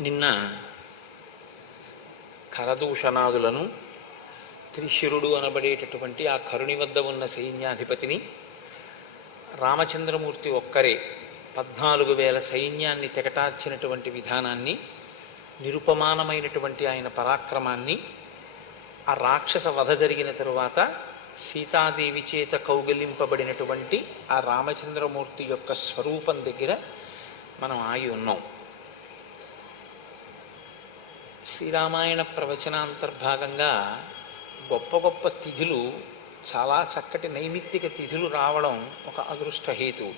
నిన్న కరదూషణాదులను త్రిశిరుడు అనబడేటటువంటి ఆ కరుని వద్ద ఉన్న సైన్యాధిపతిని రామచంద్రమూర్తి ఒక్కరే 14,000 సైన్యాన్ని తెగటార్చినటువంటి విధానాన్ని, నిరుపమానమైనటువంటి ఆయన పరాక్రమాన్ని, ఆ రాక్షస వధ జరిగిన తరువాత సీతాదేవి చేత కౌగిలింపబడినటువంటి ఆ రామచంద్రమూర్తి యొక్క స్వరూపం దగ్గర మనం ఆగి ఉన్నాం. శ్రీరామాయణ ప్రవచనాంతర్భాగంగా గొప్ప గొప్ప తిథులు, చాలా చక్కటి నైమిత్తిక తిథులు రావడం ఒక అదృష్ట హేతు.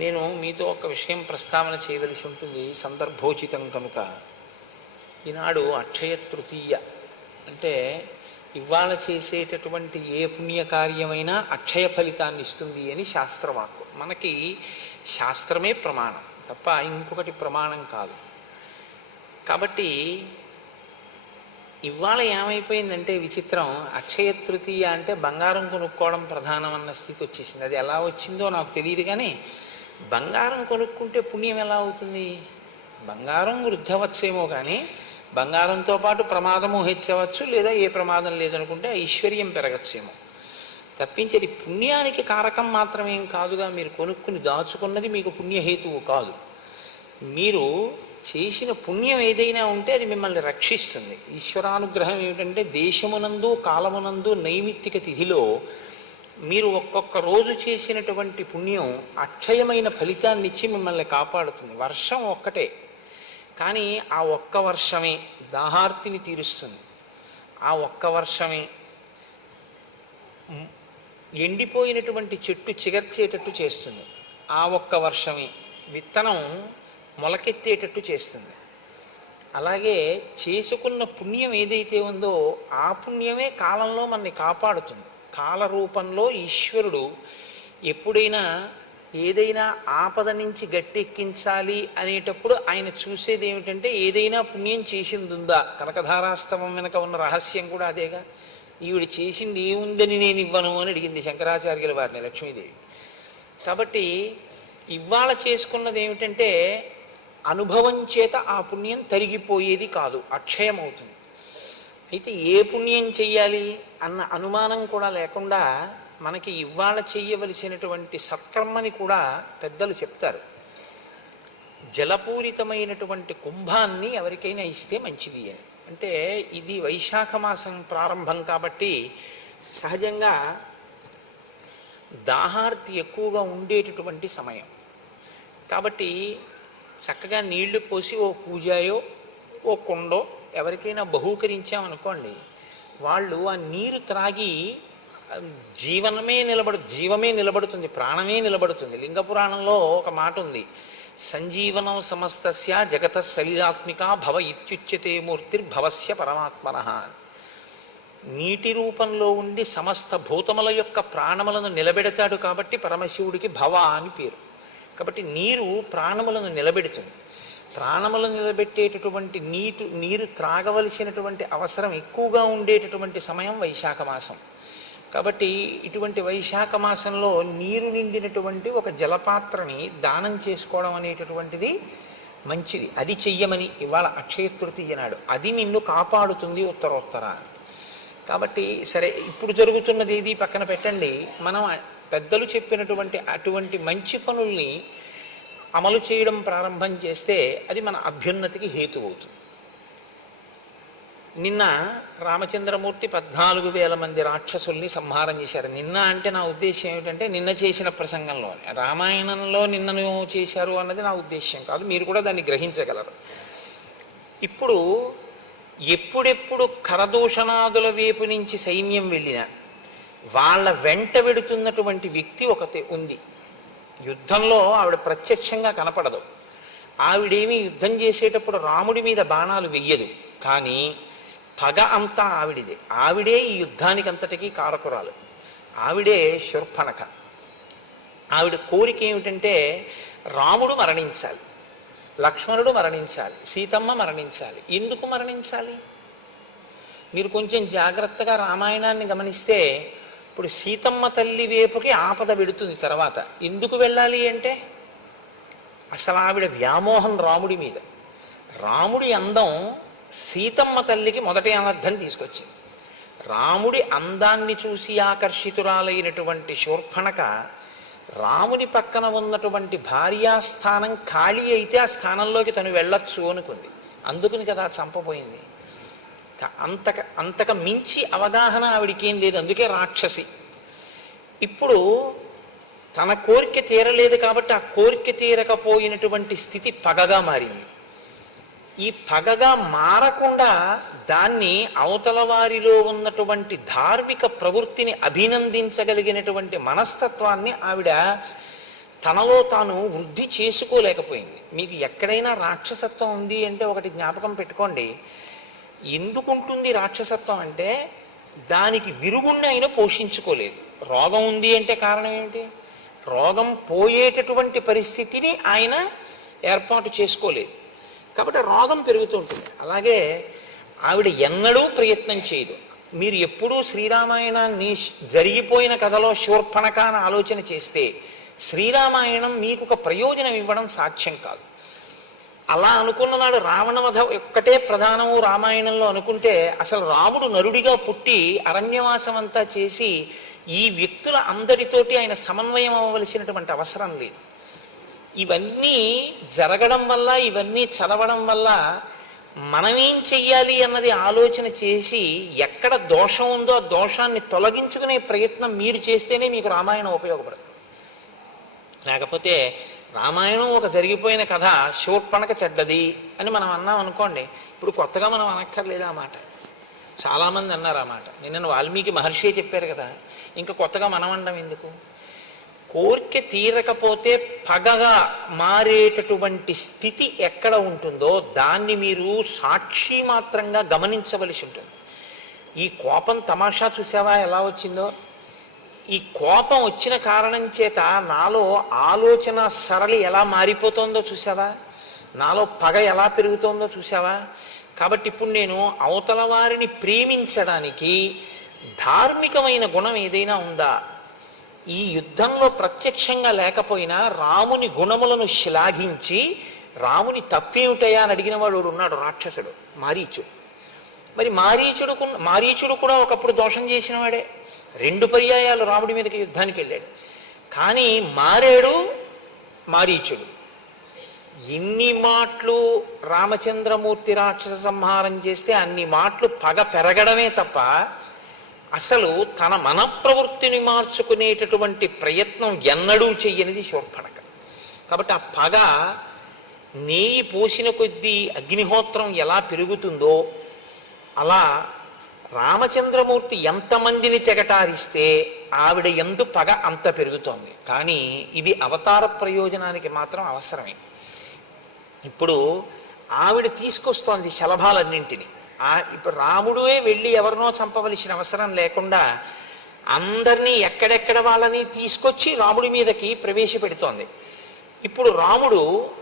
నేను మీతో ఒక విషయం ప్రస్తావన చేయవలసి ఉంటుంది, సందర్భోచితం కనుక. ఈనాడు అక్షయ తృతీయ, అంటే ఇవాళ చేసేటటువంటి ఏ పుణ్యకార్యమైనా అక్షయ ఫలితాన్ని ఇస్తుంది అని శాస్త్రవాక్కు. మనకి శాస్త్రమే ప్రమాణం తప్ప ఇంకొకటి ప్రమాణం కాదు. కాబట్టి ఇవాళ ఏమైపోయిందంటే విచిత్రం, అక్షయ తృతీయ అంటే బంగారం కొనుక్కోవడం ప్రధానం అన్న స్థితి వచ్చేసింది. అది ఎలా వచ్చిందో నాకు తెలియదు, కానీ బంగారం కొనుక్కుంటే పుణ్యం ఎలా అవుతుంది? బంగారం వృద్ధవచ్చేమో, కానీ బంగారంతో పాటు ప్రమాదము హెచ్చవచ్చు, లేదా ఏ ప్రమాదం లేదనుకుంటే ఐశ్వర్యం పెరగచ్చేమో తప్పించి అది పుణ్యానికి కారకం మాత్రమేం కాదుగా. మీరు కొనుక్కుని దాచుకున్నది మీకు పుణ్యహేతువు కాదు. మీరు చేసిన పుణ్యం ఏదైనా ఉంటే అది మిమ్మల్ని రక్షిస్తుంది. ఈశ్వరానుగ్రహం ఏమిటంటే దేశమునందు కాలమునందు నైమిత్తిక తిథిలో మీరు ఒక్కొక్క రోజు చేసినటువంటి పుణ్యం అక్షయమైన ఫలితాన్ని ఇచ్చి మిమ్మల్ని కాపాడుతుంది. వర్షం ఒక్కటే, కానీ ఆ ఒక్క వర్షమే దాహార్తిని తీరుస్తుంది. ఆ ఒక్క వర్షమే ఎండిపోయినటువంటి చెట్టు చిగర్చేటట్టు చేస్తుంది. ఆ ఒక్క వర్షమే విత్తనం మొలకెత్తేటట్టు చేస్తుంది. అలాగే చేసుకున్న పుణ్యం ఏదైతే ఉందో ఆ పుణ్యమే కాలంలో మనని కాపాడుతుంది. కాల రూపంలో ఈశ్వరుడు ఎప్పుడైనా ఏదైనా ఆపద నుంచి గట్టెక్కించాలి అనేటప్పుడు ఆయన చూసేది ఏమిటంటే ఏదైనా పుణ్యం చేసిందుందా. కనకధారాస్తవం వెనక ఉన్న రహస్యం కూడా అదేగా. ఈవిడ చేసింది ఏముందని నేను ఇవ్వను అని అడిగింది శంకరాచార్యుల వారిని లక్ష్మీదేవి. కాబట్టి ఇవాళ చేసుకున్నది ఏమిటంటే అనుభవం చేత ఆ పుణ్యం తరిగిపోయేది కాదు, అక్షయం అవుతుంది. అయితే ఏ పుణ్యం చెయ్యాలి అన్న అనుమానం కూడా లేకుండా మనకి ఇవాళ చెయ్యవలసినటువంటి సత్కర్మని కూడా పెద్దలు చెప్తారు. జలపూరితమైనటువంటి కుంభాన్ని ఎవరికైనా ఇస్తే మంచిది అని. అంటే ఇది వైశాఖ మాసం ప్రారంభం కాబట్టి సహజంగా దాహార్తి ఎక్కువగా ఉండేటటువంటి సమయం కాబట్టి చక్కగా నీళ్లు పోసి ఓ పూజాయో ఓ కుండో ఎవరికైనా బహూకరించామనుకోండి, వాళ్ళు ఆ నీరు త్రాగి జీవమే నిలబడుతుంది, ప్రాణమే నిలబడుతుంది. లింగపురాణంలో ఒక మాట ఉంది, సంజీవనం సమస్తస్య జగత సలిలాత్మిక భవ ఇత్యుచ్యతే మూర్తిర్భవస్య పరమాత్మనః. నీటి రూపంలో ఉండి సమస్త భూతముల యొక్క ప్రాణములను నిలబెడతాడు కాబట్టి పరమశివుడికి భవ అని పేరు. కాబట్టి నీరు ప్రాణములను నిలబెడుతుంది. ప్రాణములను నిలబెట్టేటటువంటి నీరు త్రాగవలసినటువంటి అవసరం ఎక్కువగా ఉండేటటువంటి సమయం వైశాఖ మాసం. కాబట్టి ఇటువంటి వైశాఖ మాసంలో నీరు నిండినటువంటి ఒక జలపాత్రని దానం చేసుకోవడం అనేటటువంటిది మంచిది. అది చెయ్యమని ఇవాళ అక్షయ తృతీయ నాడు. అది నిన్ను కాపాడుతుంది ఉత్తరోత్తర. కాబట్టి సరే, ఇప్పుడు జరుగుతున్నది ఏది పక్కన పెట్టండి. మనం పెద్దలు చెప్పినటువంటి అటువంటి మంచి పనుల్ని అమలు చేయడం ప్రారంభం చేస్తే అది మన అభ్యున్నతికి హేతు అవుతుంది. నిన్న రామచంద్రమూర్తి 14,000 మంది రాక్షసుల్ని సంహారం చేశారు. నిన్న అంటే నా ఉద్దేశం ఏమిటంటే నిన్న చేసిన ప్రసంగంలోనే, రామాయణంలో నిన్నను చేశారు అన్నది నా ఉద్దేశం కాదు, మీరు కూడా దాన్ని గ్రహించగలరు. ఇప్పుడు ఎప్పుడెప్పుడు కరదూషణాదుల వైపు నుంచి సైన్యం వెళ్ళినా వాళ్ళ వెంట వెడుతున్నటువంటి వ్యక్తి ఒకటి ఉంది. యుద్ధంలో ఆవిడ ప్రత్యక్షంగా కనపడదు. ఆవిడేమీ యుద్ధం చేసేటప్పుడు రాముడి మీద బాణాలు వెయ్యదు, కానీ పగ అంతా ఆవిడిదే. ఆవిడే ఈ యుద్ధానికి అంతటికీ కారకురాలు. ఆవిడే శూర్పణఖ. ఆవిడ కోరిక ఏమిటంటే రాముడు మరణించాలి, లక్ష్మణుడు మరణించాలి, సీతమ్మ మరణించాలి. ఎందుకు మరణించాలి? మీరు కొంచెం జాగ్రత్తగా రామాయణాన్ని గమనిస్తే ఇప్పుడు సీతమ్మ తల్లి వైపుకి ఆపద వెడుతుంది. తర్వాత ఎందుకు వెళ్ళాలి అంటే అసలు ఆవిడ వ్యామోహం రాముడి మీద. రాముడి అందం సీతమ్మ తల్లికి మొదటి అనర్థం తీసుకొచ్చింది. రాముడి అందాన్ని చూసి ఆకర్షితురాలైనటువంటి శూర్పణఖ రాముని పక్కన ఉన్నటువంటి భార్యాస్థానం ఖాళీ అయితే ఆ స్థానంలోకి తను వెళ్ళొచ్చు అనుకుంది. అందుకుని కదా చంపబోయింది. అంతక మించి అవగాహన ఆవిడికేం లేదు, అందుకే రాక్షసి. ఇప్పుడు తన కోరిక తీరలేదు కాబట్టి ఆ కోరిక తీరకపోయినటువంటి స్థితి పగగా మారింది. ఈ పగగా మారకుండా దాన్ని అవతల వారిలో ఉన్నటువంటి ధార్మిక ప్రవృత్తిని అభినందించగలిగినటువంటి మనస్తత్వాన్ని ఆవిడ తనలో తాను వృద్ధి చేసుకోలేకపోయింది. మీకు ఎక్కడైనా రాక్షసత్వం ఉంది అంటే ఒకటి జ్ఞాపకం పెట్టుకోండి. ఎందుకుంటుంది రాక్షసత్వం అంటే దానికి విరుగుణ్ణి అయినా పోషించుకోలేదు. రోగం ఉంది అంటే కారణం ఏమిటి? రోగం పోయేటటువంటి పరిస్థితిని ఆయన ఏర్పాటు చేసుకోలేదు కాబట్టి రోగం పెరుగుతూ ఉంటుంది. అలాగే ఆవిడ ఎన్నడూ ప్రయత్నం చేయదు. మీరు ఎప్పుడూ శ్రీరామాయణాన్ని జరిగిపోయిన కథలో శూర్పణఖ అని ఆలోచన చేస్తే శ్రీరామాయణం మీకు ఒక ప్రయోజనం ఇవ్వడం సాధ్యం కాదు. అలా అనుకున్న నాడు రావణవధ ఒక్కటే ప్రధానము రామాయణంలో అనుకుంటే అసలు రాముడు నరుడిగా పుట్టి అరణ్యవాసం అంతా చేసి ఈ వ్యక్తుల అందరితోటి ఆయన సమన్వయం అవ్వవలసినటువంటి అవసరం లేదు. ఇవన్నీ జరగడం వల్ల, ఇవన్నీ చదవడం వల్ల మనమేం చెయ్యాలి అన్నది ఆలోచన చేసి ఎక్కడ దోషం ఉందో ఆ దోషాన్ని తొలగించుకునే ప్రయత్నం మీరు చేస్తేనే మీకు రామాయణం ఉపయోగపడుతుంది. లేకపోతే రామాయణం ఒక జరిగిపోయిన కథ, శూర్పణఖ చెడ్డది అని మనం అన్నాం అనుకోండి, ఇప్పుడు కొత్తగా మనం అనక్కర్లేదు ఆ మాట. చాలామంది అన్నారు ఆ మాట. నిన్న వాల్మీకి మహర్షి చెప్పారు కదా, ఇంకా కొత్తగా మనం అనడం ఎందుకు? కోరిక తీరకపోతే పగగా మారేటటువంటి స్థితి ఎక్కడ ఉంటుందో దాన్ని మీరు సాక్షి మాత్రంగా గమనించవలసి ఉంటుంది. ఈ కోపం తమాషా చూసావా ఎలా వచ్చిందో? ఈ కోపం వచ్చిన కారణం చేత నాలో ఆలోచన సరళి ఎలా మారిపోతుందో చూసావా? నాలో పగ ఎలా పెరుగుతోందో చూసావా? కాబట్టి ఇప్పుడు నేను అవతల వారిని ప్రేమించడానికి ధార్మికమైన గుణం ఏదైనా ఉందా? ఈ యుద్ధంలో ప్రత్యక్షంగా లేకపోయినా రాముని గుణములను శ్లాఘించి రాముని తప్పేమిటయా అని అడిగిన వాడు ఉన్నాడు, రాక్షసుడు మారీచుడు. మరి మారీచుడు కూడా ఒకప్పుడు దోషం చేసిన వాడే. 2 పర్యాయాలు రాముడి మీదకి యుద్ధానికి వెళ్ళాడు. కానీ మారేడు మారీచుడు. ఎన్ని మాటలు రామచంద్రమూర్తి రాక్షస సంహారం చేస్తే అన్ని మాటలు పగ పెరగడమే తప్ప అసలు తన మన ప్రవృత్తిని మార్చుకునేటటువంటి ప్రయత్నం ఎన్నడూ చెయ్యనిది శూర్పణఖ. కాబట్టి ఆ పగ నెయ్యి పోసిన కొద్దీ అగ్నిహోత్రం ఎలా పెరుగుతుందో అలా రామచంద్రమూర్తి ఎంతమందిని తెగటారిస్తే ఆవిడ ఎందు పగ అంత పెరుగుతోంది. కానీ ఇవి అవతార ప్రయోజనానికి మాత్రం అవసరమే. ఇప్పుడు ఆవిడ తీసుకొస్తోంది శలభాలన్నింటినీ. ఇప్పుడు రాముడే వెళ్ళి ఎవరినో చంపవలసిన అవసరం లేకుండా అందరినీ ఎక్కడెక్కడ వాళ్ళని తీసుకొచ్చి రాముడి మీదకి ప్రవేశపెడుతోంది. ఇప్పుడు రాముడు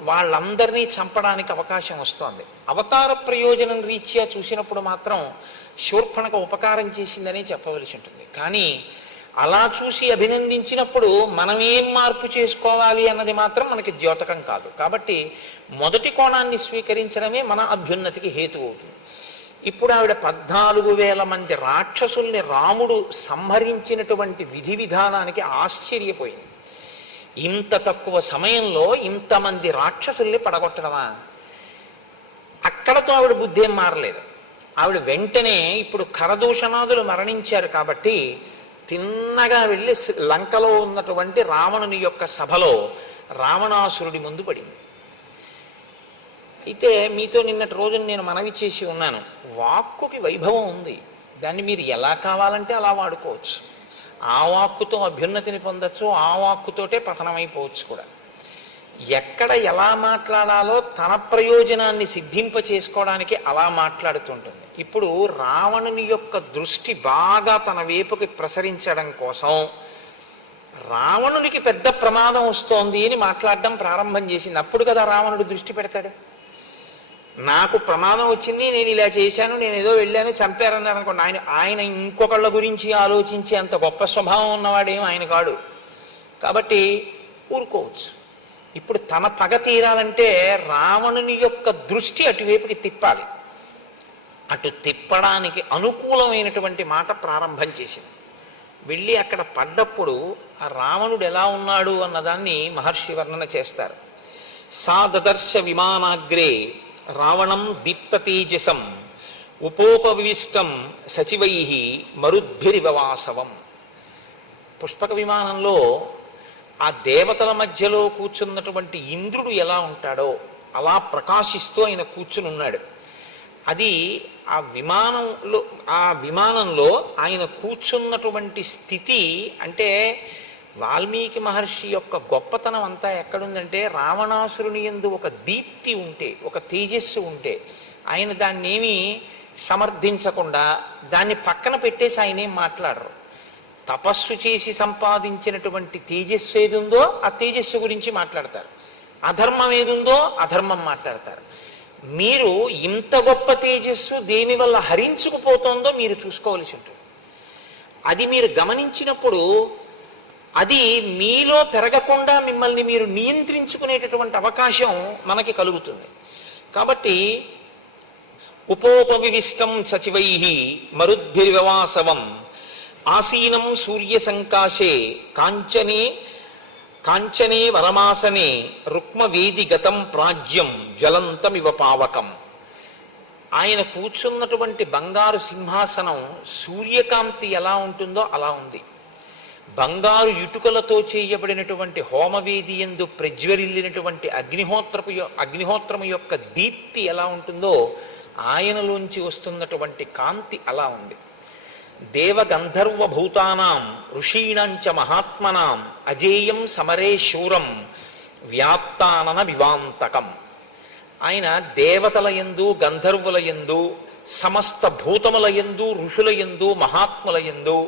వాళ్ళందరినీ చంపడానికి అవకాశం వస్తోంది. అవతార ప్రయోజనం రీత్యా చూసినప్పుడు మాత్రం శూర్పణఖ ఉపకారం చేసిందని చెప్పవలసి ఉంటుంది. కానీ అలా చూసి అభినందించినప్పుడు మనం ఏం మార్పు చేసుకోవాలి అన్నది మాత్రం మనకి ద్యోతకం కాదు. కాబట్టి మొదటి కోణాన్ని స్వీకరించడమే మన అభ్యున్నతికి హేతు అవుతుంది. ఇప్పుడు ఆవిడ 14,000 మంది రాక్షసుల్ని రాముడు సంహరించినటువంటి విధి విధానానికి ఆశ్చర్యపోయింది. ఇంత తక్కువ సమయంలో ఇంతమంది రాక్షసుల్ని పడగొట్టడమా? అక్కడతో ఆవిడ బుద్ధి ఏం మారలేదు. ఆవిడ వెంటనే ఇప్పుడు ఖరదూషణాదులు మరణించారు కాబట్టి తిన్నగా వెళ్ళి లంకలో ఉన్నటువంటి రావణుని యొక్క సభలో రావణాసురుడి ముందు పడింది. అయితే మీతో నిన్నటి రోజున నేను మనవి చేసి ఉన్నాను, వాక్కుకి వైభవం ఉంది. దాన్ని మీరు ఎలా కావాలంటే అలా వాడుకోవచ్చు. ఆ వాక్కుతో అభ్యున్నతిని పొందొచ్చు, ఆ వాక్కుతోటే పతనమైపోవచ్చు కూడా. ఎక్కడ ఎలా మాట్లాడాలో తన ప్రయోజనాన్ని సిద్ధింప చేసుకోవడానికి అలా మాట్లాడుతుంటుంది. ఇప్పుడు రావణుని యొక్క దృష్టి బాగా తన వైపుకి ప్రసరించడం కోసం రావణునికి పెద్ద ప్రమాదం వస్తోంది అని మాట్లాడడం ప్రారంభం చేసింది. అప్పుడు కదా రావణుడు దృష్టి పెడతాడు. నాకు ప్రమాదం వచ్చింది, నేను ఇలా చేశాను, నేను ఏదో వెళ్ళాను, చంపారన్నారు అనుకోండి. ఆయన ఇంకొకళ్ళ గురించి ఆలోచించే అంత గొప్ప స్వభావం ఉన్నవాడేం ఆయన కాడు. కాబట్టి ఊరుకోవచ్చు. ఇప్పుడు తన పగ తీరాలంటే రావణుని యొక్క దృష్టి అటువైపుకి తిప్పాలి. అటు తిప్పడానికి అనుకూలమైనటువంటి మాట ప్రారంభం చేసింది. వెళ్ళి అక్కడ పడ్డప్పుడు ఆ రావణుడు ఎలా ఉన్నాడు అన్నదాన్ని మహర్షి వర్ణన చేస్తారు. సా దదర్శ విమానాగ్రే రావణం దీప్త తేజసం ఉపోపవిష్టం సచివై మరుద్భిరివవాసవం. పుష్పక విమానంలో ఆ దేవతల మధ్యలో కూర్చున్నటువంటి ఇంద్రుడు ఎలా ఉంటాడో అలా ప్రకాశిస్తూ ఆయన కూర్చుని ఉన్నాడు. అది ఆ విమానంలో ఆయన కూర్చున్నటువంటి స్థితి అంటే వాల్మీకి మహర్షి యొక్క గొప్పతనం అంతా ఎక్కడుందంటే రావణాసురుని యందు ఒక దీప్తి ఉంటే, ఒక తేజస్సు ఉంటే ఆయన దాన్ని ఏమీ సమర్థించకుండా దాన్ని పక్కన పెట్టేసి ఆయన ఏం మాట్లాడరు. తపస్సు చేసి సంపాదించినటువంటి తేజస్సు ఏదుందో ఆ తేజస్సు గురించి మాట్లాడతారు, అధర్మం ఏదుందో అధర్మం మాట్లాడతారు. మీరు ఇంత గొప్ప తేజస్సు దేనివల్ల హరించుకుపోతుందో మీరు చూసుకోవలసి ఉంటుంది. అది మీరు గమనించినప్పుడు అది మీలో పెరగకుండా మిమ్మల్ని మీరు నియంత్రించుకునేటటువంటి అవకాశం మనకి కలుగుతుంది. కాబట్టి ఉపోపవిష్టం సచివై మరుద్భిర్వ్యవాసవం ఆసీనం సూర్య సంకాశే కాంచనే వరమాసనే రుక్మవేది గతం ప్రాజ్యం జ్వలంతమివ పావకం. ఆయన కూర్చున్నటువంటి బంగారు సింహాసనం సూర్యకాంతి ఎలా ఉంటుందో అలా ఉంది. బంగారు ఇటుకలతో చేయబడినటువంటి హోమవేది యందు ప్రజ్వరిల్లినటువంటి అగ్నిహోత్రము యొక్క దీప్తి ఎలా ఉంటుందో ఆయనలోంచి వస్తున్నటువంటి కాంతి అలా ఉంది. దేవగంధర్వ భూతానాం ఋషీణంచ మహాత్మనాం అజేయం సమరే శూరం వ్యాప్తానన వివాంతకం. ఆయన దేవతల యందు, గంధర్వుల యందు, సమస్త భూతముల యందు, ఋషుల యందు, మహాత్ముల యందు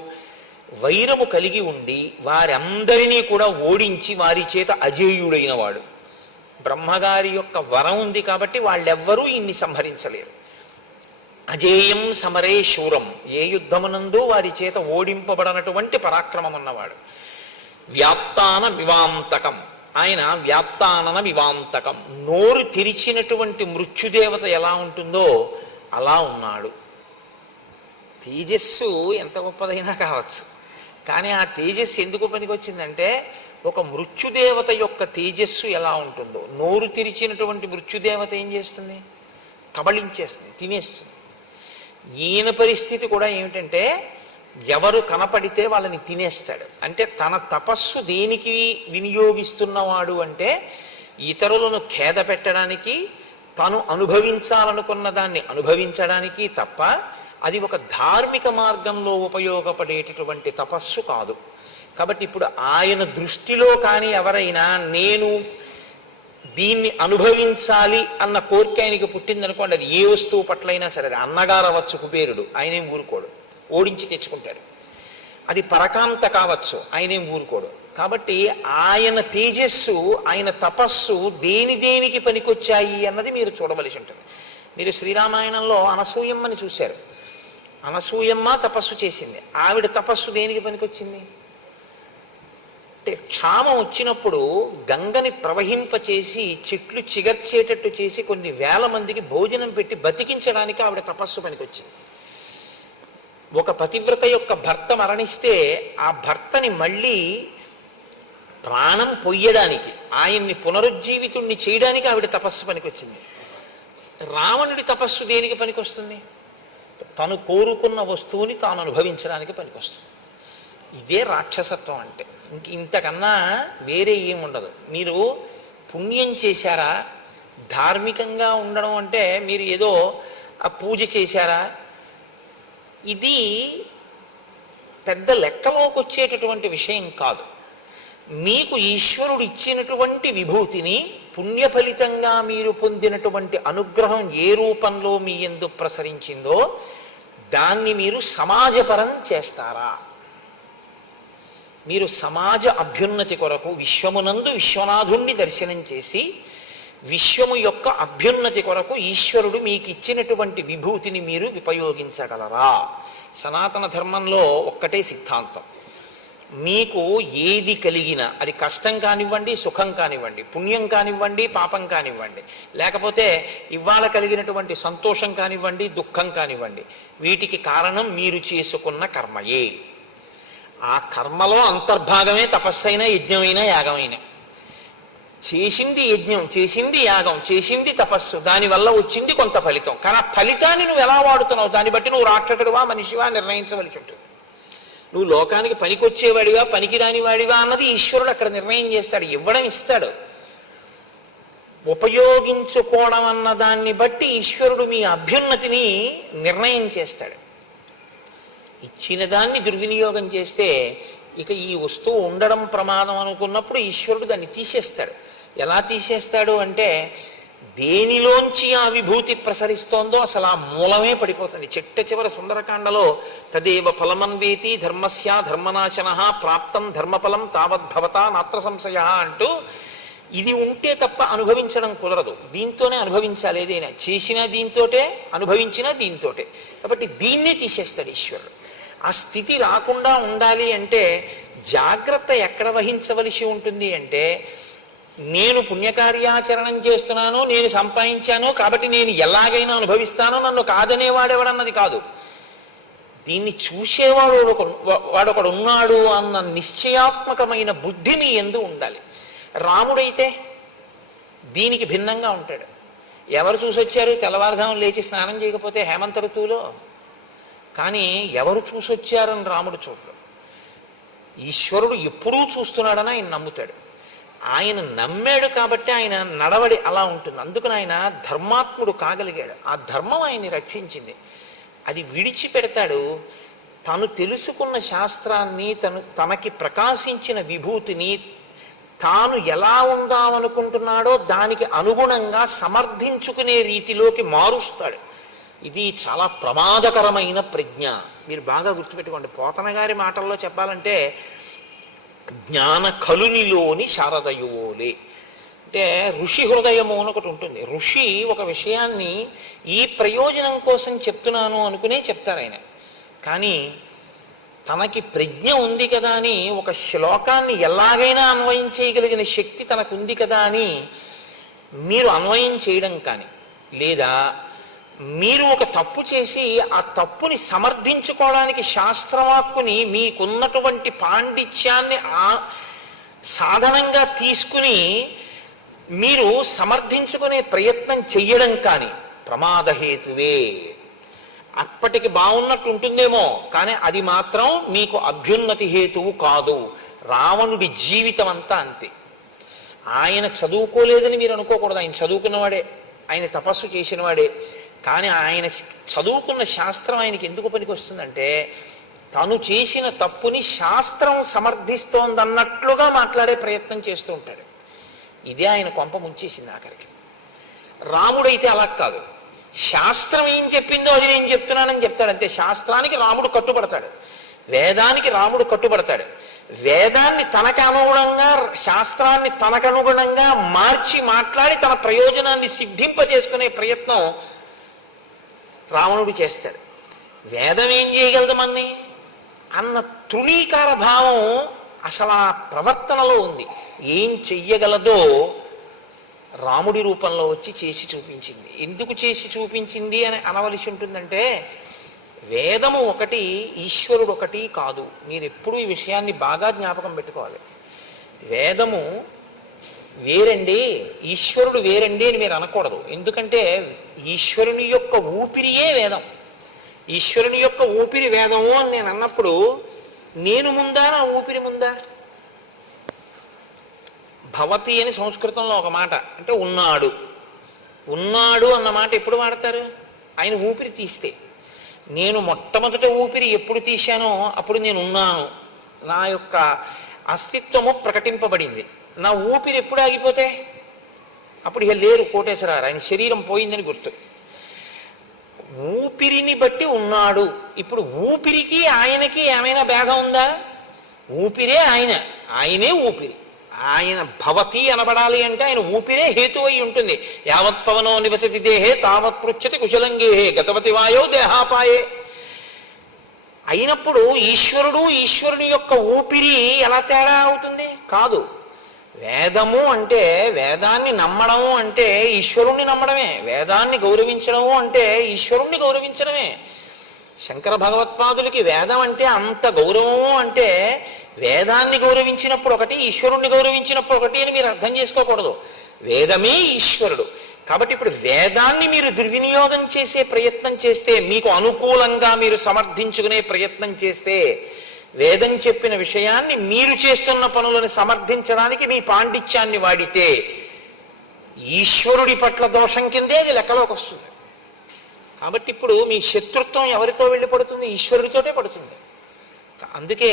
వైరము కలిగి ఉండి వారందరినీ కూడా ఓడించి వారి చేత అజేయుడైన వాడు. బ్రహ్మగారి యొక్క వరం ఉంది కాబట్టి వాళ్ళెవ్వరూ ఇన్ని సంహరించలేరు. అజేయం సమరే శూరం, ఏ యుద్ధమునందు వారి చేత ఓడింపబడనటువంటి పరాక్రమం ఉన్నవాడు. వ్యాప్తాన వివాంతకం, ఆయన వ్యాప్తానన వివాంతకం, నోరు తెరిచినటువంటి మృత్యుదేవత ఎలా ఉంటుందో అలా ఉన్నాడు. తేజస్సు ఎంత గొప్పదైనా కావచ్చు, కానీ ఆ తేజస్సు ఎందుకు పనికొచ్చిందంటే ఒక మృత్యుదేవత యొక్క తేజస్సు ఎలా ఉంటుందో, నోరు తెరిచినటువంటి మృత్యుదేవత ఏం చేస్తుంది? కబళించేస్తుంది, తినేస్తుంది. ఈయన పరిస్థితి కూడా ఏమిటంటే ఎవరు కనపడితే వాళ్ళని తినేస్తాడు. అంటే తన తపస్సు దేనికి వినియోగిస్తున్నవాడు అంటే ఇతరులను ఖేద పెట్టడానికి, తను అనుభవించాలనుకున్న దాన్ని అనుభవించడానికి తప్ప అది ఒక ధార్మిక మార్గంలో ఉపయోగపడేటటువంటి తపస్సు కాదు. కాబట్టి ఇప్పుడు ఆయన దృష్టిలో కానీ ఎవరైనా నేను దీన్ని అనుభవించాలి అన్న కోరిక ఆయనకి పుట్టిందనుకోండి, అది ఏ వస్తువు పట్లైనా సరే, అది అన్నగారు అవ్వచ్చు కుబేరుడు, ఆయనేం ఊరుకోడు, ఓడించి తెచ్చుకుంటాడు. అది పరకాంత కావచ్చు, ఆయనేం ఊరుకోడు. కాబట్టి ఆయన తేజస్సు, ఆయన తపస్సు దేనికి పనికొచ్చాయి అన్నది మీరు చూడవలసి ఉంటుంది. మీరు శ్రీరామాయణంలో అనసూయమ్మని చూశారు. అనసూయమ్మ తపస్సు చేసింది. ఆవిడ తపస్సు దేనికి పనికొచ్చింది అంటే క్షామం వచ్చినప్పుడు గంగని ప్రవహింపచేసి చెట్లు చిగర్చేటట్టు చేసి కొన్ని వేల మందికి భోజనం పెట్టి బతికించడానికి ఆవిడ తపస్సు పనికొచ్చింది. ఒక పతివ్రత యొక్క భర్త మరణిస్తే ఆ భర్తని మళ్ళీ ప్రాణం పొయ్యడానికి, ఆయన్ని పునరుజ్జీవితుణ్ణి చేయడానికి ఆవిడ తపస్సు పనికొచ్చింది. రావణుడి తపస్సు దేనికి పనికొస్తుంది? తను కోరుకున్న వస్తువుని తాను అనుభవించడానికి పనికొస్తుంది. ఇదే రాక్షసత్వం అంటే. ఇంతకన్నా వేరే ఏముండదు. మీరు పుణ్యం చేశారా, ధార్మికంగా ఉండడం అంటే మీరు ఏదో ఆ పూజ చేశారా, ఇది పెద్ద లెక్కలోకి వచ్చేటటువంటి విషయం కాదు. మీకు ఈశ్వరుడు ఇచ్చినటువంటి విభూతిని, పుణ్య ఫలితంగా మీరు పొందినటువంటి అనుగ్రహం ఏ రూపంలో మీ యందు ప్రసరించిందో దాన్ని మీరు సమాజపరం చేస్తారా? మీరు సమాజ అభ్యున్నతి కొరకు విశ్వమునందు విశ్వనాథుణ్ణి దర్శనం చేసి విశ్వము యొక్క అభ్యున్నతి కొరకు ఈశ్వరుడు మీకు ఇచ్చినటువంటి విభూతిని మీరు ఉపయోగించగలరా? సనాతన ధర్మంలో ఒక్కటే సిద్ధాంతం, మీకు ఏది కలిగినా అది కష్టం కానివ్వండి, సుఖం కానివ్వండి, పుణ్యం కానివ్వండి, పాపం కానివ్వండి, లేకపోతే ఇవాళ కలిగినటువంటి సంతోషం కానివ్వండి, దుఃఖం కానివ్వండి, వీటికి కారణం మీరు చేసుకున్న కర్మయే. ఆ కర్మలో అంతర్భాగమే తపస్సైనా, యజ్ఞమైనా, యాగమైనా. చేసింది యజ్ఞం, చేసింది యాగం, చేసింది తపస్సు, దానివల్ల వచ్చింది కొంత ఫలితం. కానీ ఆ ఫలితాన్ని నువ్వు ఎలా వాడుతున్నావు దాన్ని బట్టి నువ్వు రాక్షసుడివా మనిషివా నిర్ణయించవలసి ఉంటుంది. నువ్వు లోకానికి పనికొచ్చేవాడివా పనికిరాని వాడివా అన్నది ఈశ్వరుడు అక్కడ నిర్ణయం చేస్తాడు, ఇవ్వడం ఇస్తాడు. ఉపయోగించుకోవడం అన్న దాన్ని బట్టి ఈశ్వరుడు మీ అభ్యున్నతిని నిర్ణయం చేస్తాడు. ఇచ్చిన దాన్ని దుర్వినియోగం చేస్తే ఇక ఈ వస్తువు ఉండడం ప్రమాదం అనుకున్నప్పుడు ఈశ్వరుడు దాన్ని తీసేస్తాడు. ఎలా తీసేస్తాడు అంటే, దేనిలోంచి ఆ విభూతి ప్రసరిస్తోందో అసలు ఆ మూలమే పడిపోతుంది. చిట్ట చివర సుందరకాండలో తదేవ ఫలమన్వేతి ధర్మస్య ధర్మనాశన ప్రాప్తం ధర్మఫలం తావద్భవత నాత్ర సంశయ అంటూ, ఇది ఉంటే తప్ప అనుభవించడం కుదరదు, దీంతోనే అనుభవించాలి. ఏదైనా చేసినా దీంతోటే, అనుభవించినా దీంతోటే. కాబట్టి దీన్నే తీసేస్తాడు ఈశ్వరుడు. ఆ స్థితి రాకుండా ఉండాలి అంటే జాగ్రత్త ఎక్కడ వహించవలసి ఉంటుంది అంటే, నేను పుణ్యకార్యాచరణం చేస్తున్నాను, నేను సంపాదించాను కాబట్టి నేను ఎలాగైనా అనుభవిస్తానో, నన్ను కాదనేవాడెవడన్నది కాదు. దీన్ని చూసేవాడు వాడొకడు ఉన్నాడు అన్న నిశ్చయాత్మకమైన బుద్ధి మీ యందు ఉండాలి. రాముడైతే దీనికి భిన్నంగా ఉంటాడు. ఎవరు చూసొచ్చారు? తెల్లవారుజామున లేచి స్నానం చేయకపోతే హేమంత ఋతువులో. కానీ ఎవరు చూసొచ్చారని రాముడు చూడడు. ఈశ్వరుడు ఎప్పుడూ చూస్తున్నాడని ఆయన నమ్ముతాడు. ఆయన నమ్మాడు కాబట్టి ఆయన నడవడి అలా ఉంటుంది. అందుకని ఆయన ధర్మాత్ముడు కాగలిగాడు. ఆ ధర్మం ఆయన్ని రక్షించింది. అది విడిచిపెడతాడు. తను తెలుసుకున్న శాస్త్రాన్ని, తనకి ప్రకాశించిన విభూతిని తాను ఎలా ఉందామనుకుంటున్నాడో దానికి అనుగుణంగా సమర్థించుకునే రీతిలోకి మారుస్తాడు. ఇది చాలా ప్రమాదకరమైన ప్రజ్ఞ. మీరు బాగా గుర్తుపెట్టుకోండి. పోతన గారి మాటల్లో చెప్పాలంటే, జ్ఞాన కలునిలోని శారదయువోలే. అంటే ఋషి హృదయము అని ఒకటి ఉంటుంది. ఋషి ఒక విషయాన్ని ఈ ప్రయోజనం కోసం చెప్తున్నాను అనుకునే చెప్తారు ఆయన. కానీ తనకి ప్రజ్ఞ ఉంది కదా అని, ఒక శ్లోకాన్ని ఎలాగైనా అన్వయం చేయగలిగిన శక్తి తనకు ఉంది కదా అని మీరు అన్వయం చేయడం కానీ, లేదా మీరు ఒక తప్పు చేసి ఆ తప్పుని సమర్థించుకోవడానికి శాస్త్రవాక్కుని మీకున్నటువంటి పాండిత్యాన్ని సాధనంగా తీసుకుని మీరు సమర్థించుకునే ప్రయత్నం చెయ్యడం కానీ ప్రమాదహేతువే. అప్పటికి బాగున్నట్టు ఉంటుందేమో, కానీ అది మాత్రం మీకు అభ్యున్నతి హేతువు కాదు. రావణుడి జీవితం అంతా అంతే. ఆయన చదువుకోలేదని మీరు అనుకోకూడదు. ఆయన చదువుకున్నవాడే, ఆయన తపస్సు చేసినవాడే. కానీ ఆయన చదువుకున్న శాస్త్రం ఆయనకి ఎందుకు పనికి వస్తుందంటే, తను చేసిన తప్పుని శాస్త్రం సమర్థిస్తోందన్నట్లుగా మాట్లాడే ప్రయత్నం చేస్తూ ఉంటాడు. ఇదే ఆయన కొంప ముంచేసింది ఆఖరికి. రాముడైతే అలా కాదు. శాస్త్రం ఏం చెప్పిందో అది నేను చెప్తున్నానని చెప్తాడు అంతే. శాస్త్రానికి రాముడు కట్టుబడతాడు, వేదానికి రాముడు కట్టుబడతాడు. వేదాన్ని తనకు అనుగుణంగా, శాస్త్రాన్ని తనకు అనుగుణంగా మార్చి మాట్లాడి తన ప్రయోజనాన్ని సిద్ధింపజేసుకునే ప్రయత్నం రావణుడు చేస్తాడు. వేదం ఏం చేయగలదు మన్ని అన్న తృణీకార భావం అసలు ఆ ప్రవర్తనలో ఉంది. ఏం చెయ్యగలదో రాముడి రూపంలో వచ్చి చేసి చూపించింది. ఎందుకు చేసి చూపించింది అని అనవలసి ఉంటుందంటే, వేదము ఒకటి, ఈశ్వరుడు ఒకటి కాదు. మీరు ఎప్పుడూ ఈ విషయాన్ని బాగా జ్ఞాపకం పెట్టుకోవాలి. వేదము వేరండి, ఈశ్వరుడు వేరండి అని మీరు అనకూడదు. ఎందుకంటే ఈశ్వరుని యొక్క ఊపిరియే వేదం. ఈశ్వరుని యొక్క ఊపిరి వేదము అని నేను అన్నప్పుడు నేను ముందా, నా ఊపిరి ముందా? భవతి అని సంస్కృతంలో ఒక మాట, అంటే ఉన్నాడు. ఉన్నాడు అన్న మాట ఎప్పుడు వాడతారు? ఆయన ఊపిరి తీస్తే. నేను మొట్టమొదట ఊపిరి ఎప్పుడు తీశానో అప్పుడు నేను ఉన్నాను, నా యొక్క అస్తిత్వము ప్రకటింపబడింది. నా ఊపిరి ఎప్పుడు ఆగిపోతే అప్పుడు ఇక లేరు కోటేశ్వరారు, ఆయన శరీరం పోయిందని గుర్తు. ఊపిరిని బట్టి ఉన్నాడు. ఇప్పుడు ఊపిరికి ఆయనకి ఏమైనా భేదం ఉందా? ఊపిరే ఆయన, ఆయనే ఊపిరి. ఆయన భవతి అనబడాలి అంటే ఆయన ఊపిరే హేతు అయి ఉంటుంది. యావత్ పవనో నివసతి దేహే తావత్ పృచ్చతి కుశలంగేహే గతవతి వాయో దేహాపాయే. అయినప్పుడు ఈశ్వరుడు ఈశ్వరుని యొక్క ఊపిరి ఎలా తేడా అవుతుంది? కాదు. వేదము అంటే వేదాన్ని నమ్మడము అంటే ఈశ్వరుణ్ణి నమ్మడమే, వేదాన్ని గౌరవించడము అంటే ఈశ్వరుణ్ణి గౌరవించడమే. శంకర భగవత్పాదులకి వేదం అంటే అంత గౌరవము అంటే వేదాన్ని గౌరవించినప్పుడు ఒకటి, ఈశ్వరుణ్ణి గౌరవించినప్పుడు ఒకటి అని మీరు అర్థం చేసుకోకూడదు. వేదమే ఈశ్వరుడు. కాబట్టి ఇప్పుడు వేదాన్ని మీరు దుర్వినియోగం చేసే ప్రయత్నం చేస్తే, మీకు అనుకూలంగా మీరు సమర్థించుకునే ప్రయత్నం చేస్తే, వేదం చెప్పిన విషయాన్ని మీరు చేస్తున్న పనులను సమర్థించడానికి మీ పాండిత్యాన్ని వాడితే ఈశ్వరుడి పట్ల దోషం కిందే అది లెక్కలోకి వస్తుంది. కాబట్టి ఇప్పుడు మీ శత్రుత్వం ఎవరితో వెళ్ళి పడుతుంది? ఈశ్వరుడితోటే పడుతుంది. అందుకే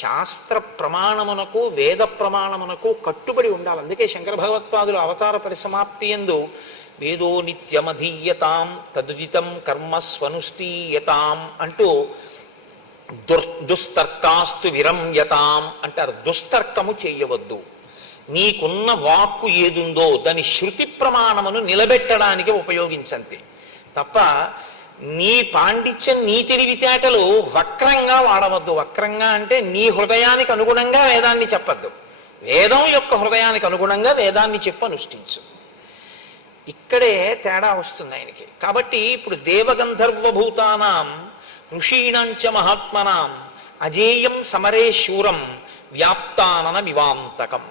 శాస్త్ర ప్రమాణమునకు వేద ప్రమాణమునకు కట్టుబడి ఉండాలి. అందుకే శంకర భగవత్పాదులు అవతార పరిసమాప్తి యందు వేదో నిత్యమధీయతాం తదుదితం కర్మ స్వనుష్ఠీయతాం అంటూ దుస్తర్కాస్తు విరమ్యతాం అంటారు. దుస్తర్కము చేయవద్దు. నీకున్న వాక్కు ఏదుందో దాని శృతి ప్రమాణమును నిలబెట్టడానికి ఉపయోగించంతే తప్ప నీ పాండిత్యం నీ తెలివితేటలు వక్రంగా వాడవద్దు. వక్రంగా అంటే నీ హృదయానికి అనుగుణంగా వేదాన్ని చెప్పద్దు. వేదం యొక్క హృదయానికి అనుగుణంగా వేదాన్ని చెప్పు, అనుష్ఠించు. ఇక్కడే తేడా వస్తుంది ఆయనకి. కాబట్టి ఇప్పుడు దేవగంధర్వభూతానాం ఋషీణాంచ మహాత్మనాం అజేయం సమరే శూరం వ్యాప్తానన వివాంతకం.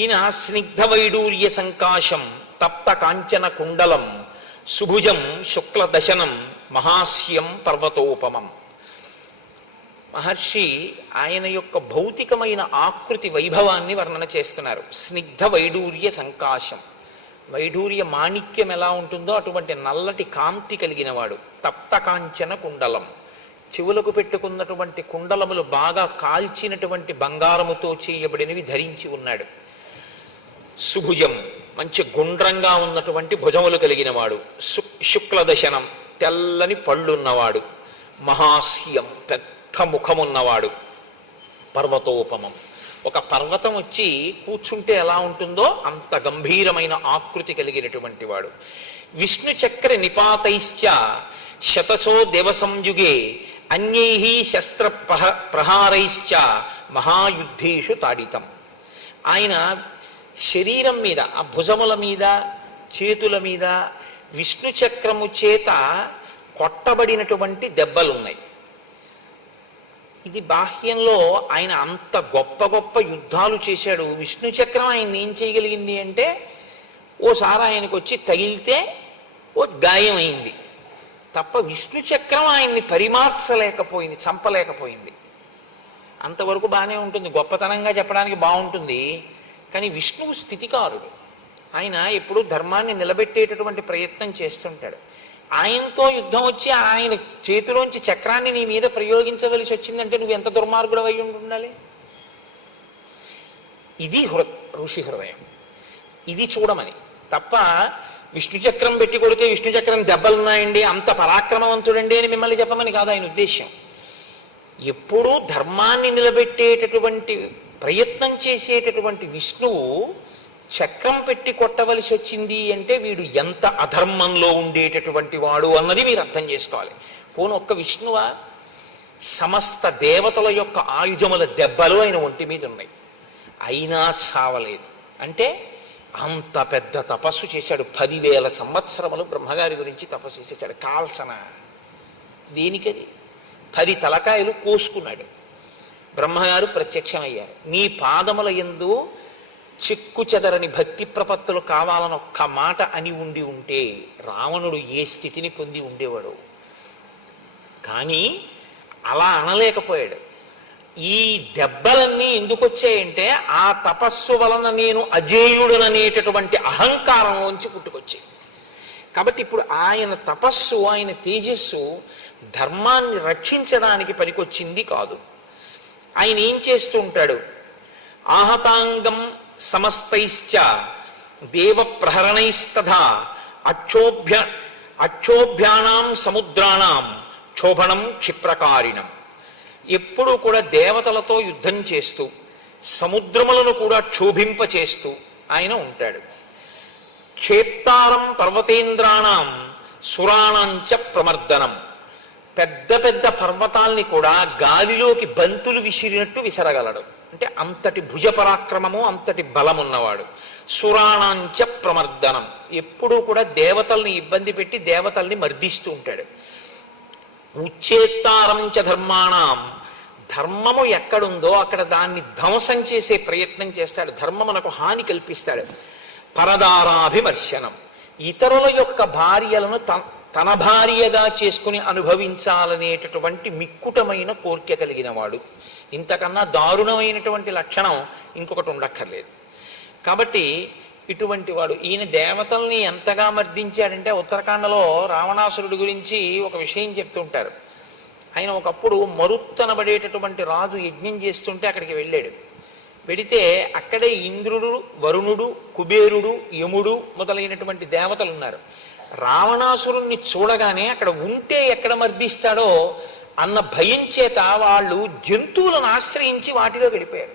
ఈయన స్నిగ్ధ వైడూర్య సంకాశం తప్త కాంచన కుండలం సుభుజం శుక్లదశనం మహాస్యం పర్వతోపమం. మహర్షి ఆయన యొక్క భౌతికమైన ఆకృతి వైభవాన్ని వర్ణన చేస్తున్నారు. స్నిగ్ధ వైడూర్య సంకాశం, వైడూర్య మాణిక్యం ఎలా ఉంటుందో అటువంటి నల్లటి కాంతి కలిగిన వాడు. తప్త కాంచన కుండలం, చెవులకు పెట్టుకున్నటువంటి కుండలములు బాగా కాల్చినటువంటి బంగారముతో చేయబడినవి ధరించి ఉన్నాడు. సుభుజం, మంచి గుండ్రంగా ఉన్నటువంటి భుజములు కలిగిన వాడు. శుక్లదశనం, తెల్లని పళ్ళున్నవాడు. మహాస్యం, పెద్ద ముఖమున్నవాడు. పర్వతోపమం, ఒక పర్వతం వచ్చి కూర్చుంటే ఎలా ఉంటుందో అంత గంభీరమైన ఆకృతి కలిగినటువంటి వాడు. విష్ణు చక్ర నిపాతైశ్చ శతసో దేవ సంయుగే అన్యైః శస్త్ర ప్రహారైశ్చ మహాయుద్ధేషు తాడితం. ఆయన శరీరం మీద, ఆ భుజముల మీద, చేతుల మీద విష్ణు చక్రము చేత కొట్టబడినటువంటి దెబ్బలున్నాయి. ఇది బాహ్యంలో ఆయన అంత గొప్ప గొప్ప యుద్ధాలు చేశాడు. విష్ణు చక్రం ఆయన ఏం చేయగలిగింది అంటే ఓసారి ఆయనకు వచ్చి తగిలితే ఓ గాయం అయింది తప్ప విష్ణు చక్రం ఆయన్ని పరిమార్చలేకపోయింది, చంపలేకపోయింది. అంతవరకు బాగానే ఉంటుంది, గొప్పతనంగా చెప్పడానికి బాగుంటుంది. కానీ విష్ణువు స్థితికారుడు. ఆయన ఎప్పుడూ ధర్మాన్ని నిలబెట్టేటటువంటి ప్రయత్నం చేస్తుంటాడు. ఆయనతో యుద్ధం వచ్చి ఆయన చేతిలోంచి చక్రాన్ని నీ మీద ప్రయోగించవలసి వచ్చిందంటే నువ్వు ఎంత దుర్మార్గుడు అయి ఉండాలి. ఇది ఋషి హృదయం. ఇది చూడమని తప్ప విష్ణు చక్రం పెట్టి కొడితే విష్ణు చక్రం దెబ్బలున్నాయండి, అంత పరాక్రమవంతుడండి అని మిమ్మల్ని చెప్పమని కాదు ఆయన ఉద్దేశ్యం. ఎప్పుడూ ధర్మాన్ని నిలబెట్టేటటువంటి ప్రయత్నం చేసేటటువంటి విష్ణువు చక్రం పెట్టి కొట్టవలసి వచ్చింది అంటే వీడు ఎంత అధర్మంలో ఉండేటటువంటి వాడు అన్నది మీరు అర్థం చేసుకోవాలి. పోను ఒక్క విష్ణువా, సమస్త దేవతల యొక్క ఆయుధముల దెబ్బలు ఆయన ఒంటి మీద ఉన్నాయి, అయినా చావలేదు. అంటే అంత పెద్ద తపస్సు చేశాడు. 10,000 సంవత్సరములు బ్రహ్మగారి గురించి తపస్సు చేశాడు. కాల్సన దేనికది? 10 తలకాయలు కోసుకున్నాడు. బ్రహ్మగారు ప్రత్యక్షమయ్యారు. నీ పాదముల యందు చిక్కు చెదరని భక్తి ప్రపత్తులు కావాలని ఒక్క మాట అని ఉండి ఉంటే రావణుడు ఏ స్థితిని పొంది ఉండేవాడు. కానీ అలా అనలేకపోయాడు. ఈ దెబ్బలన్నీ ఎందుకు వచ్చాయంటే ఆ తపస్సు వలన నేను అజేయుడననేటటువంటి అహంకారంలోంచి పుట్టుకొచ్చాయి. కాబట్టి ఇప్పుడు ఆయన తపస్సు, ఆయన తేజస్సు ధర్మాన్ని రక్షించడానికి పనికొచ్చింది కాదు. ఆయన ఏం చేస్తూ ఉంటాడు? ఆహతాంగం సమస్తైశ్చ దేవ ప్రహరణైస్తథా అక్షోభ్యానాం సముద్రాణం క్షోభణం క్షిప్రకారిణం. ఎప్పుడూ కూడా దేవతలతో యుద్ధం చేస్తూ సముద్రములను కూడా క్షోభింపచేస్తూ ఆయన ఉంటాడు. క్షేత్తారం పర్వతేంద్రాణం సురాణంచ ప్రమర్దనం. పెద్ద పెద్ద పర్వతాల్ని కూడా గాలిలోకి బంతులు విసిరినట్టు విసరగలడు. అంటే అంతటి భుజ పరాక్రమము, అంతటి బలం ఉన్నవాడు. సురాణాంచ ప్రమర్దనం, ఎప్పుడూ కూడా దేవతల్ని ఇబ్బంది పెట్టి దేవతల్ని మర్దిస్తూ ఉంటాడు. ఉచ్చేత్తారంచ ధర్మాణం, ధర్మము ఎక్కడుందో అక్కడ దాన్ని ధ్వంసం చేసే ప్రయత్నం చేస్తాడు, ధర్మమునకు హాని కల్పిస్తాడు. పరదారాభివర్షణం, ఇతరుల యొక్క భార్యలను తన భార్యగా చేసుకుని అనుభవించాలనేటటువంటి మిక్కుటమైన కోరిక కలిగిన వాడు. ఇంతకన్నా దారుణమైనటువంటి లక్షణం ఇంకొకటి ఉండక్కర్లేదు. కాబట్టి ఇటువంటి వాడు. ఈయన దేవతల్ని ఎంతగా మర్దించాడంటే ఉత్తరాఖండలో రావణాసురుడి గురించి ఒక విషయం చెప్తుంటారు. ఆయన ఒకప్పుడు మరుత్తనబడేటటువంటి రాజు యజ్ఞం చేస్తుంటే అక్కడికి వెళ్ళాడు. వెడితే అక్కడే ఇంద్రుడు, వరుణుడు, కుబేరుడు, యముడు మొదలైనటువంటి దేవతలు ఉన్నారు. రావణాసురుణ్ణి చూడగానే అక్కడ ఉంటే ఎక్కడ మర్దిస్తాడో అన్న భయం చేత వాళ్ళు జంతువులను ఆశ్రయించి వాటిలో వెళ్ళిపోయారు.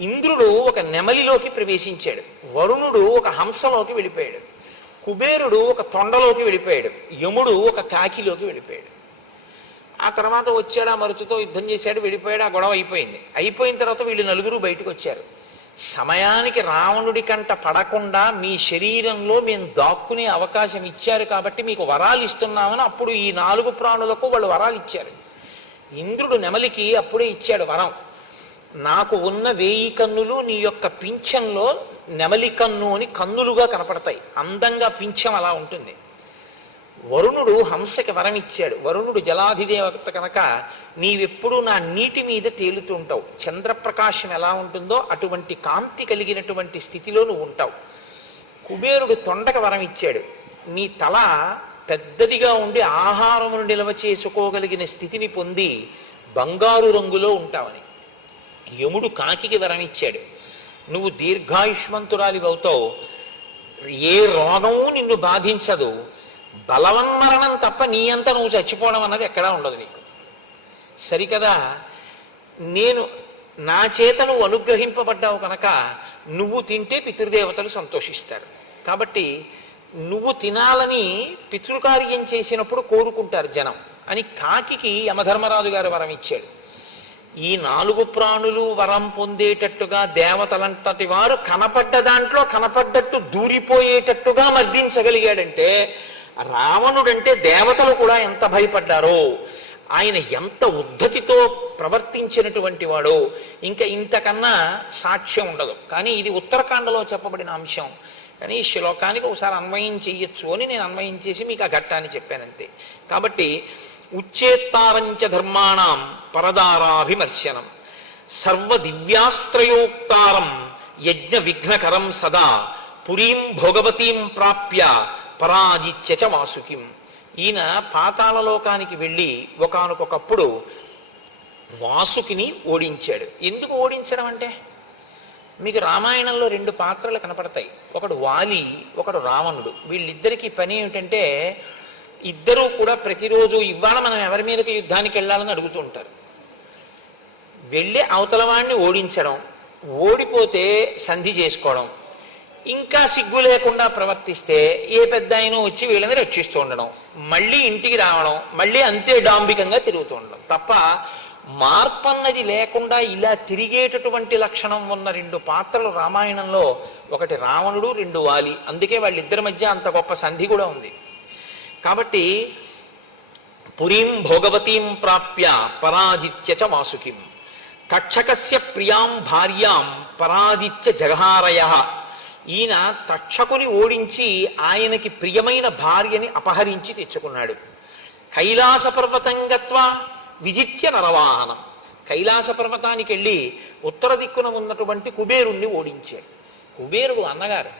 ఇంద్రుడు ఒక నెమలిలోకి ప్రవేశించాడు, వరుణుడు ఒక హంసలోకి వెళ్ళిపోయాడు, కుబేరుడు ఒక తొండలోకి వెళ్ళిపోయాడు, యముడు ఒక కాకిలోకి వెళ్ళిపోయాడు. ఆ తర్వాత వచ్చాడు, ఆ మరుచుతో యుద్ధం చేశాడు, వెళ్ళిపోయాడు, ఆ గొడవ అయిపోయింది. అయిపోయిన తర్వాత వీళ్ళు నలుగురు బయటకు వచ్చారు. సమయానికి రావణుడి కంట పడకుండా మీ శరీరంలో మేము దాక్కునే అవకాశం ఇచ్చారు కాబట్టి మీకు వరాలు ఇస్తున్నామని అప్పుడు ఈ 4 ప్రాణులకు వాళ్ళు వరాలు ఇచ్చారు. ఇంద్రుడు నెమలికి అప్పుడే ఇచ్చాడు వరం, నాకు ఉన్న 1000 కన్నులు నీ యొక్క పింఛంలో నెమలి కన్ను అని కన్నులుగా కనపడతాయి, అందంగా పింఛం అలా ఉంటుంది. వరుణుడు హంసకి వరం ఇచ్చాడు. వరుణుడు జలాధిదేవత కనుక నీవెప్పుడు నా నీటి మీద తేలుతుంటావు, చంద్రప్రకాశం ఎలా ఉంటుందో అటువంటి కాంతి కలిగినటువంటి స్థితిలో నువ్వు ఉంటావు. కుబేరుడు తొండక వరం ఇచ్చాడు, నీ తల పెద్దదిగా ఉండి ఆహారమును నిల్వ చేసుకోగలిగిన స్థితిని పొంది బంగారు రంగులో ఉంటావని. యముడు కాకికి వరం ఇచ్చాడు, నువ్వు దీర్ఘాయుష్మంతురాలివి అవుతావు, ఏ రోగము నిన్ను బాధించదు, బలవన్మరణం తప్ప నీ అంతా నువ్వు చచ్చిపోవడం అన్నది ఎక్కడా ఉండదు నీకు. సరికదా, నేను నా చేత నువ్వు అనుగ్రహింపబడ్డావు కనుక నువ్వు తింటే పితృదేవతలు సంతోషిస్తారు. కాబట్టి నువ్వు తినాలని పితృకార్యం చేసినప్పుడు కోరుకుంటారు జనం అని కాకికి యమధర్మరాజు గారు వరం ఇచ్చాడు. ఈ 4 ప్రాణులు వరం పొందేటట్టుగా దేవతలంతటి వారు కనపడ్డ దాంట్లో కనపడ్డట్టు దూరిపోయేటట్టుగా మర్దించగలిగాడంటే రావణుడంటే దేవతలు కూడా ఎంత భయపడ్డారో, ఆయన ఎంత ఉద్ధతితో ప్రవర్తించినటువంటి వాడో ఇంకా ఇంతకన్నా సాక్ష్యం ఉండదు. కానీ ఇది ఉత్తరాఖండలో చెప్పబడిన అంశం. కానీ ఈ శ్లోకానికి ఒకసారి అన్వయం చెయ్యొచ్చు అని నేను అన్వయం చేసి మీకు ఆ ఘట్టాన్ని చెప్పానంతే. కాబట్టి ఉచ్చేత్తారంచ ధర్మాణం పరదారాభిమర్శనం సర్వ దివ్యాస్త్రయోక్తారం యజ్ఞ విఘ్నకరం సదా పురీం భోగవతీం ప్రాప్య పరాజిత్య చ వాసుకిం. ఈయన పాతాళలోకానికి వెళ్ళి ఒకానొకప్పుడు వాసుకిని ఓడించాడు. ఎందుకు ఓడించడం అంటే మీకు రామాయణంలో 2 పాత్రలు కనపడతాయి, ఒకడు వాలి, ఒకడు రావణుడు. వీళ్ళిద్దరికీ పని ఏమిటంటే ఇద్దరూ కూడా ప్రతిరోజు ఇవాళ మనం ఎవరి మీదకి యుద్ధానికి వెళ్ళాలని అడుగుతూ ఉంటారు. వెళ్ళి అవతల వాడిని ఓడించడం, ఓడిపోతే సంధి చేసుకోవడం, ఇంకా సిగ్గు లేకుండా ప్రవర్తిస్తే ఏ పెద్ద ఆయన వచ్చి వీళ్ళని రక్షిస్తూ ఉండడం, మళ్ళీ ఇంటికి రావడం, మళ్ళీ అంతే డాంబికంగా తిరుగుతూ ఉండడం తప్ప మార్పన్నది లేకుండా ఇలా తిరిగేటటువంటి లక్షణం ఉన్న 2 పాత్రలు రామాయణంలో, ఒకటి రావణుడు, 2 వాలి. అందుకే వాళ్ళిద్దరి మధ్య అంత గొప్ప సంధి కూడా ఉంది. కాబట్టి పురీం భోగవతీం ప్రాప్య పరాజిత్య చ వాసుకిం తక్షకస్య ప్రియాం భార్యాం పరాజిత్య జగహారయః. ఈయన తక్షకుని ఓడించి ఆయనకి ప్రియమైన భార్యని అపహరించి తెచ్చుకున్నాడు. కైలాస పర్వతం గత్వా విజిత్య నరవాహనం, కైలాస పర్వతానికి వెళ్ళి ఉత్తర దిక్కున ఉన్నటువంటి కుబేరుణ్ణి ఓడించాడు. కుబేరుడు అన్నగారు.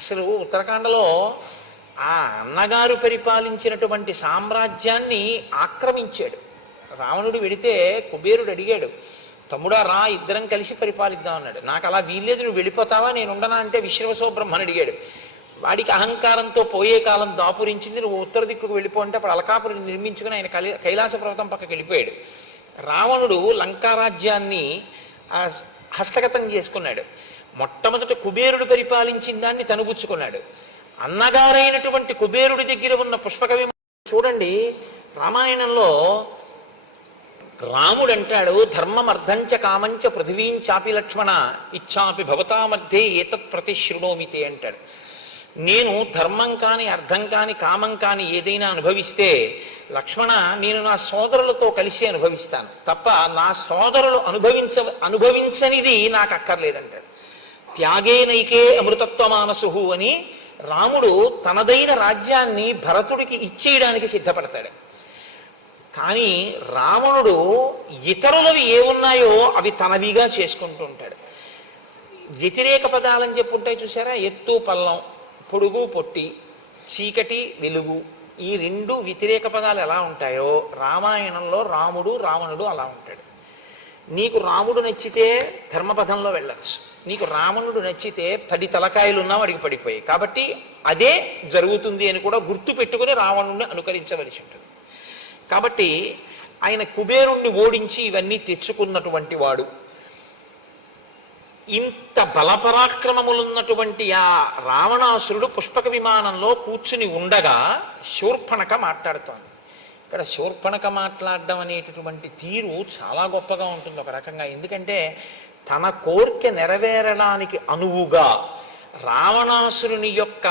అసలు ఉత్తరాఖండలో ఆ అన్నగారు పరిపాలించినటువంటి సామ్రాజ్యాన్ని ఆక్రమించాడు. రావణుడు వెడితే కుబేరుడు అడిగాడు, తమ్ముడా రా, ఇద్దరం కలిసి పరిపాలిద్దాం అన్నాడు. నాకు అలా వీల్లేదు, నువ్వు వెళ్ళిపోతావా, నేను ఉండనా అంటే విశ్రవసో బ్రహ్మని అడిగాడు. వాడికి అహంకారంతో పోయే కాలం దాపురించింది, నువ్వు ఉత్తర దిక్కుకు వెళ్ళిపో అంటే అప్పుడు అలకాపురి నిర్మించుకుని ఆయన కైలాస పర్వతం పక్కకి వెళ్ళిపోయాడు. రావణుడు లంకారాజ్యాన్ని హస్తగతం చేసుకున్నాడు. మొట్టమొదట కుబేరుడు పరిపాలించిన దాన్ని తనుగుచ్చుకున్నాడు. అన్నగారైనటువంటి కుబేరుడి దగ్గర ఉన్న పుష్పక చూడండి, రామాయణంలో రాముడు అంటాడు, ధర్మం అర్థంచ కామంచ పృథివీంచాపి లక్ష్మణ ఇచ్చాపి భవతామర్థే ఏతత్ ప్రతిశృణోమితే అంటాడు. నేను ధర్మం కాని అర్థం కాని కామం కాని ఏదైనా అనుభవిస్తే లక్ష్మణ నేను నా సోదరులతో కలిసి అనుభవిస్తాను తప్ప నా సోదరులు అనుభవించనిది నాకు అక్కర్లేదంటాడు. త్యాగేనైకే అమృతత్వమానసు అని రాముడు తనదైన రాజ్యాన్ని భరతుడికి ఇచ్చేయడానికి సిద్ధపడతాడు. కానీ రావణుడు ఇతరులవి ఏమున్నాయో అవి తనవిగా చేసుకుంటూ ఉంటాడు. వ్యతిరేక పదాలని చెప్పుంటాయి చూసారా, ఎత్తు పల్లం, పొడుగు పొట్టి, చీకటి వెలుగు, ఈ రెండు వ్యతిరేక పదాలు ఎలా ఉంటాయో రామాయణంలో రాముడు రావణుడు అలా ఉంటాడు. నీకు రాముడు నచ్చితే ధర్మపథంలో వెళ్ళచ్చు, నీకు రావణుడు నచ్చితే 10 తలకాయలున్నా వాడికి పడిపోయాయి. కాబట్టి అదే జరుగుతుంది అని కూడా గుర్తు పెట్టుకుని రావణుడిని అనుకరించవలసి ఉంటుంది. కాబట్టి ఆయన కుబేరుణ్ణి ఓడించి ఇవన్నీ తెచ్చుకున్నటువంటి వాడు. ఇంత బలపరాక్రమములున్నటువంటి ఆ రావణాసురుడు పుష్పక విమానంలో కూర్చుని ఉండగా శూర్పణఖ మాట్లాడుతోంది. ఇక్కడ శూర్పణఖ మాట్లాడడం అనేటటువంటి తీరు చాలా గొప్పగా ఉంటుంది ఒక రకంగా. ఎందుకంటే తన కోరిక నెరవేరడానికి అనువుగా రావణాసురుని యొక్క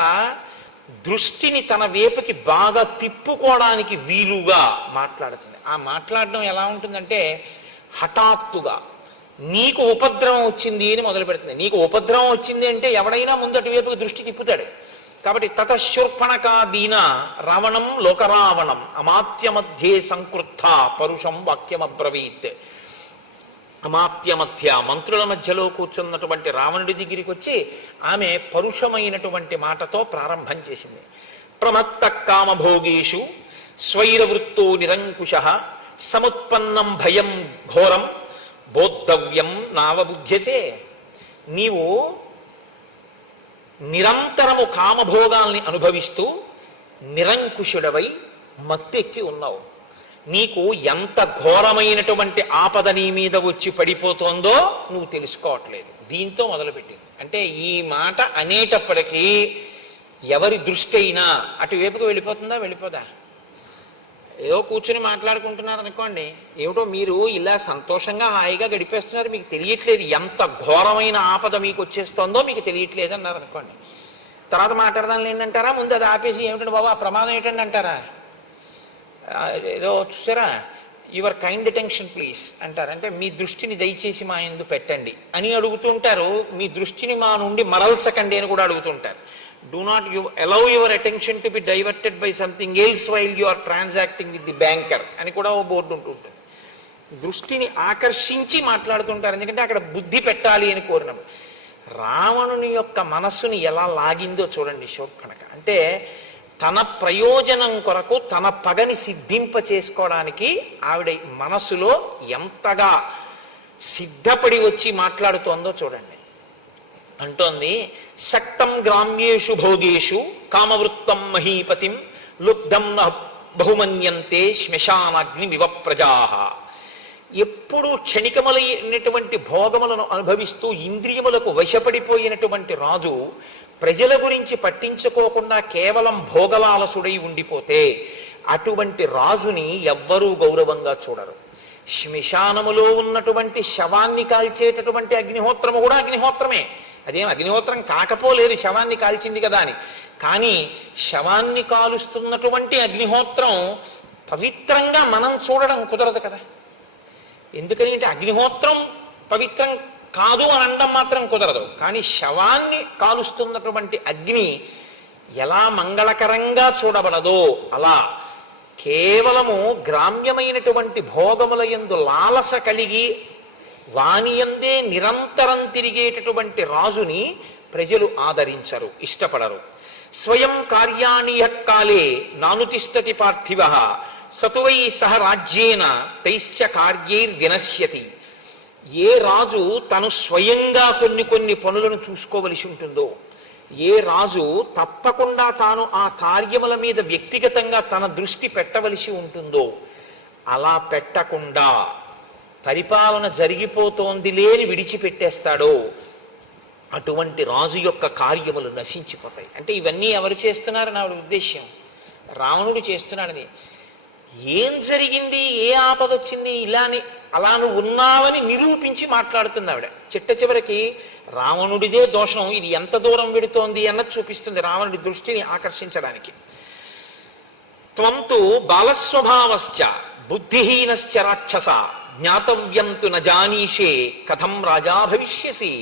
దృష్టిని తన వైపుకి బాగా తిప్పుకోవడానికి వీలుగా మాట్లాడుతుంది. ఆ మాట్లాడడం ఎలా ఉంటుందంటే హఠాత్తుగా నీకు ఉపద్రవం వచ్చింది అని మొదలు పెడుతుంది. నీకు ఉపద్రవం వచ్చింది అంటే ఎవడైనా ముందటి వైపుకి దృష్టి తిప్పుతాడు. కాబట్టి తతశూర్పణఖాదీన రావణం లోకరావణం అమాత్య మధ్యే సంకృత్త పరుషం వాక్యమబ్రవీత్. అమాత్య మధ్య మంత్రుల మధ్యలో కూర్చున్నటువంటి రావణుడి దగ్గరికి వచ్చి ఆమె పరుషమైనటువంటి మాటతో ప్రారంభం చేసింది. ప్రమత్త కామభోగేషు స్వైరవృత్తో నిరంకుశః సముత్పన్నం భయం ఘోరం బోద్ధవ్యం నావబుధ్యసే. నీవు నిరంతరము కామభోగాల్ని అనుభవిస్తూ నిరంకుశుడవై మత్తెక్కి ఉన్నావు. నీకు ఎంత ఘోరమైనటువంటి ఆపద నీ మీద వచ్చి పడిపోతుందో నువ్వు తెలుసుకోవట్లేదు. దీంతో మొదలుపెట్టింది. అంటే ఈ మాట అనేటప్పటికీ ఎవరి దృష్టి అయినా అటువైపుకి వెళ్ళిపోతుందా, వెళ్ళిపోదా? ఏదో కూర్చుని మాట్లాడుకుంటున్నారు అనుకోండి, ఏమిటో మీరు ఇలా సంతోషంగా హాయిగా గడిపేస్తున్నారు, మీకు తెలియట్లేదు ఎంత ఘోరమైన ఆపద మీకు వచ్చేస్తుందో మీకు తెలియట్లేదు అన్నారు అనుకోండి. తర్వాత మాట్లాడదాం ఏంటంటారా, ముందు అది ఆపేసి ఏమిటండి బాబు ఆ ప్రమాదం ఏంటండి అంటారా? ఏదో చూసారా, యువర్ కైండ్ అటెన్షన్ ప్లీజ్ అంటారు. అంటే మీ దృష్టిని దయచేసి మా యందు పెట్టండి అని అడుగుతుంటారు. మీ దృష్టిని మా నుండి మరల్చకండి అని కూడా అడుగుతుంటారు. Do not allow your attention to be diverted by something else while you are transacting with the banker అని కూడా ఓ బోర్డు ఉంటుంటుంది. దృష్టిని ఆకర్షించి మాట్లాడుతుంటారు, ఎందుకంటే అక్కడ బుద్ధి పెట్టాలి అని కోరినప్పుడు. రావణుని యొక్క మనస్సుని ఎలా లాగిందో చూడండి శూర్పణఖ. అంటే తన ప్రయోజనం కొరకు తన పగని సిద్ధింప చేసుకోవడానికి ఆవిడ మనసులో ఎంతగా సిద్ధపడి వచ్చి మాట్లాడుతోందో చూడండి. అంటోంది, సక్తం గ్రామ్యేషు భోగేషు కామవృత్తం మహీపతిం లుబ్ధం న బహుమన్యంతే శ్మశానాగ్నిమివ ప్రజాః. ఎప్పుడు క్షణికములైనటువంటి భోగములను అనుభవిస్తూ ఇంద్రియములకు వశపడిపోయినటువంటి రాజు ప్రజల గురించి పట్టించుకోకుండా కేవలం భోగలాలసుడై ఉండిపోతే అటువంటి రాజుని ఎవ్వరూ గౌరవంగా చూడరు. శ్మశానములో ఉన్నటువంటి శవాన్ని కాల్చేటటువంటి అగ్నిహోత్రము కూడా అగ్నిహోత్రమే. అదేం అగ్నిహోత్రం కాకపోలేదు శవాన్ని కాల్చింది కదా అని. కానీ శవాన్ని కాలుస్తున్నటువంటి అగ్నిహోత్రం పవిత్రంగా మనం చూడడం కుదరదు కదా. ఎందుకని అంటే అగ్నిహోత్రం పవిత్రం కాదు అని అనడం మాత్రం కుదరదు. కానీ శవాన్ని కాలుస్తున్నటువంటి అగ్ని ఎలా మంగళకరంగా చూడబడదో అలా కేవలము గ్రామ్యమైనటువంటి భోగముల యందు లాలస కలిగి వానియందే నిరంతరం తిరిగేటటువంటి రాజుని ప్రజలు ఆదరించరు, ఇష్టపడరు. స్వయం కార్యాణి కాలే నానుతిష్టతి పార్థివ సతువై సహ రాజ్యేన తైశ్చ కార్యైర్వినశ్యతి. ఏ రాజు తను స్వయంగా కొన్ని పనులను చూసుకోవలసి ఉంటుందో, ఏ రాజు తప్పకుండా తాను ఆ కార్యముల మీద వ్యక్తిగతంగా తన దృష్టి పెట్టవలసి ఉంటుందో అలా పెట్టకుండా పరిపాలన జరిగిపోతోంది లేని విడిచిపెట్టేస్తాడో అటువంటి రాజు యొక్క కార్యములు నశించిపోతాయి. అంటే ఇవన్నీ ఎవరు చేస్తున్నారు నా ఉద్దేశ్యం? రావణుడు చేస్తున్నాడని. ఏం జరిగింది, ఏ ఆపద వచ్చింది, ఇలాని అలా నువ్వు ఉన్నావని నిరూపించి మాట్లాడుతుంది ఆవిడ. చిట్ట చివరికి రావణుడిదే దోషం, ఇది ఎంత దూరం వెడుతోంది అన్నది చూపిస్తుంది రావణుడి దృష్టిని ఆకర్షించడానికి. త్వంతు బాలస్వభావశ్చ బుద్ధిహీనశ్చ రాక్షస జ్ఞాతవ్యంతు నజానీషే కథం రాజా భవిష్యసి.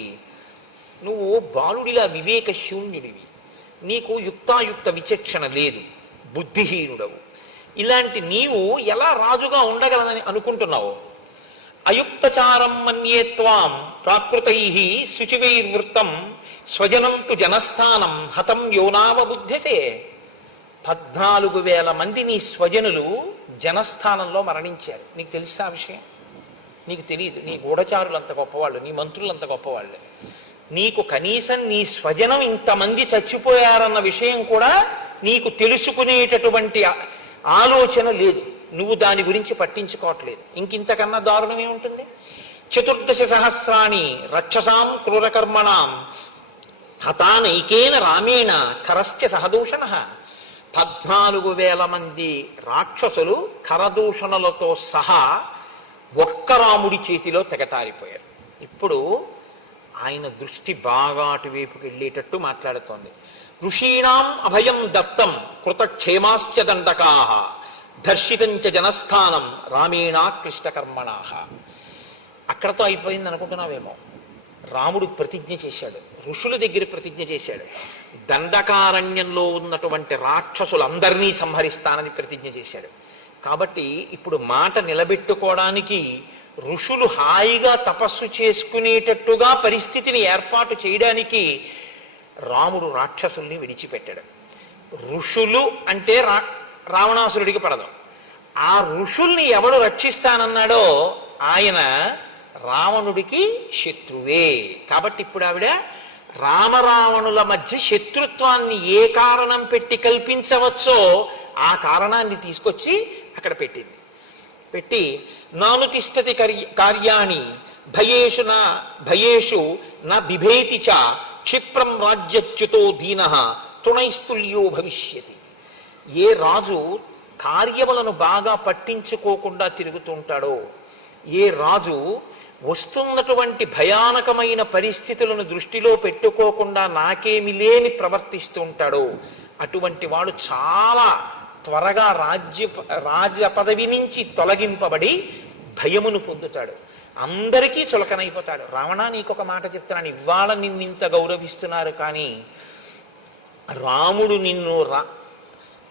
నువ్వు బాలుడిలా వివేక శూన్యుడివి, నీకు యుక్తాయుక్త విచక్షణ లేదు, బుద్ధిహీనుడవు. ఇలాంటి నీవు ఎలా రాజుగా ఉండగలదని అనుకుంటున్నావు? అయుక్తచారం మన్యే త్వాం ప్రాకృతై శుచివైర్వృత్తం స్వజనం తు జనస్థానం హతం యోనావ బుద్ధ్యసే. 14,000 మంది నీ స్వజనులు జనస్థానంలో మరణించారు. నీకు తెలుసా ఆ విషయం? నీకు తెలియదు. నీ గూఢచారులు అంత గొప్పవాళ్ళు, నీ మంత్రులు అంత గొప్పవాళ్ళు. నీకు కనీసం నీ స్వజనం ఇంతమంది చచ్చిపోయారన్న విషయం కూడా నీకు తెలుసుకునేటటువంటి ఆలోచన లేదు. నువ్వు దాని గురించి పట్టించుకోవట్లేదు. ఇంకింతకన్నా దారుణం ఏముంటుంది? 14 సహస్రాణి రక్షసాం క్రూరకర్మణాం హతానైకేన రామేణ కరశ్చ సహదూషణ. 14,000 మంది రాక్షసులు కరదూషణలతో సహా ఒక్క రాముడి చేతిలో తెగటారిపోయారు. ఇప్పుడు ఆయన దృష్టి బాగా అటువైపుకి వెళ్ళేటట్టు మాట్లాడుతోంది. ఋషీణాం అభయం దత్తం కృతక్షేమాశ్చ దండకాః దర్శితంచ జనస్థానం రామేణ క్లిష్టకర్మణాః. అక్కడతో అయిపోయింది అనుకుంటున్నావేమో. రాముడు ప్రతిజ్ఞ చేశాడు, ఋషుల దగ్గర ప్రతిజ్ఞ చేశాడు, దండకారణ్యంలో ఉన్నటువంటి రాక్షసులందరినీ సంహరిస్తానని ప్రతిజ్ఞ చేశాడు. కాబట్టి ఇప్పుడు మాట నిలబెట్టుకోవడానికి ఋషులు హాయిగా తపస్సు చేసుకునేటట్టుగా పరిస్థితిని ఏర్పాటు చేయడానికి రాముడు రాక్షసుల్ని విడిచిపెట్టాడు. ఋషులు అంటే రావణాసురుడికి పడదు. ఆ ఋషుల్ని ఎవడు రక్షిస్తానన్నాడో ఆయన రావణుడికి శత్రువే. కాబట్టి ఇప్పుడు ఆవిడ రామరావణుల మధ్య శత్రుత్వాన్ని ఏ కారణం పెట్టి కల్పించవచ్చో ఆ కారణాన్ని తీసుకొచ్చి అక్కడ పెట్టింది. పెట్టి నాను తిష్టతి కార్యాణి భయేషు నా బిభేతి చ క్షిప్రం రాజ్యచ్యుతో దీనః తృణైస్తుల్యో భవిష్యతి. ఏ రాజు కార్యములను బాగా పట్టించుకోకుండా తిరుగుతుంటాడో, ఏ రాజు వస్తున్నటువంటి భయానకమైన పరిస్థితులను దృష్టిలో పెట్టుకోకుండా నాకేమి లేని ప్రవర్తిస్తూ ఉంటాడో అటువంటి వాడు చాలా త్వరగా రాజ పదవి నుంచి తొలగింపబడి భయమును పొందుతాడు, అందరికీ చులకనైపోతాడు. రావణ, నీకొక మాట చెప్తున్నాను, ఇవాళ నిన్నింత గౌరవిస్తున్నారు, కానీ రాముడు నిన్ను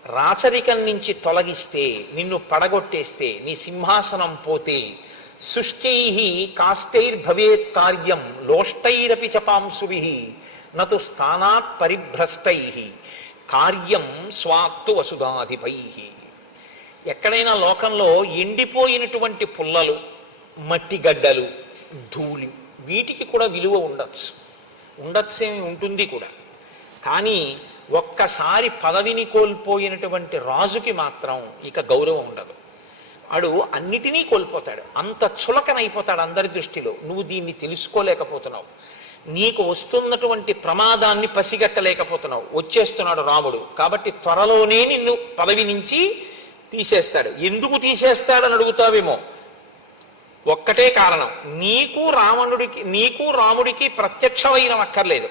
రాచరికం నుంచి తొలగిస్తే, నిన్ను పడగొట్టేస్తే, నీ సింహాసనం పోతే శుష్కై కాష్టైర్భవేత్ కార్యం లోష్టైరపి చపాంసుభిః నతు స్థానాత్ పరిభ్రష్టై కార్యం స్వాత్తు వసుధాధిపైః. ఎక్కడైనా లోకంలో ఎండిపోయినటువంటి పుల్లలు, మట్టి గడ్డలు, ధూళి, వీటికి కూడా విలువ ఉండొచ్చేమి ఉంటుంది కూడా. కానీ ఒక్కసారి పదవిని కోల్పోయినటువంటి రాజుకి మాత్రం ఇక గౌరవం ఉండదు. వాడు అన్నిటినీ కోల్పోతాడు, అంత చులకనైపోతాడు అందరి దృష్టిలో. నువ్వు దీన్ని తెలుసుకోలేకపోతున్నావు, నీకు వస్తున్నటువంటి ప్రమాదాన్ని పసిగట్టలేకపోతున్నావు. వచ్చేస్తున్నాడు రాముడు, కాబట్టి త్వరలోనే నిన్ను పదవి నుంచి తీసేస్తాడు. ఎందుకు తీసేస్తాడని అడుగుతావేమో. ఒక్కటే కారణం, నీకు రాముడికి ప్రత్యక్షమైన అక్కర్లేదు.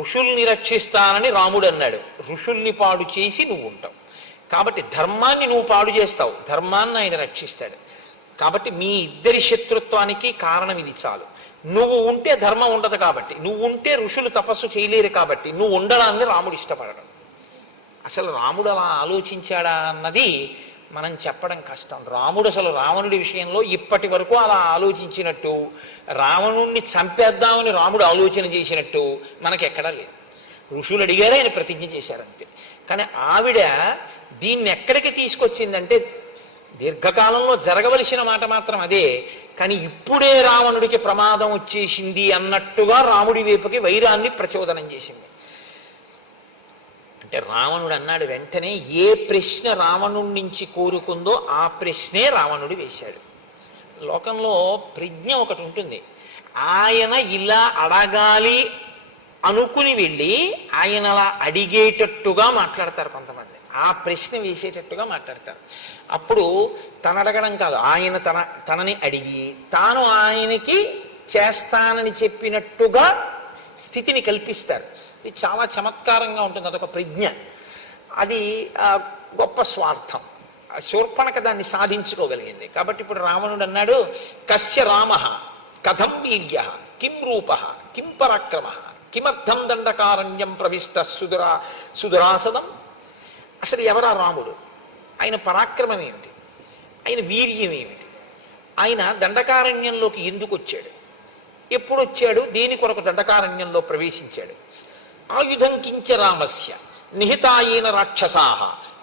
ఋషుల్ని రక్షిస్తానని రాముడు అన్నాడు, ఋషుల్ని పాడు చేసి నువ్వు ఉంటావు. కాబట్టి ధర్మాన్ని నువ్వు పాడు చేస్తావు, ధర్మాన్ని ఆయన రక్షిస్తాడు. కాబట్టి మీ ఇద్దరి శత్రుత్వానికి కారణం ఇది చాలు. నువ్వు ఉంటే ధర్మం ఉండదు, కాబట్టి నువ్వు ఉంటే ఋషులు తపస్సు చేయలేరు, కాబట్టి నువ్వు ఉండడాన్ని రాముడు ఇష్టపడడం. అసలు రాముడు అలా ఆలోచించాడా అన్నది మనం చెప్పడం కష్టం. రాముడు అసలు రావణుడి విషయంలో ఇప్పటి వరకు అలా ఆలోచించినట్టు, రావణుణ్ణి చంపేద్దామని రాముడు ఆలోచన చేసినట్టు మనకెక్కడా లేదు. ఋషులు అడిగారు, ఆయన ప్రతిజ్ఞ చేశారంతే. కానీ ఆవిడ దీన్ని ఎక్కడికి తీసుకొచ్చిందంటే, దీర్ఘకాలంలో జరగవలసిన మాట మాత్రం అదే, కానీ ఇప్పుడే రావణుడికి ప్రమాదం వచ్చేసింది అన్నట్టుగా రాముడి వైపుకి వైరాన్ని ప్రచోదనం చేసింది. అంటే రావణుడు అన్నాడు, వెంటనే ఏ ప్రశ్న రావణుడి నుంచి కోరుకుందో ఆ ప్రశ్నే రావణుడు వేశాడు. లోకంలో ప్రజ్ఞ ఒకటి ఉంటుంది, ఆయన ఇలా అడగాలి అనుకుని వెళ్ళి ఆయన అలా అడిగేటట్టుగా మాట్లాడతారు కొంతమంది. ఆ ప్రశ్న వేసేటట్టుగా మాట్లాడతారు. అప్పుడు తను అడగడం కాదు, ఆయన తనని అడిగి తాను ఆయనకి చేస్తానని చెప్పినట్టుగా స్థితిని కల్పిస్తారు. ఇది చాలా చమత్కారంగా ఉంటుంది, అదొక ప్రజ్ఞ, అది గొప్ప స్వార్థం. శూర్పణఖ దాన్ని సాధించుకోగలిగింది. కాబట్టి ఇప్పుడు రావణుడు అన్నాడు, కస్య రామ కథం వీర్య కిం రూప కిం పరాక్రమ కిమర్థం దండకారణ్యం ప్రవిష్ట సుదురాసదం. అసలు ఎవరా రాముడు, ఆయన పరాక్రమం ఏమిటి, ఆయన వీర్యం ఏమిటి, ఆయన దండకారణ్యంలోకి ఎందుకు వచ్చాడు, ఎప్పుడు వచ్చాడు, దేని కొరకు దండకారణ్యంలో ప్రవేశించాడు. ఆయుధం కించ రామస్య నిహితాయేన రాక్షసాః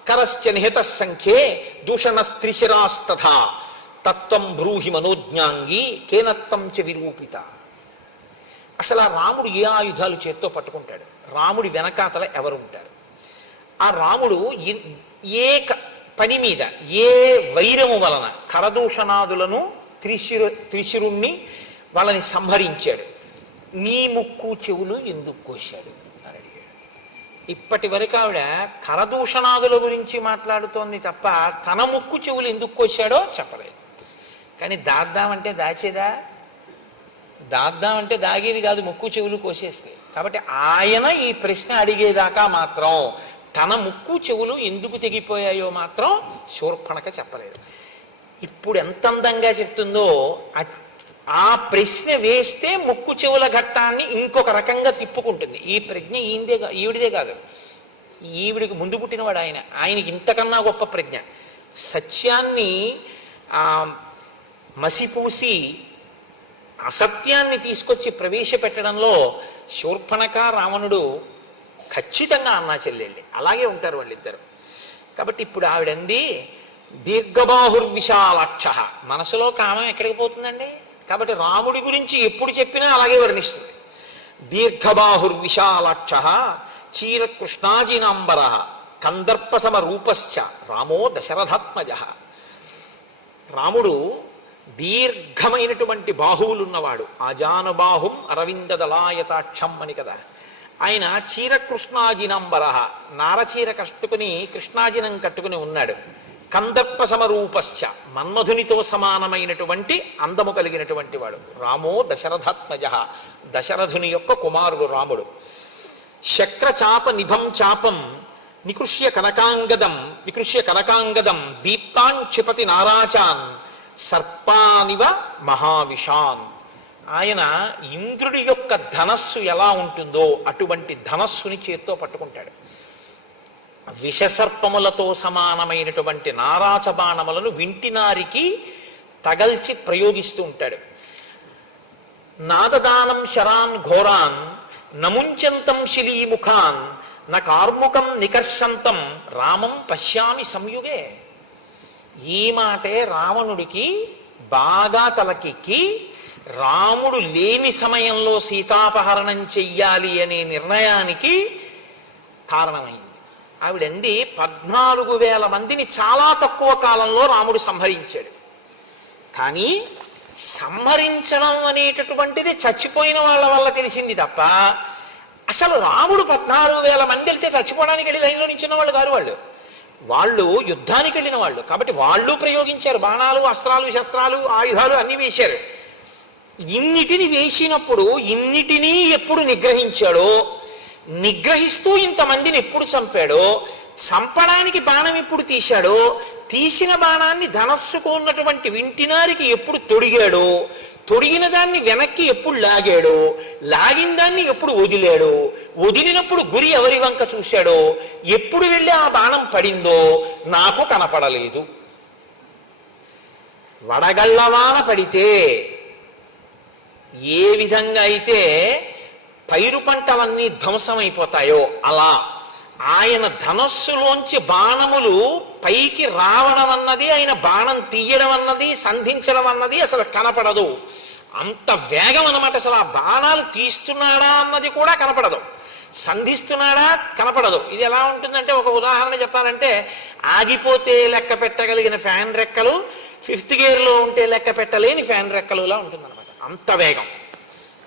కరశ్చ నిహిత సంఖ్యే దూషణస్త్రిశిరాస్తథా తత్వం బ్రూహి మనోజ్ఞాంగి కేనత్వం చ విరూపిత. అసలు ఆ రాముడు ఏ ఆయుధాలు చేత్తో పట్టుకుంటాడు, రాముడి వెనకాతల ఎవరు ఉంటారు, ఆ రాముడు ఏ పని మీద ఏ వైరము వలన కరదూషణాదులను త్రిశిరుణ్ణి వాళ్ళని సంహరించాడు, నీ ముక్కు చెవులు ఎందుకు కోశాడు అని అడిగాడు. ఇప్పటి వరకు ఆవిడ కరదూషణాదుల గురించి మాట్లాడుతోంది తప్ప తన ముక్కు చెవులు ఎందుకు కోశాడో చెప్పలేదు. కానీ దాద్దామంటే దాచేదా, దాద్దామంటే దాగేది కాదు, ముక్కు చెవులు కోసేస్తే. కాబట్టి ఆయన ఈ ప్రశ్న అడిగేదాకా మాత్రం తన ముక్కు చెవులు ఎందుకు తెగిపోయాయో మాత్రం శూర్పణఖ చెప్పలేదు. ఇప్పుడు ఎంత అందంగా చెప్తుందో, ఆ ప్రశ్న వేస్తే ముక్కు చెవుల ఘట్టాన్ని ఇంకొక రకంగా తిప్పుకుంటుంది. ఈ ప్రజ్ఞ ఈవిడిదే కాదు, ఈవిడికి ముందు పుట్టినవాడు ఆయన, ఆయనకి ఇంతకన్నా గొప్ప ప్రజ్ఞ. సత్యాన్ని మసిపూసి అసత్యాన్ని తీసుకొచ్చి ప్రవేశపెట్టడంలో శూర్పణఖ రావణుడు ఖచ్చితంగా అన్నా చెల్లెళ్ళి అలాగే ఉంటారు వాళ్ళిద్దరు. కాబట్టి ఇప్పుడు ఆవిడంది దీర్ఘబాహుర్విశాలాక్ష, మనసులో కామం ఎక్కడికి పోతుందండి. కాబట్టి రాముడి గురించి ఎప్పుడు చెప్పినా అలాగే వర్ణిస్తుంది. దీర్ఘబాహుర్విశాలాక్ష చీరకృష్ణాజినాంబర కందర్పసమ రూపశ్చ రామో దశరథాత్మజ. రాముడు దీర్ఘమైనటువంటి బాహువులున్నవాడు, ఆజానుబాహుం అరవిందదలాయతాక్షం అని కదా. ఆయన చీరకృష్ణాజినంబర, నారచీర కట్టుకుని కృష్ణాజినం కట్టుకుని ఉన్నాడు. కందర్ప సమరూపశ్చ, మన్మధునితో సమానమైనటువంటి అందము కలిగినటువంటి వాడు. రామో దశరథాత్మజ, దశరథుని యొక్క కుమారుడు రాముడు. శక్రచాప నిభం చాపం వికృష్య కనకాంగదం దీప్తాన్ క్షిపతి నారాచాన్ సర్పానివ మహావిషాన్. ఆయన ఇంద్రుడి యొక్క ధనస్సు ఎలా ఉంటుందో అటువంటి ధనస్సుని చేత్తో పట్టుకుంటాడు. విషసర్పములతో సమానమైనటువంటి నారాచ బాణములను వింటినారికి తగల్చి ప్రయోగిస్తూ ఉంటాడు. నాదదానం శరాన్ ఘోరాన్ నముంచంతం శిలీముఖాన్ న కార్ముకం నికర్షంతం రామం పశ్యామి సంయుగే. ఈ మాటే రావణుడికి బాగా తలకెక్కి రాముడు లేని సమయంలో సీతాపహరణం చెయ్యాలి అనే నిర్ణయానికి కారణమైంది. ఆవిడంది 14,000 మందిని చాలా తక్కువ కాలంలో రాముడు సంహరించాడు. కానీ సంహరించడం అనేటటువంటిది చచ్చిపోయిన వాళ్ళ వల్ల తెలిసింది తప్ప అసలు రాముడు 14,000 మంది వెళ్తే చచ్చిపోవడానికి వెళ్ళి లైన్లో నించున్న వాళ్ళు కాదు. వాళ్ళు యుద్ధానికి వెళ్ళిన వాళ్ళు కాబట్టి వాళ్ళు ప్రయోగించారు, బాణాలు అస్త్రాలు శస్త్రాలు ఆయుధాలు అన్నీ వేశారు. ఇన్నిటిని వేసినప్పుడు ఇన్నిటినీ ఎప్పుడు నిగ్రహించాడో, నిగ్రహిస్తూ ఇంతమందిని ఎప్పుడు చంపాడో, చంపడానికి బాణం ఎప్పుడు తీశాడో, తీసిన బాణాన్ని ధనస్సుకు ఉన్నటువంటి వింటినారికి ఎప్పుడు తొడిగాడో, తొడిగిన దాన్ని వెనక్కి ఎప్పుడు లాగాడో, లాగిన దాన్ని ఎప్పుడు వదిలాడో, వదిలినప్పుడు గురి ఎవరి వంక చూశాడో, ఎప్పుడు వెళ్ళి ఆ బాణం పడిందో నాకు కనపడలేదు. వడగళ్ళవాన పడితే ఏ విధంగా అయితే పైరు పంటలన్నీ ధ్వంసమైపోతాయో అలా ఆయన ధనస్సులోంచి బాణములు పైకి రావడం అన్నది, ఆయన బాణం తీయడం అన్నది, సంధించడం అన్నది అసలు కనపడదు. అంత వేగం అన్నమాట. అసలు ఆ బాణాలు తీస్తున్నాడా అన్నది కూడా కనపడదు, సంధిస్తున్నాడా కనపడదు. ఇది ఎలా ఉంటుందంటే, ఒక ఉదాహరణ చెప్పాలంటే, ఆగిపోతే లెక్క పెట్టగలిగిన ఫ్యాన్ రెక్కలు 5th గేర్లో ఉంటే లెక్క పెట్టలేని ఫ్యాన్ రెక్కలులా ఉంటుందన్నమాట. అంత వేగం.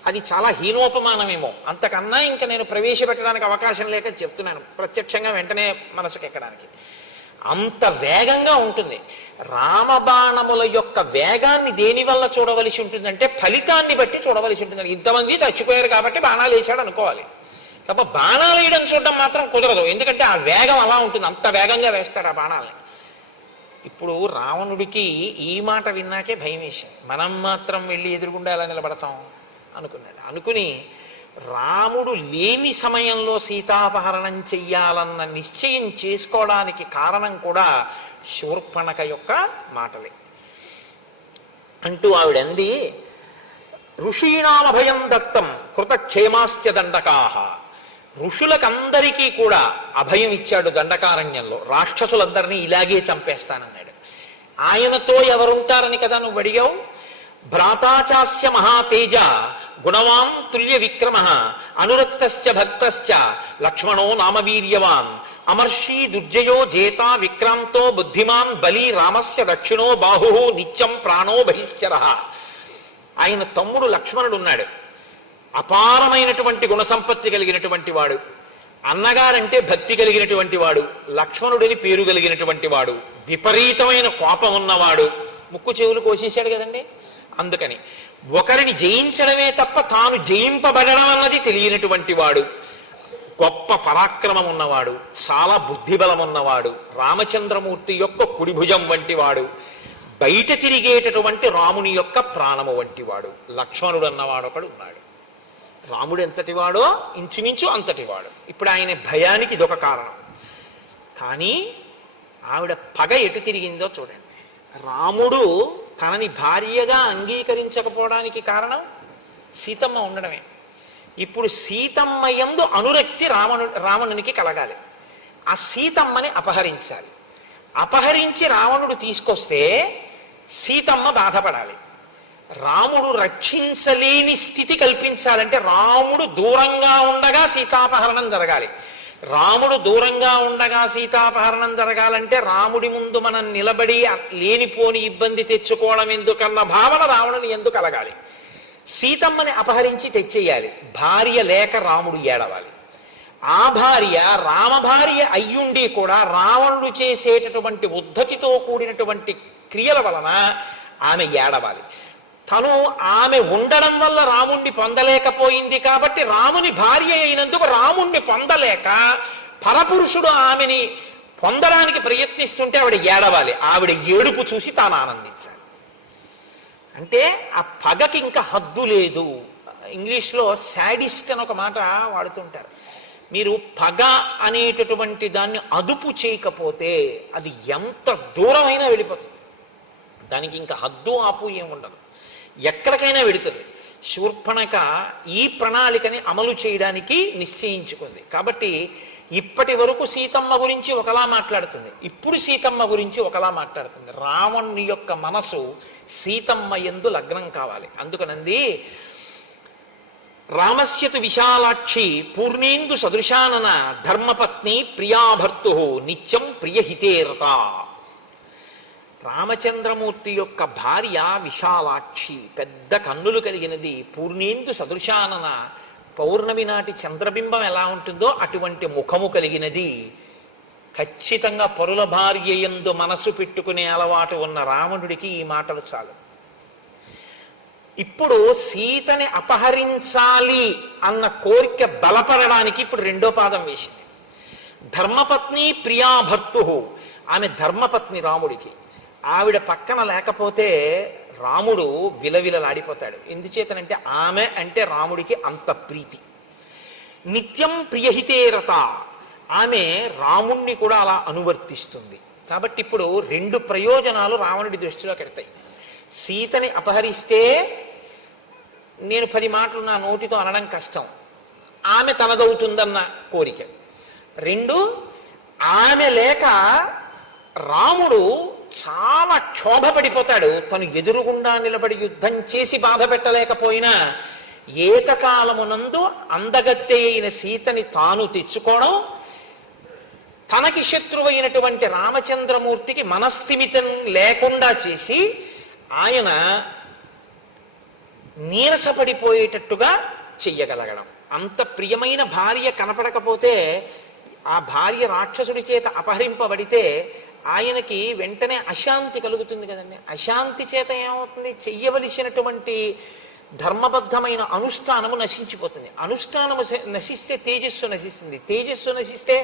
అది చాలా హీనోపమానమేమో, అంతకన్నా ఇంకా నేను ప్రవేశపెట్టడానికి అవకాశం లేక చెప్తున్నాను, ప్రత్యక్షంగా వెంటనే మనసుకు ఎక్కడానికి. అంత వేగంగా ఉంటుంది. రామబాణముల యొక్క వేగాన్ని దేనివల్ల చూడవలసి ఉంటుందంటే ఫలితాన్ని బట్టి చూడవలసి ఉంటుంది. ఇంతమంది చచ్చిపోయారు కాబట్టి బాణాలు వేసాడు అనుకోవాలి తప్ప బాణాలు వేయడం చూడడం మాత్రం కుదరదు. ఎందుకంటే ఆ వేగం అలా ఉంటుంది, అంత వేగంగా వేస్తాడు ఆ బాణాలని. ఇప్పుడు రావణుడికి ఈ మాట విన్నాకే భయం వేసింది. మనం మాత్రం వెళ్ళి ఎదురుగుండా ఎలా నిలబడతాం అనుకున్నాడు. అనుకుని రాముడు లేని సమయంలో సీతాపహరణం చెయ్యాలన్న నిశ్చయం చేసుకోవడానికి కారణం కూడా శూర్పణఖ యొక్క మాటలే. అంటూ ఆవిడంది, ఋషీణామభయం దత్తం కృతక్షేమాశ్చ దండకాహ. ఋషులకందరికీ కూడా అభయం ఇచ్చాడు దండకారణ్యంలో. రాక్షసులందరినీ ఇలాగే చంపేస్తానన్నాడు. ఆయనతో ఎవరుంటారని కదా నువ్వు అడిగావు. భ్రాతాచాస్య మహాతేజ గుణవాన్ తుల్య విక్రమ అనురక్తశ్చ భక్తశ్చ లక్ష్మణో నామవీర్యవాన్ అమర్షీ దుర్జయో జేత విక్రాంతో బుద్ధిమాన్ బలి రామస్య దక్షిణో బాహు నిత్యం ప్రాణో బహిశ్చర. ఆయన తమ్ముడు లక్ష్మణుడు ఉన్నాడు. అపారమైనటువంటి గుణసంపత్తి కలిగినటువంటి వాడు, అన్నగారంటే భక్తి కలిగినటువంటి వాడు, లక్ష్మణుడిని పేరు కలిగినటువంటి వాడు, విపరీతమైన కోపం ఉన్నవాడు. ముక్కు చెవులు కోసేశాడు కదండి. అందుకని ఒకరిని జయించడమే తప్ప తాను జయింపబడడం అన్నది తెలియనటువంటి వాడు, గొప్ప పరాక్రమం ఉన్నవాడు, చాలా బుద్ధిబలం ఉన్నవాడు, రామచంద్రమూర్తి యొక్క కుడిభుజం వంటి వాడు, బయట తిరిగేటటువంటి రాముని యొక్క ప్రాణము వంటి వాడు లక్ష్మణుడు అన్నవాడు ఒకడు ఉన్నాడు. రాముడు ఎంతటివాడో ఇంచుమించు అంతటివాడు. ఇప్పుడు ఆయన భయానికి ఇదొక కారణం. కానీ ఆవిడ పగ ఎటు తిరిగిందో చూడండి. రాముడు తనని భార్యగా అంగీకరించకపోవడానికి కారణం సీతమ్మ ఉండడమే. ఇప్పుడు సీతమ్మ యందు అనురక్తి రావణునికి కలగాలి. ఆ సీతమ్మని అపహరించాలి. అపహరించి రావణుడు తీసుకొస్తే సీతమ్మ బాధపడాలి. రాముడు రక్షించలేని స్థితి కల్పించాలంటే రాముడు దూరంగా ఉండగా సీతాపహరణం జరగాలి. రాముడు దూరంగా ఉండగా సీతాపహరణం జరగాలంటే రాముడి ముందు మనం నిలబడి లేనిపోని ఇబ్బంది తెచ్చుకోవడం ఎందుకన్న భావన రావణుని ఎందుకు కలగాలి. సీతమ్మని అపహరించి తెచ్చేయాలి. భార్య లేక రాముడు ఏడవాలి. ఆ భార్య రామభార్య అయ్యుండి కూడా రావణుడు చేసేటటువంటి ఉద్ధతితో కూడినటువంటి క్రియల వలన ఆమె ఏడవాలి. తను ఆమె ఉండడం వల్ల రాముణ్ణి పొందలేకపోయింది కాబట్టి రాముని భార్య అయినందుకు రాముణ్ణి పొందలేక పరపురుషుడు ఆమెని పొందడానికి ప్రయత్నిస్తుంటే ఆవిడ ఏడవాలి. ఆవిడ ఏడుపు చూసి తాను ఆనందించాలి. అంటే ఆ పగకి ఇంకా హద్దు లేదు. ఇంగ్లీష్లో శాడిస్ట్ అని ఒక మాట వాడుతుంటారు. మీరు పగ అనేటటువంటి దాన్ని అదుపు చేయకపోతే అది ఎంత దూరమైనా వెళ్ళిపోతుంది. దానికి ఇంకా హద్దు ఆపు ఏముండదు, ఎక్కడికైనా వెడుతుంది. శూర్పణఖ ఈ ప్రణాళికని అమలు చేయడానికి నిశ్చయించుకుంది. కాబట్టి ఇప్పటి వరకు సీతమ్మ గురించి ఒకలా మాట్లాడుతుంది, ఇప్పుడు సీతమ్మ గురించి ఒకలా మాట్లాడుతుంది. రావణుని యొక్క మనసు సీతమ్మ యందు లగ్నం కావాలి. అందుకనంది, రామస్యతు విశాలాక్షి పూర్ణేందు సదృశానన ధర్మపత్ని ప్రియాభర్తు నిత్యం ప్రియహితేరత. రామచంద్రమూర్తి యొక్క భార్య విశాలాక్షి, పెద్ద కన్నులు కలిగినది. పూర్ణేందు సదృశానన, పౌర్ణమి నాటి చంద్రబింబం ఎలా ఉంటుందో అటువంటి ముఖము కలిగినది. ఖచ్చితంగా పరుల భార్య యందు మనసు పెట్టుకునే అలవాటు ఉన్న రావణుడికి ఈ మాటలు చాలు. ఇప్పుడు సీతని అపహరించాలి అన్న కోరిక బలపడడానికి ఇప్పుడు రెండో పాదం వేసింది. ధర్మపత్ని ప్రియాభర్తు, ఆమె ధర్మపత్ని రాముడికి. ఆవిడ పక్కన లేకపోతే రాముడు విలవిలలాడిపోతాడు. ఎందుచేతనంటే ఆమె అంటే రాముడికి అంత ప్రీతి. నిత్యం ప్రియహితేరత, ఆమె రాముణ్ణి కూడా అలా అనువర్తిస్తుంది. కాబట్టి ఇప్పుడు రెండు ప్రయోజనాలు రావణుడి దృష్టిలో కెడతాయి. సీతని అపహరిస్తే నేను 10 మాటలు నా నోటితో అనడం కష్టం, ఆమె తనదవుతుందన్న కోరిక. 2, ఆమె లేక రాముడు చాలా క్షోభపడిపోతాడు. తను ఎదురుగుండా నిలబడి యుద్ధం చేసి బాధ పెట్టలేకపోయినా ఏకకాలమునందు అందగత్తె అయిన సీతని తాను తెచ్చుకోవడం, తనకి శత్రువైనటువంటి రామచంద్రమూర్తికి మనస్థిమితం లేకుండా చేసి ఆయన నీరసపడిపోయేటట్టుగా చెయ్యగలగడం. అంత ప్రియమైన భార్య కనపడకపోతే, ఆ భార్య రాక్షసుడి చేత అపహరింపబడితే ఆయనకి వెంటనే అశాంతి కలుగుతుంది కదండి. అశాంతి చేత ఏమవుతుంది? చెయ్యవలసినటువంటి ధర్మబద్ధమైన అనుష్ఠానము నశించిపోతుంది. అనుష్ఠానము నశిస్తే తేజస్సు నశిస్తుంది. తేజస్సు నశిస్తే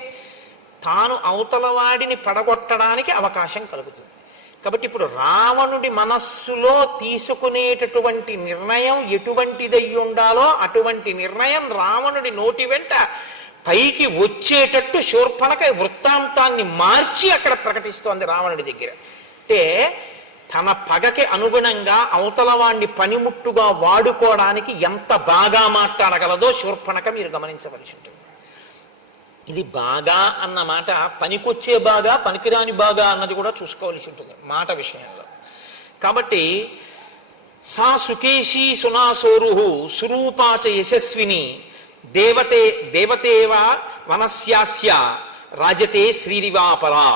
తాను అవతల వాడిని పడగొట్టడానికి అవకాశం కలుగుతుంది. కాబట్టి ఇప్పుడు రావణుడి మనస్సులో తీసుకునేటటువంటి నిర్ణయం ఎటువంటిదై ఉండాలో అటువంటి నిర్ణయం రావణుడి నోటి వెంట పైకి వచ్చేటట్టు శూర్పణఖ వృత్తాంతాన్ని మార్చి అక్కడ ప్రకటిస్తోంది రావణుడి దగ్గర. అంటే తన పగకి అనుగుణంగా అవతల వాణ్ణి పనిముట్టుగా వాడుకోవడానికి ఎంత బాగా మాట్లాడగలదో శూర్పణఖ మీరు గమనించవలసి ఉంటుంది. ఇది బాగా అన్న మాట పనికొచ్చే బాగా, పనికిరాని బాగా అన్నది కూడా చూసుకోవలసి ఉంటుంది మాట విషయంలో. కాబట్టి సా సుకేశీ సునాసోరు సురూపాచ యశస్విని దేవతేవ వనస్యాస్య రాజతే శ్రీరివాపరా.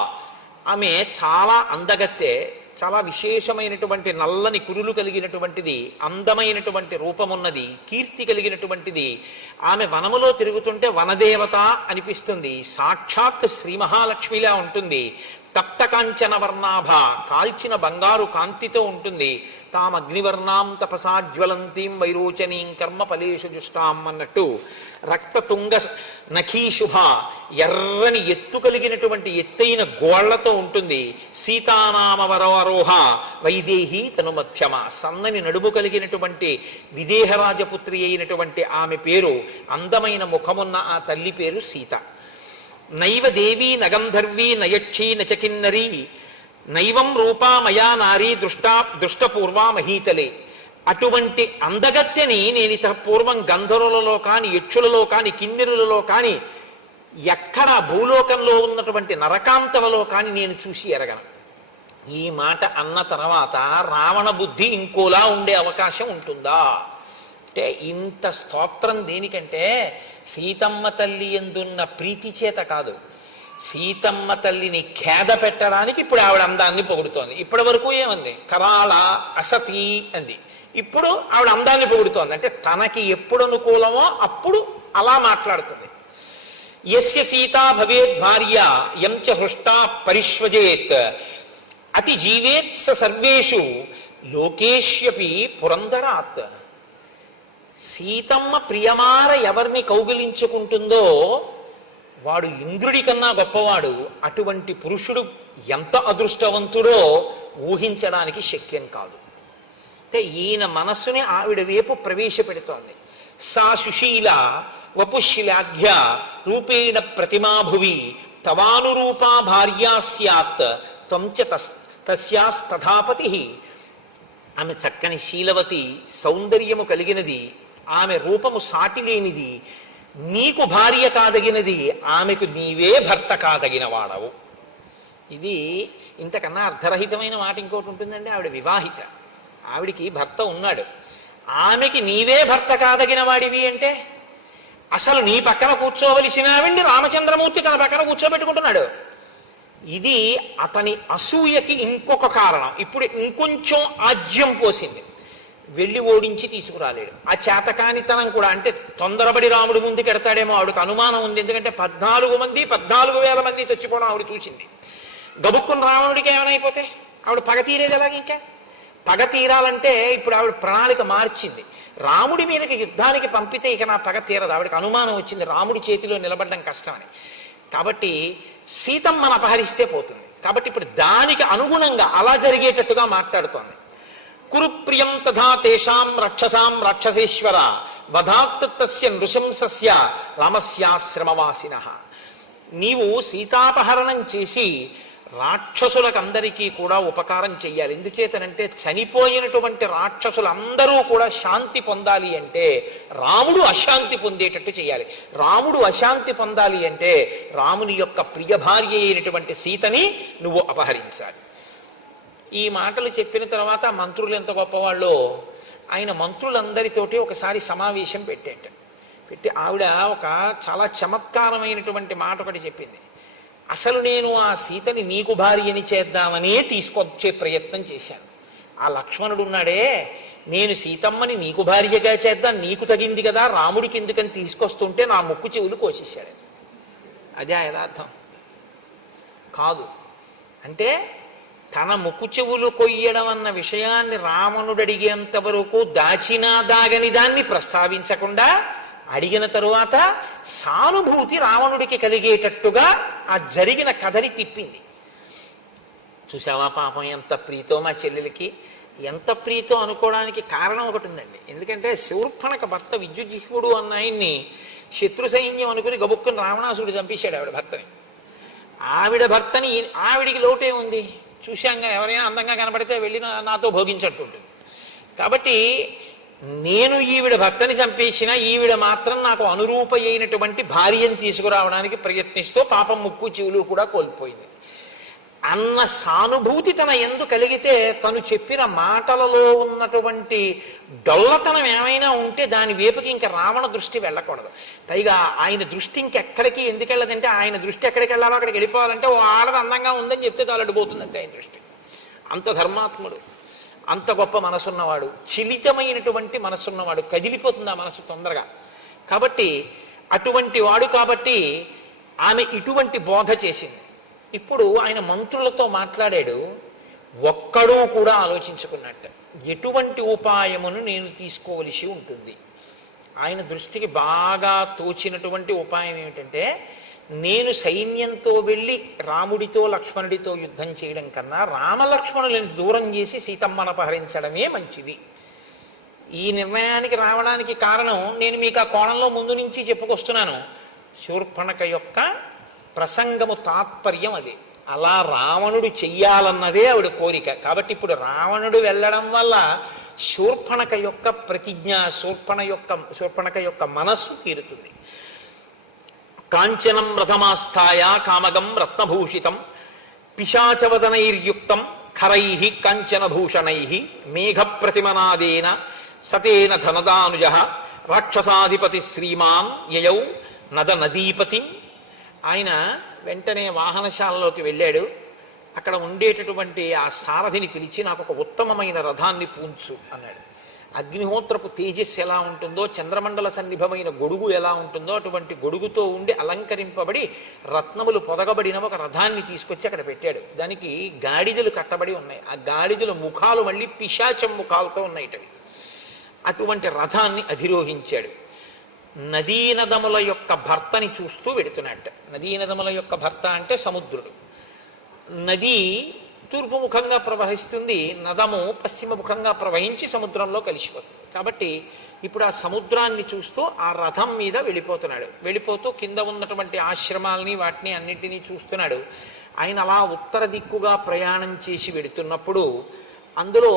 ఆమె చాలా అందగత్తె, చాలా విశేషమైనటువంటి నల్లని కురులు కలిగినటువంటిది, అందమైనటువంటి రూపమున్నది, కీర్తి కలిగినటువంటిది. ఆమె వనములో తిరుగుతుంటే వనదేవత అనిపిస్తుంది. సాక్షాత్ శ్రీ మహాలక్ష్మిలా ఉంటుంది. తప్త కాంచన వర్ణాభ, కాల్చిన బంగారు కాంతితో ఉంటుంది. తాం అగ్నివర్ణాం తపసాజ్వలంతీం వైరోచనీం కర్మ ఫలేషు జుష్టాం అన్నట్టు రక్తతుంగ నఖీశుభ, ఎర్రని ఎత్తు కలిగినటువంటి ఎత్తైన గోళ్లతో ఉంటుంది. సీతానామవరోహ వైదేహి తనుమధ్యమ, సన్నని నడుము కలిగినటువంటి విదేహరాజపుత్రి అయినటువంటి ఆమె పేరు, అందమైన ముఖమున్న ఆ తల్లి పేరు సీత. నైవ దేవీ నగంధర్వీ నయక్షీ నచకిన్నరీ నైవం రూపా మయా నారీ దృష్టపూర్వా మహీతలే. అటువంటి అందగత్తెని నేను ఇత పూర్వం గంధర్వులలో కాని, యక్షులలో కాని, కిన్నెరులలో కాని, ఎక్కడ భూలోకంలో ఉన్నటువంటి నరకాంతలలో కాని నేను చూసి ఎరగను. ఈ మాట అన్న తర్వాత రావణ బుద్ధి ఇంకోలా ఉండే అవకాశం ఉంటుందా అంటే, ఇంత స్తోత్రం దేనికంటే సీతమ్మ తల్లి ఎందున్న ప్రీతి చేత కాదు, సీతమ్మ తల్లిని ఖేద పెట్టడానికి ఇప్పుడు ఆవిడ అందాన్ని పొగుడుతోంది. ఇప్పటి వరకు ఏమంది? కరాళ అసతి అంది. ఇప్పుడు ఆవిడ అందాన్ని పొగుడుతోంది. అంటే తనకి ఎప్పుడు అనుకూలమో అప్పుడు అలా మాట్లాడుతుంది. యస్య సీతా భవేద్ భార్య యం చ హృష్టా పరిష్వజేత్ అతి జీవేత్ స సర్వేషు లోకేష్యపి పురందరాత్. సీతమ్మ ప్రియమార ఎవరిని కౌగిలించుకుంటుందో వాడు ఇంద్రుడి కన్నా గొప్పవాడు. అటువంటి పురుషుడు ఎంత అదృష్టవంతుడో ఊహించడానికి శక్యం కాదు. అంటే ఈయన మనస్సుని ఆవిడ వైపు ప్రవేశపెడుతోంది. సా సుశీల వపుశిలాఘ్య రూపేణ ప్రతిమాభువి తవానురూపా భార్యా స్యాత్ త్వం చ తస్యాస్తథాపతి. ఆమె చక్కని శీలవతి, సౌందర్యము కలిగినది, ఆమె రూపము సాటి లేనిది, నీకు భార్య కాదగినది, ఆమెకు నీవే భర్త కాదగిన వాడవు. ఇది ఇంతకన్నా అర్ధరహితమైన మాట ఇంకోటి ఉంటుందండి. ఆవిడ వివాహిత, ఆవిడికి భర్త ఉన్నాడు. ఆమెకి నీవే భర్త కాదగిన వాడివి అంటే అసలు నీ పక్కన కూర్చోవలసిన ఆవిడ్ని రామచంద్రమూర్తి తన పక్కన కూర్చోబెట్టుకుంటున్నాడు. ఇది అతని అసూయకి ఇంకొక కారణం. ఇప్పుడు ఇంకొంచెం ఆజ్యం పోసింది. వెళ్ళి ఓడించి తీసుకురాలేడు. ఆ చేతకానితనం కూడా, అంటే తొందరపడి రాముడు ముందుకు ఎడతాడేమో ఆవిడకు అనుమానం ఉంది. ఎందుకంటే 14,000 మంది చచ్చిపోవడం ఆవిడ చూసింది. గబుక్కుని రావణుడికి ఏమైపోతే ఆవిడ పగ తీరేది ఎలాగ? ఇంకా పగ తీరాలంటే ఇప్పుడు ఆవిడ ప్రణాళిక మార్చింది. రాముడి మీదకి యుద్ధానికి పంపితే ఇక నా పగ తీరదు. ఆవిడకి అనుమానం వచ్చింది రాముడి చేతిలో నిలబడడం కష్టమని. కాబట్టి సీతమ్మను అపహరిస్తే పోతుంది. కాబట్టి ఇప్పుడు దానికి అనుగుణంగా అలా జరిగేటట్టుగా మాట్లాడుతోంది. కురుప్రియం తథా తేషాం రక్షసాం రాక్షసేశ్వర వధాత్ తస్య నృశంసస్య రామస్యాశ్రమవాసినః. నీవు సీతాపహరణం చేసి రాక్షసులకందరికీ కూడా ఉపకారం చెయ్యాలి. ఎందుచేతనంటే చనిపోయినటువంటి రాక్షసులందరూ కూడా శాంతి పొందాలి అంటే రాముడు అశాంతి పొందేటట్టు చేయాలి. రాముడు అశాంతి పొందాలి అంటే రాముని యొక్క ప్రియ భార్య అయినటువంటి సీతని నువ్వు అపహరించాలి. ఈ మాటలు చెప్పిన తర్వాత మంత్రులు ఎంత గొప్పవాళ్ళో, ఆయన మంత్రులందరితోటి ఒకసారి సమావేశం పెట్టి ఆవిడ ఒక చాలా చమత్కారమైనటువంటి మాట ఒకటి చెప్పింది. అసలు నేను ఆ సీతని నీకు భార్యని చేద్దామనే తీసుకొచ్చే ప్రయత్నం చేశాను. ఆ లక్ష్మణుడు ఉన్నాడే, నేను సీతమ్మని నీకు భార్యగా చేద్దాం, నీకు తగింది కదా, రాముడికి ఎందుకని తీసుకొస్తుంటే నా ముక్కు చెవులు కోసేశాడు. అదే యథార్థం కాదు. అంటే తన ముక్కు చెవులు కొయ్యడం అన్న విషయాన్ని రావణుడు అడిగేంత వరకు దాచినా దాగని దాన్ని ప్రస్తావించకుండా అడిగిన తరువాత సానుభూతి రావణుడికి కలిగేటట్టుగా ఆ జరిగిన కథని తిప్పింది. చూసావా పాపం ఎంత ప్రీతో మా చెల్లెలకి, ఎంత ప్రీతో అనుకోవడానికి కారణం ఒకటి ఉందండి. ఎందుకంటే శూర్పణఖ భర్త విద్యుజ్జిహ్వుడు అన్న ఆయన్ని శత్రు సైన్యం అనుకుని గబుక్కుని రావణాసుడు చంపేశాడు ఆవిడ భర్తని. ఆవిడ భర్తని ఆవిడికి లోటే ఉంది. చూశాంగా, ఎవరైనా అందంగా కనపడితే వెళ్ళి నాతో భోగించట్టుంటుంది. కాబట్టి నేను ఈవిడ భర్తని చంపేసిన ఈవిడ మాత్రం నాకు అనురూప అయినటువంటి భార్యను తీసుకురావడానికి ప్రయత్నిస్తూ పాపం ముక్కు చెవులు కూడా కోల్పోయింది అన్న సానుభూతి తన ఎందు కలిగితే తను చెప్పిన మాటలలో ఉన్నటువంటి డొల్లతనం ఏమైనా ఉంటే దాని వైపుకి ఇంకా రావణ దృష్టి వెళ్ళకూడదు. పైగా ఆయన దృష్టి ఇంకెక్కడికి ఎందుకు వెళ్ళదంటే, ఆయన దృష్టి ఎక్కడికి వెళ్ళాలో అక్కడికి వెళ్ళిపోవాలంటే ఓ ఆడది అందంగా ఉందని చెప్తే తాలడిపోతుంది అంతే ఆయన దృష్టి. అంత ధర్మాత్ముడు, అంత గొప్ప మనసున్నవాడు, చిలితమైనటువంటి మనసున్నవాడు, కదిలిపోతుంది ఆ మనసు తొందరగా. కాబట్టి అటువంటి వాడు కాబట్టి ఆమె ఇటువంటి బోధ చేసింది. ఇప్పుడు ఆయన మంత్రులతో మాట్లాడాడు. ఒక్కడూ కూడా ఆలోచించుకున్నట్ట ఎటువంటి ఉపాయమును నేను తీసుకోవలసి ఉంటుంది. ఆయన దృష్టికి బాగా తోచినటువంటి ఉపాయం ఏమిటంటే, నేను సైన్యంతో వెళ్ళి రాముడితో లక్ష్మణుడితో యుద్ధం చేయడం కన్నా రామలక్ష్మణులను దూరం చేసి సీతమ్మను అపహరించడమే మంచిది. ఈ నిర్ణయానికి రావడానికి కారణం నేను మీకు ఆ కోణంలో ముందు నుంచి చెప్పుకొస్తున్నాను. శూర్పణఖ యొక్క ప్రసంగము తాత్పర్యం అది. అలా రావణుడు చెయ్యాలన్నదే ఆవిడ కోరిక. కాబట్టి ఇప్పుడు రావణుడు వెళ్ళడం వల్ల శూర్పణఖ యొక్క ప్రతిజ్ఞ, శూర్పణఖ యొక్క మనస్సు తీరుతుంది. కాంచనం రథమాస్థాయ కామగం రత్నభూషితం పిశాచవదనైర్యుక్తం ఖరై కాంచనభూషణై మేఘప్రతిమనాదేన సతేన ధనదానుజ రాక్షసాధిపతి శ్రీమాన్ యయౌ నద నదీపతి. ఆయన వెంటనే వాహనశాలలోకి వెళ్ళాడు. అక్కడ ఉండేటటువంటి ఆ సారథిని పిలిచి నాకు ఒక ఉత్తమమైన రథాన్ని పూంచు అన్నాడు. అగ్నిహోత్రపు తేజస్సు ఎలా ఉంటుందో, చంద్రమండల సన్నిభమైన గొడుగు ఎలా ఉంటుందో అటువంటి గొడుగుతో ఉండి అలంకరింపబడి రత్నములు పొదగబడిన ఒక రథాన్ని తీసుకొచ్చి అక్కడ పెట్టాడు. దానికి గాడిదలు కట్టబడి ఉన్నాయి. ఆ గాడిదల ముఖాలు మళ్ళీ పిశాచం ముఖాలతో ఉన్నాయిటవి. అటువంటి రథాన్ని అధిరోహించాడు. నదీనదముల యొక్క భర్తని చూస్తూ వెడుతున్నట్ట. నదీనదముల యొక్క భర్త అంటే సముద్రుడు. నది తూర్పు ముఖంగా ప్రవహిస్తుంది, నదము పశ్చిమ ముఖంగా ప్రవహించి సముద్రంలో కలిసిపోతుంది. కాబట్టి ఇప్పుడు ఆ సముద్రాన్ని చూస్తూ ఆ రథం మీద వెళ్ళిపోతున్నాడు. వెళ్ళిపోతూ కింద ఉన్నటువంటి ఆశ్రమాలని వాటిని అన్నింటినీ చూస్తున్నాడు. ఆయన అలా ఉత్తర దిక్కుగా ప్రయాణం చేసి వెడుతున్నప్పుడు అందులో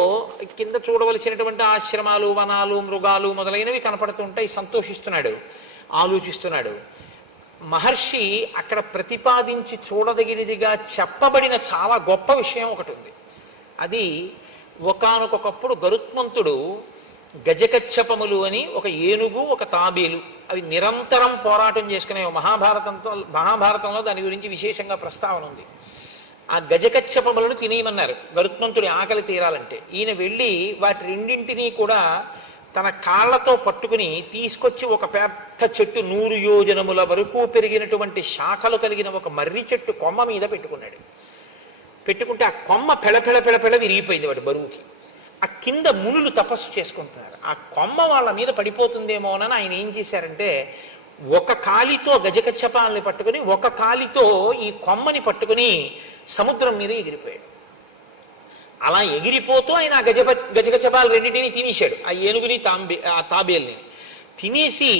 కింద చూడవలసినటువంటి ఆశ్రమాలు, వనాలు, మృగాలు మొదలైనవి కనపడుతుంటాయి. సంతోషిస్తున్నాడు, ఆలోచిస్తున్నాడు. మహర్షి అక్కడ ప్రతిపాదించి చూడదగినదిగా చెప్పబడిన చాలా గొప్ప విషయం ఒకటి ఉంది. అది ఒకానొకప్పుడు గరుత్మంతుడు గజకచ్చపములు అని ఒక ఏనుగు, ఒక తాబేలు, అవి నిరంతరం పోరాటం చేసుకునే మహాభారతంలో దాని గురించి విశేషంగా ప్రస్తావన ఉంది. ఆ గజకచ్చపములను తినేయమన్నారు గరుత్మంతుడి ఆకలి తీరాలంటే. ఈయన వెళ్ళి వాటి రెండింటినీ కూడా తన కాళ్లతో పట్టుకుని తీసుకొచ్చి ఒక పెద్ద చెట్టు 100 యోజనముల వరకు పెరిగినటువంటి శాఖలు కలిగిన ఒక మర్రి చెట్టు కొమ్మ మీద పెట్టుకున్నాడు. పెట్టుకుంటే ఆ కొమ్మ పెళపెళ విరిగిపోయింది వాటి బరువుకి. ఆ కింద మునులు తపస్సు చేసుకుంటున్నారు. ఆ కొమ్మ వాళ్ళ మీద పడిపోతుందేమోనని ఆయన ఏం చేశారంటే, ఒక కాలితో గజకచ్చపాలని పట్టుకుని ఒక కాలితో ఈ కొమ్మని పట్టుకుని సముద్రం మీద ఎగిరిపోయాడు. అలా ఎగిరిపోతూ ఆయన ఆ గజకచ్చపాలు రెండింటినీ తినేశాడు. ఆ ఏనుగుని ఆ తాబేల్ని తినేసి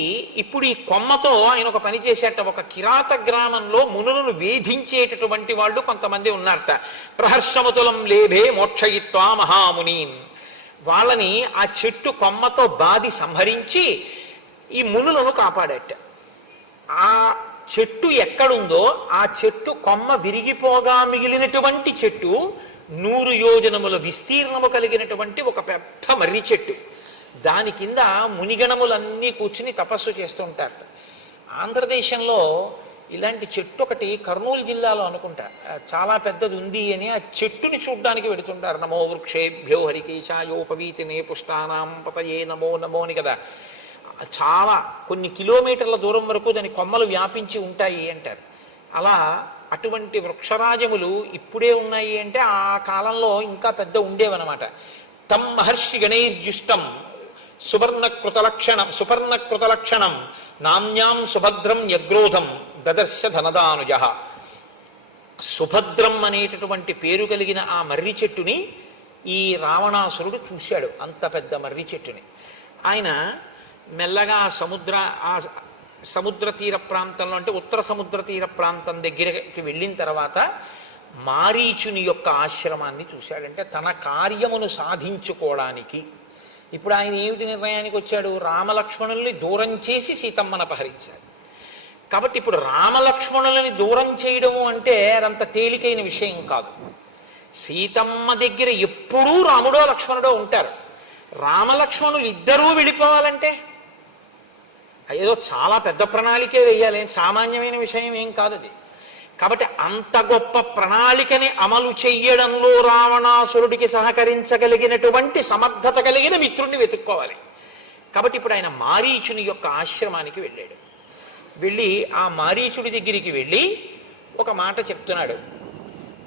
ఇప్పుడు ఈ కొమ్మతో ఆయన ఒక పని చేసేట. ఒక కిరాత గ్రామంలో మునులను వేధించేటటువంటి వాళ్ళు కొంతమంది ఉన్నారట. ప్రహర్షమతులం లేభే మోక్షయిత్వా మహామునీన్. వాళ్ళని ఆ చెట్టు కొమ్మతో బాది సంహరించి ఈ మునులను కాపాడట. ఆ చెట్టు ఎక్కడుందో ఆ చెట్టు కొమ్మ విరిగిపోగా మిగిలినటువంటి చెట్టు 100 యోజనముల విస్తీర్ణము కలిగినటువంటి ఒక పెద్ద మర్రి చెట్టు. దాని కింద మునిగణములన్నీ కూర్చుని తపస్సు చేస్తూ ఉంటారు. ఆంధ్రదేశంలో ఇలాంటి చెట్టు ఒకటి కర్నూలు జిల్లాలో అనుకుంటా చాలా పెద్దది ఉంది అని ఆ చెట్టుని చూడ్డానికి వెడుతుంటారు. నమో వృక్షేభ్యో హరికేశాయోపవీతినే పుష్టానాం పతయే నమో నమో అని కదా. చాలా కొన్ని కిలోమీటర్ల దూరం వరకు దాని కొమ్మలు వ్యాపించి ఉంటాయి అంటారు. అలా అటువంటి వృక్షరాజములు ఇప్పుడే ఉన్నాయి అంటే ఆ కాలంలో ఇంకా పెద్ద ఉండేవన్నమాట. తం మహర్షి గణైర్జుష్టం సుపర్ణకృతలక్షణం నామ్యాం సుభద్రం యగ్రోధం దదర్శ ధనదానుజ. సుభద్రం అనేటటువంటి పేరు కలిగిన ఆ మర్రి చెట్టుని ఈ రావణాసురుడు చూశాడు. అంత పెద్ద మర్రి చెట్టుని ఆయన మెల్లగా సముద్ర తీర ప్రాంతంలో, అంటే ఉత్తర సముద్ర తీర ప్రాంతం దగ్గరికి వెళ్ళిన తర్వాత మారీచుని యొక్క ఆశ్రమాన్ని చూశాడంటే తన కార్యమును సాధించుకోవడానికి. ఇప్పుడు ఆయన ఏమిటి నిర్ణయానికి వచ్చాడు? రామలక్ష్మణుల్ని దూరం చేసి సీతమ్మను అపహరించాడు. కాబట్టి ఇప్పుడు రామలక్ష్మణులని దూరం చేయడము అంటే అదంత తేలికైన విషయం కాదు. సీతమ్మ దగ్గర ఎప్పుడూ రాముడో లక్ష్మణుడో ఉంటారు. రామలక్ష్మణులు ఇద్దరూ వెళ్ళిపోవాలంటే ఏదో చాలా పెద్ద ప్రణాళికే వేయాలి, సామాన్యమైన విషయం ఏం కాదు అది. కాబట్టి అంత గొప్ప ప్రణాళికని అమలు చెయ్యడంలో రావణాసురుడికి సహకరించగలిగినటువంటి సమర్థత కలిగిన మిత్రుణ్ణి వెతుక్కోవాలి. కాబట్టి ఇప్పుడు ఆయన మారీచుని యొక్క ఆశ్రమానికి వెళ్ళాడు. వెళ్ళి ఆ మారీచుడి దగ్గరికి వెళ్ళి ఒక మాట చెప్తున్నాడు.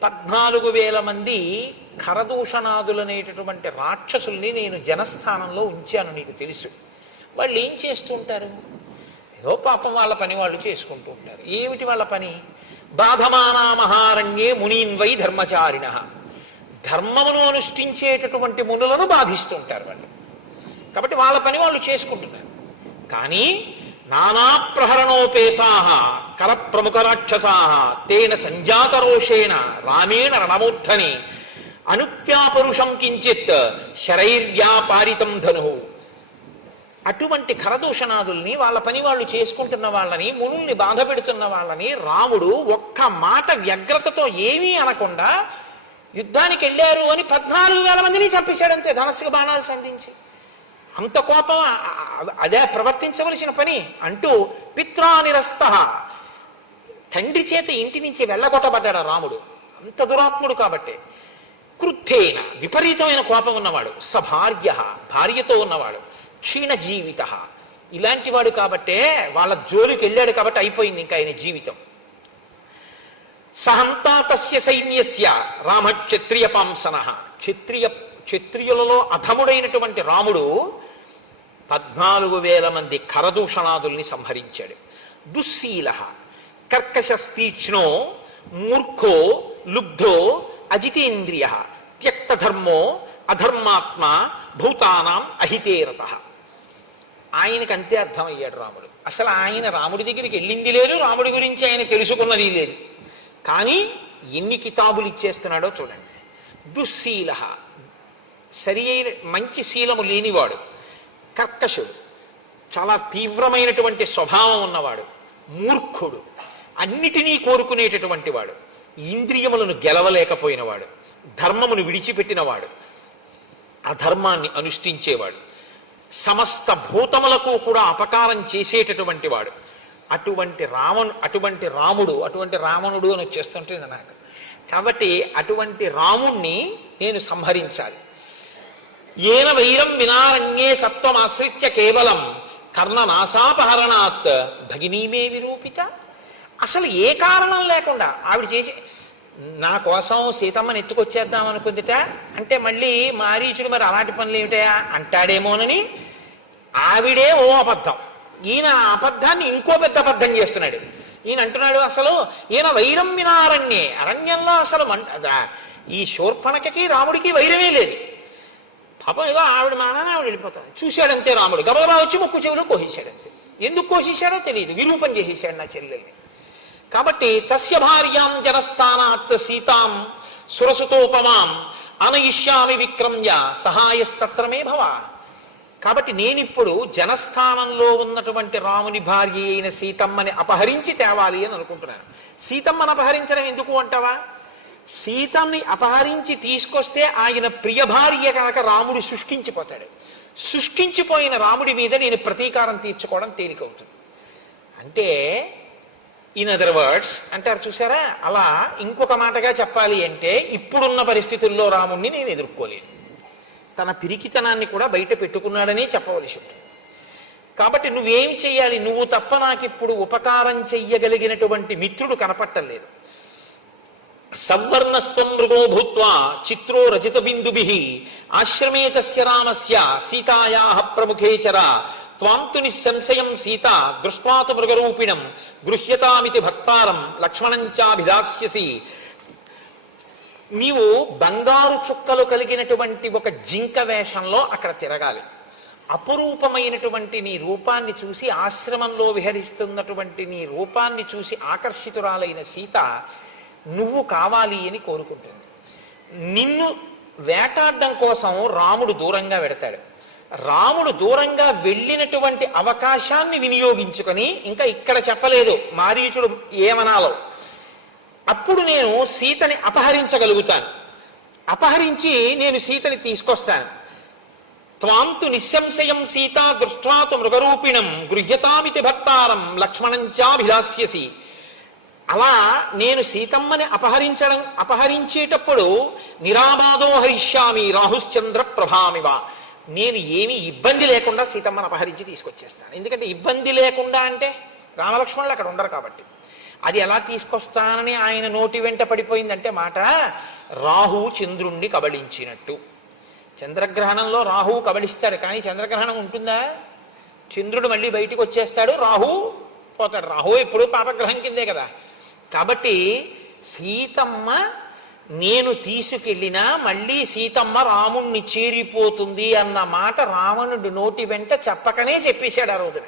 14,000 మంది ఖరదూషణాదులనేటటువంటి రాక్షసుల్ని నేను జనస్థానంలో ఉంచాను, నీకు తెలుసు. వాళ్ళు ఏం చేస్తూ ఉంటారు? ఏదో పాపం వాళ్ళ పని వాళ్ళు చేసుకుంటూ ఉంటారు. ఏమిటి వాళ్ళ పని? బాధమానా మహారణ్యే మునీన్వై ధర్మచారిణ. ధర్మమును అనుష్ఠించేటటువంటి మునులను బాధిస్తూ ఉంటారు వాళ్ళు. కాబట్టి వాళ్ళ పని వాళ్ళు చేసుకుంటున్నారు. కానీ నానా ప్రహరణోపేతా కర ప్రముఖ రాక్షసా తేన సంజాతరోషేణ రామేణ రణమూర్ధని అనుప్యాపరుషం కించిత్ శరైర్వ్యాపారితం ధను. అటువంటి ఖరదూషణాదుల్ని వాళ్ళ పని వాళ్ళు చేసుకుంటున్న వాళ్ళని, మునుల్ని బాధ పెడుతున్న వాళ్ళని రాముడు ఒక్క మాట వ్యగ్రతతో ఏమీ అనకుండా యుద్ధానికి వెళ్ళారు అని 14,000 మందిని చంపేశాడంతే, ధనస్సుకు బాణాలు సంధించి. అంత కోపం అదే ప్రవర్తించవలసిన పని అంటూ పిత్రానిరస్త, తండ్రి చేత ఇంటి నుంచి వెళ్ళగొట్టబడ్డాడు రాముడు. అంత దురాత్ముడు కాబట్టి. క్రుద్ధేన, విపరీతమైన కోపం ఉన్నవాడు. సభార్య, భార్యతో ఉన్నవాడు. క్షీణ జీవిత, ఇలాంటి వాడు కాబట్టే వాళ్ళ జోలికి వెళ్ళాడు కాబట్టి అయిపోయింది ఇంకా ఆయన జీవితం. సహంతా తస్య సైన్యస్య రామ క్షత్రియ పాంసన. క్షత్రియులలో అధముడైనటువంటి రాముడు 14,000 మంది ఖరదూషణాదుల్ని సంహరించాడు. దుశ్శీల కర్కశస్తీక్ష్ణో మూర్ఖో లుబ్ధో అజితేంద్రియ త్యక్తధర్మో అధర్మాత్మ భూతానాం అహితేరత. ఆయనకి అంతే అర్థమయ్యాడు రాముడు. అసలు ఆయన రాముడి దగ్గరికి వెళ్ళింది లేదు, రాముడి గురించి ఆయన తెలుసుకున్నది లేదు. కానీ ఎన్ని కితాబులు ఇచ్చేస్తున్నాడో చూడండి. దుశ్శీల, సరి అయిన మంచి శీలము లేనివాడు. కర్కశుడు, చాలా తీవ్రమైనటువంటి స్వభావం ఉన్నవాడు. మూర్ఖుడు, అన్నిటినీ కోరుకునేటటువంటి వాడు. ఇంద్రియములను గెలవలేకపోయినవాడు. ధర్మమును విడిచిపెట్టినవాడు. అధర్మాన్ని అనుష్ఠించేవాడు. సమస్త భూతములకు కూడా అపకారం చేసేటటువంటి వాడు. అటువంటి రావణుడు అని వచ్చేస్తుంటుంది నాకు. కాబట్టి అటువంటి రాముణ్ణి నేను సంహరించాలి. ఏన వైరం వినారణ్యే సత్వమాశ్రిత్య కేవలం కర్ణనాసాపహరణాత్ భగినీమే విరూపిత. అసలు ఏ కారణం లేకుండా ఆవిడ చేసి నా కోసం సీతమ్మని ఎత్తుకొచ్చేద్దాం అనుకుందిట అంటే మళ్ళీ మారీచుడు మరి అలాంటి పనులు ఏమిటయా అంటాడేమోనని ఆవిడే ఓ అబద్ధం. ఈయన ఆ అబద్ధాన్ని ఇంకో పెద్ద అబద్ధం చేస్తున్నాడు. ఈయన అంటున్నాడు అసలు ఈయన వైరం వినారణ్యే, అరణ్యంలో అసలు ఈ శూర్పణఖకి రాముడికి వైరమే లేదు. పాపం ఏదో ఆవిడ మానాన్ని ఆవిడ వెళ్ళిపోతాడు. చూశాడంతే రాముడు, గబగబా వచ్చి ముక్కు చెవులో కోసేశాడంతే. ఎందుకు కోసేశాడో తెలియదు, విరూపం చేసేశాడు నా చెల్లెల్ని. కాబట్టి తస్య భార్యాం జనస్థానాత్ సీతాం సురసుతోపమాం అనయిష్యామి విక్రమ్య సహాయస్తత్రమే భవ. కాబట్టి నేనిప్పుడు జనస్థానంలో ఉన్నటువంటి రాముని భార్య అయిన సీతమ్మని అపహరించి తేవాలి అని అనుకుంటున్నాను. సీతమ్మని అపహరించడం ఎందుకు అంటావా? సీతమ్మని అపహరించి తీసుకొస్తే ఆయన ప్రియ భార్య కనుక రాముడు శుష్కించిపోతాడు. శుష్కించిపోయిన రాముడి మీద నేను ప్రతీకారం తీర్చుకోవడం తేలికవుతుంది. అంటే ఇన్ అదర్ వర్డ్స్ అంటారు చూసారా, అలా ఇంకొక మాటగా చెప్పాలి అంటే ఇప్పుడున్న పరిస్థితుల్లో రాముణ్ణి నేను ఎదుర్కోలేను. తన పిరికితనాన్ని కూడా బయట పెట్టుకున్నాడనే చెప్పవలసి ఉంటుంది. కాబట్టి నువ్వేం చెయ్యాలి? నువ్వు తప్ప నాకు ఇప్పుడు ఉపకారం చెయ్యగలిగినటువంటి మిత్రుడు కనపట్టలేదు. సవర్ణస్త్వం మృగో భూత్వా చిత్రో రజిత బిందుభిః ఆశ్రమే తస్య రామస్య సీతాయాః ప్రముఖే చర త్వాంతు నిస్సంశయం సీత దృష్ట్వాతు మృగరూపిణం గృహ్యతామితి భర్తారం లక్ష్మణంచాభిదాస్యసి. నీవు బంగారు చుక్కలు కలిగినటువంటి ఒక జింక వేషంలో అక్కడ తిరగాలి. అపురూపమైనటువంటి నీ రూపాన్ని చూసి, ఆశ్రమంలో విహరిస్తున్నటువంటి నీ రూపాన్ని చూసి ఆకర్షితురాలైన సీత నువ్వు కావాలి అని కోరుకుంటుంది. నిన్ను వేటాడడం కోసం రాముడు దూరంగా వెడతాడు. రాముడు దూరంగా వెళ్ళినటువంటి అవకాశాన్ని వినియోగించుకొని, ఇంకా ఇక్కడ చెప్పలేదు మారీచుడు ఏమనాలో, అప్పుడు నేను సీతని అపహరించగలుగుతాను. అపహరించి నేను సీతని తీసుకొస్తాను. త్వాంతు నిస్సంశయం సీతా దృష్ట్వాతు మృగరూపిణం గృహ్యతామితి భర్తారం లక్ష్మణంచాభిదాస్యసి. అలా నేను సీతమ్మని అపహరించేటప్పుడు నిరాబాదో హరిష్యామి రాహుశ్చంద్ర ప్రభామివ, నేను ఏమీ ఇబ్బంది లేకుండా సీతమ్మని అపహరించి తీసుకొచ్చేస్తాను. ఎందుకంటే ఇబ్బంది లేకుండా అంటే రామలక్ష్మణులు అక్కడ ఉండరు కాబట్టి. అది ఎలా తీసుకొస్తానని ఆయన నోటి వెంట పడిపోయిందంటే మాట, రాహువు చంద్రుణ్ణి కబళించినట్టు. చంద్రగ్రహణంలో రాహువు కబళిస్తాడు, కానీ చంద్రగ్రహణం ఉంటుందా? చంద్రుడు మళ్ళీ బయటికి వచ్చేస్తాడు, రాహువు పోతాడు. రాహువు ఎప్పుడు పాపగ్రహం కిందే కదా. కాబట్టి సీతమ్మ నేను తీసుకెళ్ళినా మళ్ళీ సీతమ్మ రాముణ్ణి చేరిపోతుంది అన్న మాట రావణుడి నోటి వెంట చెప్పకనే చెప్పేశాడు ఆ రోజున.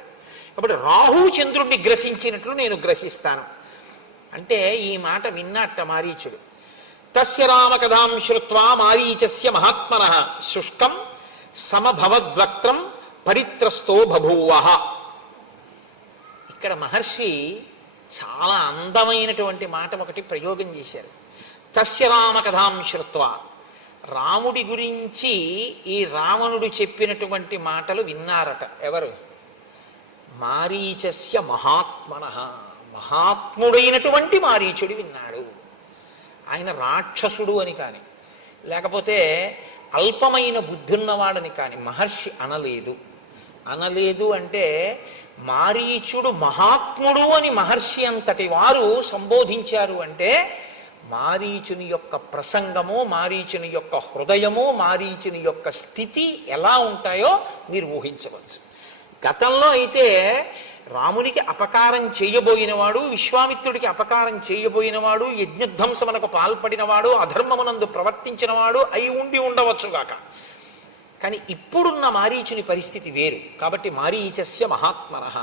కాబట్టి రాహువు చంద్రుడిని గ్రసించినట్లు నేను గ్రసిస్తాను అంటే ఈ మాట విన్నట్ట మారీచుడు. తస్య రామకథాం శ్రుత్వా మారీచస్య మహాత్మనః శుష్కం సమభవద్వక్త్రం పరిత్రస్తో బభూవః. ఇక్కడ మహర్షి చాలా అందమైనటువంటి మాట ఒకటి ప్రయోగం చేశారు. తస్య రామకథాం శ్రుత్వా, రాముడి గురించి ఈ రావణుడు చెప్పినటువంటి మాటలు విన్నారట. ఎవరు? మారీచస్య మహాత్మనః, మహాత్ముడైనటువంటి మారీచుడు విన్నాడు. ఆయన రాక్షసుడు అని కానీ, లేకపోతే అల్పమైన బుద్ధున్నవాడని కానీ మహర్షి అనలేదు. అనలేదు అంటే మారీచుడు మహాత్ముడు అని మహర్షి అంతటి వారు సంబోధించారు అంటే మారీచుని యొక్క ప్రసంగము, మారీచుని యొక్క హృదయము, మారీచుని యొక్క స్థితి ఎలా ఉంటాయో మీరు ఊహించవచ్చు. గతంలో అయితే రామునికి అపకారం చేయబోయినవాడు, విశ్వామిత్రుడికి అపకారం చేయబోయినవాడు, యజ్ఞధ్వంసమునకు పాల్పడినవాడు, అధర్మమునందు ప్రవర్తించినవాడు అయి ఉండవచ్చుగాక. కానీ ఇప్పుడున్న మారీచుని పరిస్థితి వేరు. కాబట్టి మారీచస్య మహాత్మనః.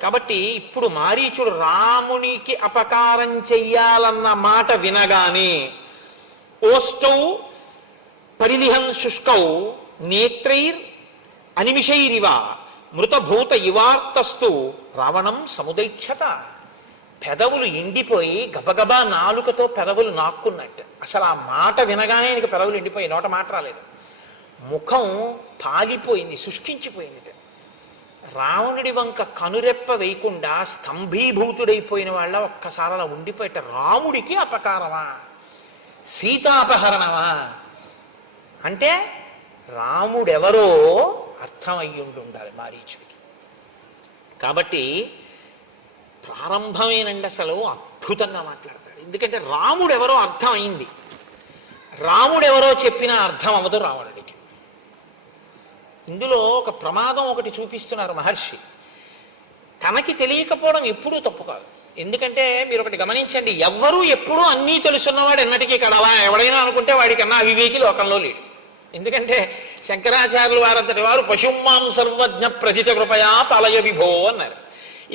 కాబట్టి ఇప్పుడు మారీచుడు రామునికి అపకారం చెయ్యాలన్న మాట వినగానే ఓష్టౌ పరిలిహన్ శుష్కౌ నేత్రైర్ అనిమిషైరివ మృతభూత ఇవార్తస్తు రావణం సముదైక్షత. పెదవులు ఎండిపోయి గబగబా నాలుకతో పెదవులు నాక్కున్నట్టు. అసలు ఆ మాట వినగానే నీకు పెదవులు ఎండిపోయి నోట మాట రాలేదు. ముఖం పాలిపోయింది, శుష్కించిపోయింది. రావణుడి వంక కనురెప్ప వేయకుండా స్తంభీభూతుడైపోయిన వాళ్ళ ఒక్కసారి అలా ఉండిపోయేట. రాముడికి అపకారమా, సీతాపహరణమా అంటే రాముడెవరో అర్థం అయ్యుండి ఉండాలి మారీచుడికి. కాబట్టి ప్రారంభమేనండి అసలు అద్భుతంగా మాట్లాడతాడు. ఎందుకంటే రాముడెవరో అర్థం అయింది. రాముడెవరో చెప్పినా అర్థం అవ్వదు రావణుడికి. ఇందులో ఒక ప్రమాదం ఒకటి చూపిస్తున్నారు మహర్షి. తనకి తెలియకపోవడం ఎప్పుడూ తప్పు కాదు. ఎందుకంటే మీరు ఒకటి గమనించండి, ఎవ్వరూ ఎప్పుడూ అన్నీ తెలుసున్నవాడు ఎన్నటికీ కడలా ఎవడైనా అనుకుంటే వాడికన్నా అవివేకి లోకంలో లేడు. ఎందుకంటే శంకరాచార్యులు వారంతటి వారు పశుమాం సర్వజ్ఞ ప్రజిత కృపయా పలయ విభో అన్నారు.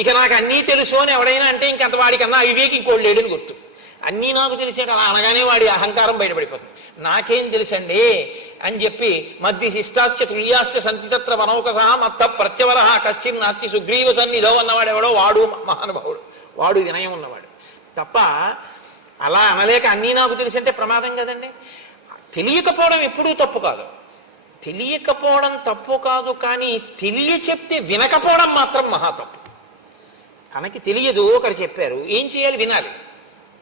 ఇక నాకు అన్నీ తెలుసు అని ఎవడైనా అంటే ఇంకంత వాడికన్నా అవివేకి ఇంకోటి లేడని గుర్తు. అన్నీ నాకు తెలిసాడు అలా అనగానే వాడి అహంకారం బయటపడిపోతుంది. నాకేం తెలుసండి అని చెప్పి మధ్య శిష్టాశ్చ తుల్యాశ్చ సంతితత్ర వనౌకస మత్త ప్రత్యవర కశ్చిన్ నార్చి సుగ్రీవ సన్నిధో అన్నవాడు ఎవడో వాడు మహానుభావుడు, వాడు వినయం ఉన్నవాడు తప్ప అలా అనలేక అన్నీ నాకు తెలిసి అంటే ప్రమాదం కదండి. తెలియకపోవడం ఎప్పుడూ తప్పు కాదు. తెలియకపోవడం తప్పు కాదు, కానీ తెలియ చెప్తే వినకపోవడం మాత్రం మహా తప్పు. తనకి తెలియదు, ఒకరు చెప్పారు, ఏం చేయాలి? వినాలి.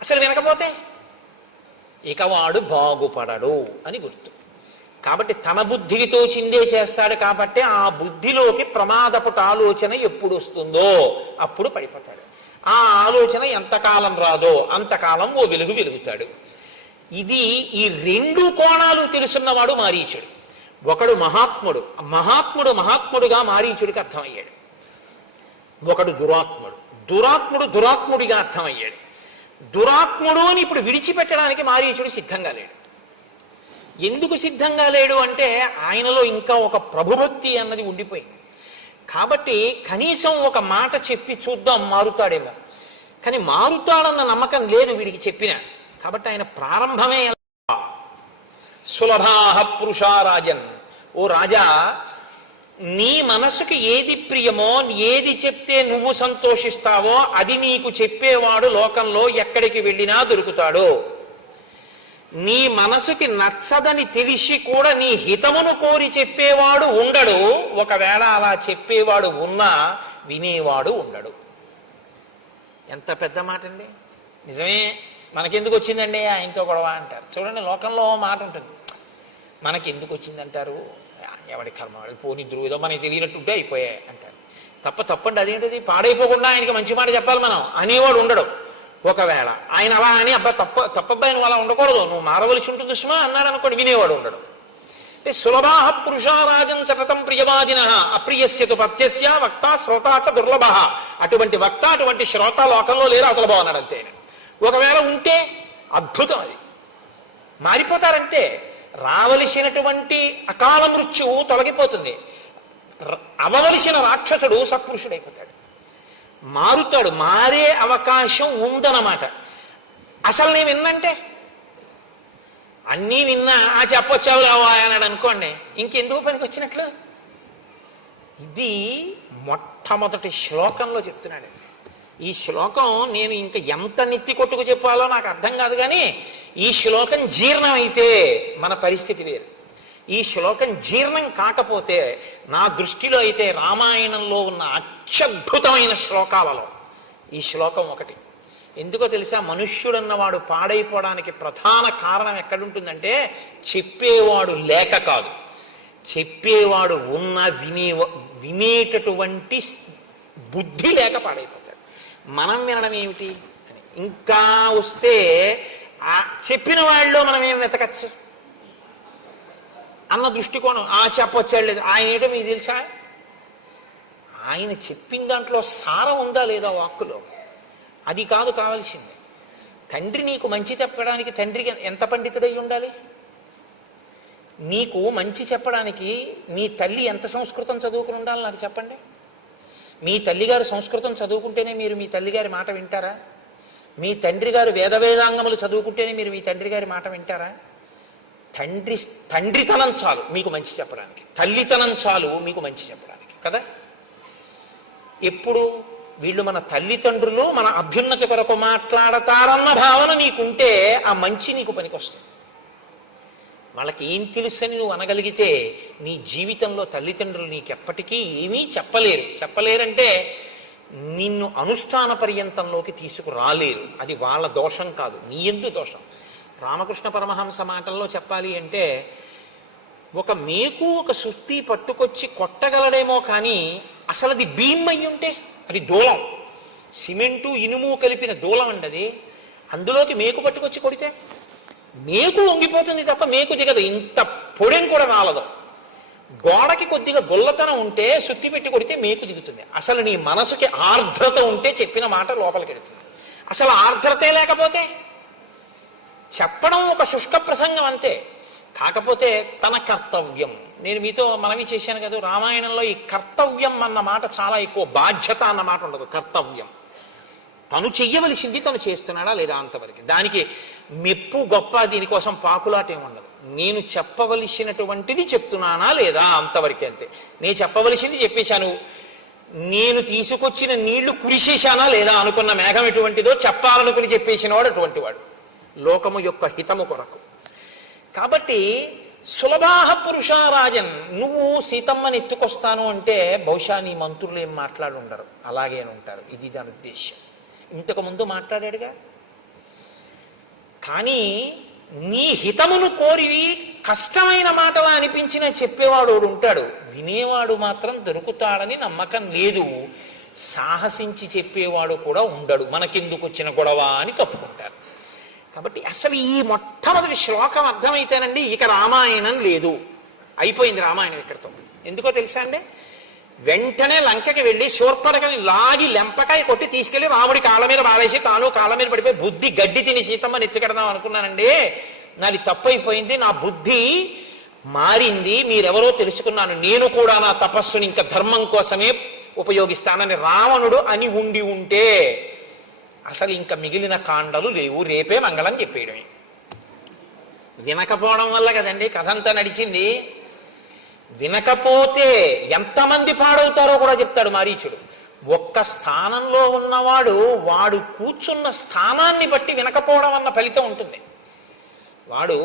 అసలు వినకపోతే ఇక వాడు బాగుపడడు అని గుర్తు. కాబట్టి తన బుద్ధికి తోచిందే చేస్తాడు. కాబట్టి ఆ బుద్ధిలోకి ప్రమాదపుట ఆలోచన ఎప్పుడు వస్తుందో అప్పుడు పడిపోతాడు. ఆ ఆలోచన ఎంతకాలం రాదో అంతకాలం ఓ వెలుగు వెలుగుతాడు. ఇది ఈ రెండు కోణాలు తెలుసున్నవాడు మారీచుడు. ఒకడు మహాత్ముడు, మహాత్ముడుగా మారీచుడికి అర్థమయ్యాడు. ఒకడు దురాత్ముడిగా అర్థమయ్యాడు. దురాత్ముడు అని ఇప్పుడు విడిచిపెట్టడానికి మారీచుడు సిద్ధంగా లేడు. ఎందుకు సిద్ధంగా లేడు అంటే ఆయనలో ఇంకా ఒక ప్రభుభక్తి అన్నది ఉండిపోయింది. కాబట్టి కనీసం ఒక మాట చెప్పి చూద్దాం మారుతాడేమో, కానీ మారుతాడన్న నమ్మకం లేదు వీడికి చెప్పిన. కాబట్టి ఆయన ప్రారంభమే సులభాహ పురుషారాజన్, ఓ రాజా, నీ మనసుకి ఏది ప్రియమో, ఏది చెప్తే నువ్వు సంతోషిస్తావో అది నీకు చెప్పేవాడు లోకంలో ఎక్కడికి వెళ్ళినా దొరుకుతాడు. నీ మనసుకి నచ్చదని తెలిసి కూడా నీ హితమును కోరి చెప్పేవాడు ఉండడు. ఒకవేళ అలా చెప్పేవాడు ఉన్నా వినేవాడు ఉండడు. ఎంత పెద్ద మాట అండి! నిజమే. మనకెందుకు వచ్చిందండి ఆయనతో గొడవ అంటారు. చూడండి, లోకంలో మాట ఉంటుంది, మనకెందుకు వచ్చిందంటారు, ఎవడి కర్మ వాడు, పోని ధ్రువుదో మనకి తెలియనట్టుంటే అయిపోయాయి అంటారు. తప్పండి. అదేంటిది? పాడైపోకుండా ఆయనకి మంచి మాట చెప్పాలి మనం అనేవాడు ఉండడు. ఒకవేళ ఆయన అలా అని తప్పబ్బాయి నువ్వు అలా ఉండకూడదు, నువ్వు మారవలసి ఉంటుంది సుమా అన్నాడు అనుకోండి, వినేవాడు ఉండడు. అంటే సులభాహ పురుషారాజన్ సతతం ప్రియవాదిన అప్రియస్యతు పత్యస్య వక్త శ్రోతాచ దుర్లభ. అటువంటి వక్త, అటువంటి శ్రోత లోకంలో లేరు, అవతల బాగున్నాడు అంతే. ఒకవేళ ఉంటే అద్భుతం, అది మారిపోతారంటే రావలసినటువంటి అకాల మృత్యువు తొలగిపోతుంది. అవవలసిన రాక్షసుడు సత్పురుషుడైపోతాడు, మారుతాడు. మారే అవకాశం ఉందన్నమాట. అసలు నేను విన్నంటే అన్నీ విన్నా ఆ చెప్పొచ్చావు రావా అన్నాడు అనుకోండి, ఇంకెందుకు పనికి వచ్చినట్లు. ఇది మొట్టమొదటి శ్లోకంలో చెప్తున్నాడు. ఈ శ్లోకం నేను ఇంకా ఎంత నెత్తి కొట్టుకు చెప్పాలో నాకు అర్థం కాదు, కానీ ఈ శ్లోకం జీర్ణమైతే మన పరిస్థితి వేరు. ఈ శ్లోకం జీర్ణం కాకపోతే నా దృష్టిలో అయితే రామాయణంలో ఉన్న అత్యద్భుతమైన శ్లోకాలలో ఈ శ్లోకం ఒకటి. ఎందుకో తెలుసా? మనుష్యుడన్నవాడు పాడైపోవడానికి ప్రధాన కారణం ఎక్కడుంటుందంటే చెప్పేవాడు లేక కాదు, చెప్పేవాడు ఉన్న వినేటటువంటి బుద్ధి లేక పాడైపోతాడు. మనం వినడం ఏమిటి అని ఇంకా వస్తే ఆ చెప్పిన వాళ్ళలో మనం ఏం వెతకచ్చు అన్న దృష్టికోణం. చెప్పొచ్చాడు లేదు, ఆయన ఏంటో మీకు తెలుసా? ఆయన చెప్పిన దాంట్లో సారం ఉందా లేదా వాక్కులో, అది కాదు కావాల్సింది. తండ్రి నీకు మంచి చెప్పడానికి తండ్రికి ఎంత పండితుడై ఉండాలి? నీకు మంచి చెప్పడానికి మీ తల్లి ఎంత సంస్కృతం చదువుకుని ఉండాలి నాకు చెప్పండి. మీ తల్లిగారు సంస్కృతం చదువుకుంటేనే మీరు మీ తల్లిగారి మాట వింటారా? మీ తండ్రి గారు వేదాంగములు చదువుకుంటేనే మీరు మీ తండ్రి గారి మాట వింటారా? తండ్రితనం చాలు మీకు మంచి చెప్పడానికి, తల్లితనం చాలు మీకు మంచి చెప్పడానికి కదా. ఎప్పుడు వీళ్ళు మన తల్లిదండ్రులు మన అభ్యున్నతి కొరకు మాట్లాడతారన్న భావన నీకుంటే ఆ మంచి నీకు పనికొస్తుంది. వాళ్ళకి ఏం తెలుసని నువ్వు అనగలిగితే నీ జీవితంలో తల్లిదండ్రులు నీకెప్పటికీ ఏమీ చెప్పలేరంటే నిన్ను అనుష్ఠాన పర్యంతంలోకి తీసుకురాలేరు. అది వాళ్ళ దోషం కాదు, నీ యందు దోషం. రామకృష్ణ పరమహంస మాటల్లో చెప్పాలి అంటే ఒక మేకు ఒక సుత్తి పట్టుకొచ్చి కొట్టగలడేమో కానీ అసలు అది భీమ్ అయి ఉంటే అది దూలం, సిమెంటు ఇనుము కలిపిన దూలం అండి అది. అందులోకి మేకు పట్టుకొచ్చి కొడితే మేకు వంగిపోతుంది తప్ప మేకు దిగదు, ఇంత పొడెం కూడా రాలదు. గోడకి కొద్దిగా గొల్లతనం ఉంటే సుత్తి పెట్టి కొడితే మేకు దిగుతుంది. అసలు నీ మనసుకి ఆర్ద్రత ఉంటే చెప్పిన మాట లోపలికి వెళుతుంది. అసలు ఆర్ద్రతే లేకపోతే చెప్పడం ఒక శుష్క ప్రసంగం అంతే. కాకపోతే తన కర్తవ్యం, నేను మీతో మనవి చేశాను కదా, రామాయణంలో ఈ కర్తవ్యం అన్న మాట చాలా ఎక్కువ, బాధ్యత అన్న మాట ఉండదు. కర్తవ్యం తను చెయ్యవలసింది తను చేస్తున్నాడా లేదా అంతవరకు. దానికి మెప్పు గొప్ప దీనికోసం పాకులాట ఏముండదు. నేను చెప్పవలసినటువంటిది చెప్తున్నానా లేదా అంతవరకే, అంతే. నేను చెప్పవలసింది చెప్పేశాను, నేను తీసుకొచ్చిన నీళ్లు కురిసేశానా లేదా, అనుకున్న మేఘం ఎటువంటిదో చెప్పాలనుకుని చెప్పేసినవాడు అటువంటి వాడు లోకము యొక్క హితము కొరకు. కాబట్టి సులభాహ పురుషారాజన్, నువ్వు సీతమ్మని ఎత్తుకొస్తాను అంటే బహుశా నీ మంత్రులు ఏం మాట్లాడి ఉండరు, అలాగే ఉంటారు. ఇది దాని ఉద్దేశ్యం. ఇంతకుముందు మాట్లాడాడుగా. కానీ నీ హితమును కోరివి కష్టమైన మాటలా అనిపించిన చెప్పేవాడు ఉంటాడు, వినేవాడు మాత్రం దొరుకుతాడని నమ్మకం లేదు. సాహసించి చెప్పేవాడు కూడా ఉండడు, మనకెందుకు వచ్చిన గొడవ అని తప్పుకుంటారు. కాబట్టి అసలు ఈ మొట్టమొదటి శ్లోకం అర్థమైతేనండి ఇక రామాయణం లేదు, అయిపోయింది రామాయణం ఇక్కడితో. ఎందుకో తెలుసా అండి, వెంటనే లంకకి వెళ్ళి శూర్పణఖని లాగి లెంపకాయ కొట్టి తీసుకెళ్లి రాముడి కాళ్ళ మీద బారేసి తాను కాళ్ళ మీద పడిపోయి బుద్ధి గడ్డి తిని సీతమ్మని ఎత్తుకెడదాం అనుకున్నానండి, నాది తప్పైపోయింది, నా బుద్ధి మారింది, మీరెవరో తెలుసుకున్నాను, నేను కూడా నా తపస్సుని ఇంకా ధర్మం కోసమే ఉపయోగిస్తానని రావణుడు అని ఉండి ఉంటే అసలు ఇంకా మిగిలిన కాండలు లేవు, రేపే మంగళం చెప్పేయడమే. వినకపోవడం వల్ల కదండి కథ అంతా నడిచింది. వినకపోతే ఎంతమంది పాడవుతారో కూడా చెప్తాడు మారీచుడు. ఒక్క స్థానంలో ఉన్నవాడు వాడు కూర్చున్న స్థానాన్ని బట్టి వినకపోవడం అన్న ఫలితం ఉంటుంది. వాడు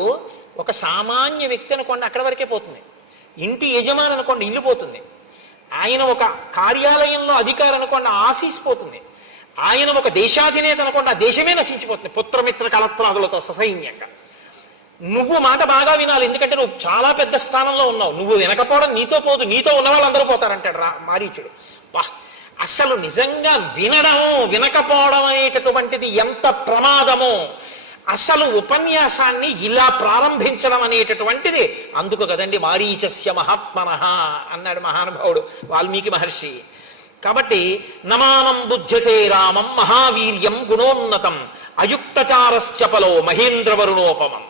ఒక సామాన్య వ్యక్తి అనుకోండి, అక్కడి వరకే పోతుంది. ఇంటి యజమాని అనుకోండి, ఇల్లు పోతుంది. ఆయన ఒక కార్యాలయంలో అధికారి అనుకోండి, ఆఫీస్ పోతుంది. ఆయన ఒక దేశాధినేత అనుకోండి, ఆ దేశమే నశించిపోతుంది పుత్రమిత్ర కలత్రాదులతో ససైన్యంగా. నువ్వు మాట బాగా వినాలి, ఎందుకంటే నువ్వు చాలా పెద్ద స్థానంలో ఉన్నావు. నువ్వు వినకపోవడం నీతో పోదు, నీతో ఉన్న వాళ్ళు అందరూ పోతారంటాడు మారీచుడు. అసలు నిజంగా వినడము వినకపోవడం అనేటటువంటిది ఎంత ప్రమాదమో, అసలు ఉపన్యాసాన్ని ఇలా ప్రారంభించడం అనేటటువంటిది. అందుకు కదండి మారీచస్య మహాత్మనః అన్నాడు మహానుభావుడు వాల్మీకి మహర్షి. కాబట్టి నమానం బుద్ధ్యసే రామం మహావీర్యం గుణోన్నతం అయుక్తచారశ్చపలో మహేంద్రవరుణోపమం.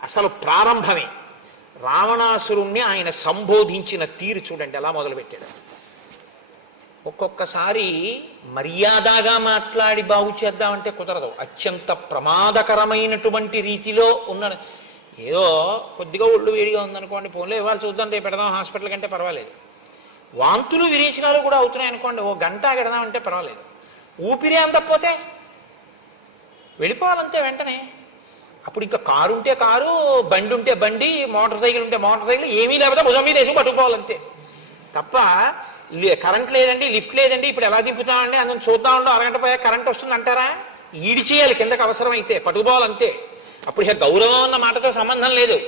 అసలు ప్రారంభమే రావణాసురుణ్ణి ఆయన సంబోధించిన తీరు చూడండి ఎలా మొదలుపెట్టాడు. ఒక్కొక్కసారి మర్యాదగా మాట్లాడి బాగు చేద్దామంటే కుదరదు, అత్యంత ప్రమాదకరమైనటువంటి రీతిలో ఉన్న. ఏదో కొద్దిగా ఒళ్ళు వేడిగా ఉందనుకోండి, ఫోన్లో ఇవాళ చూద్దాం రేపు పెడదాం హాస్పిటల్ కంటే పర్వాలేదు. వాంతులు విరేచనాలు కూడా అవుతున్నాయి అనుకోండి, ఓ గంట పెడదామంటే పర్వాలేదు. ఊపిరి అందకపోతే వెళ్ళిపోవాలంతే వెంటనే. అప్పుడు ఇంకా కారు ఉంటే కారు, బండి ఉంటే బండి, మోటార్ సైకిల్ ఉంటే మోటార్ సైకిల్, ఏమీ లేకపోతే భుజం మీద వేసి పట్టుకుపోవాలంతే తప్ప కరెంట్ లేదండి, లిఫ్ట్ లేదండి, ఇప్పుడు ఎలా దింపుతామండి, అందులో చూద్దాం ఉండో అరగంట పోయా కరెంట్ వస్తుంది అంటారా? ఈడి చేయాలి కిందకి అవసరమైతే, పట్టుకుపోవాలంతే. అప్పుడు ఇక గౌరవం అన్న మాటతో సంబంధం లేదు.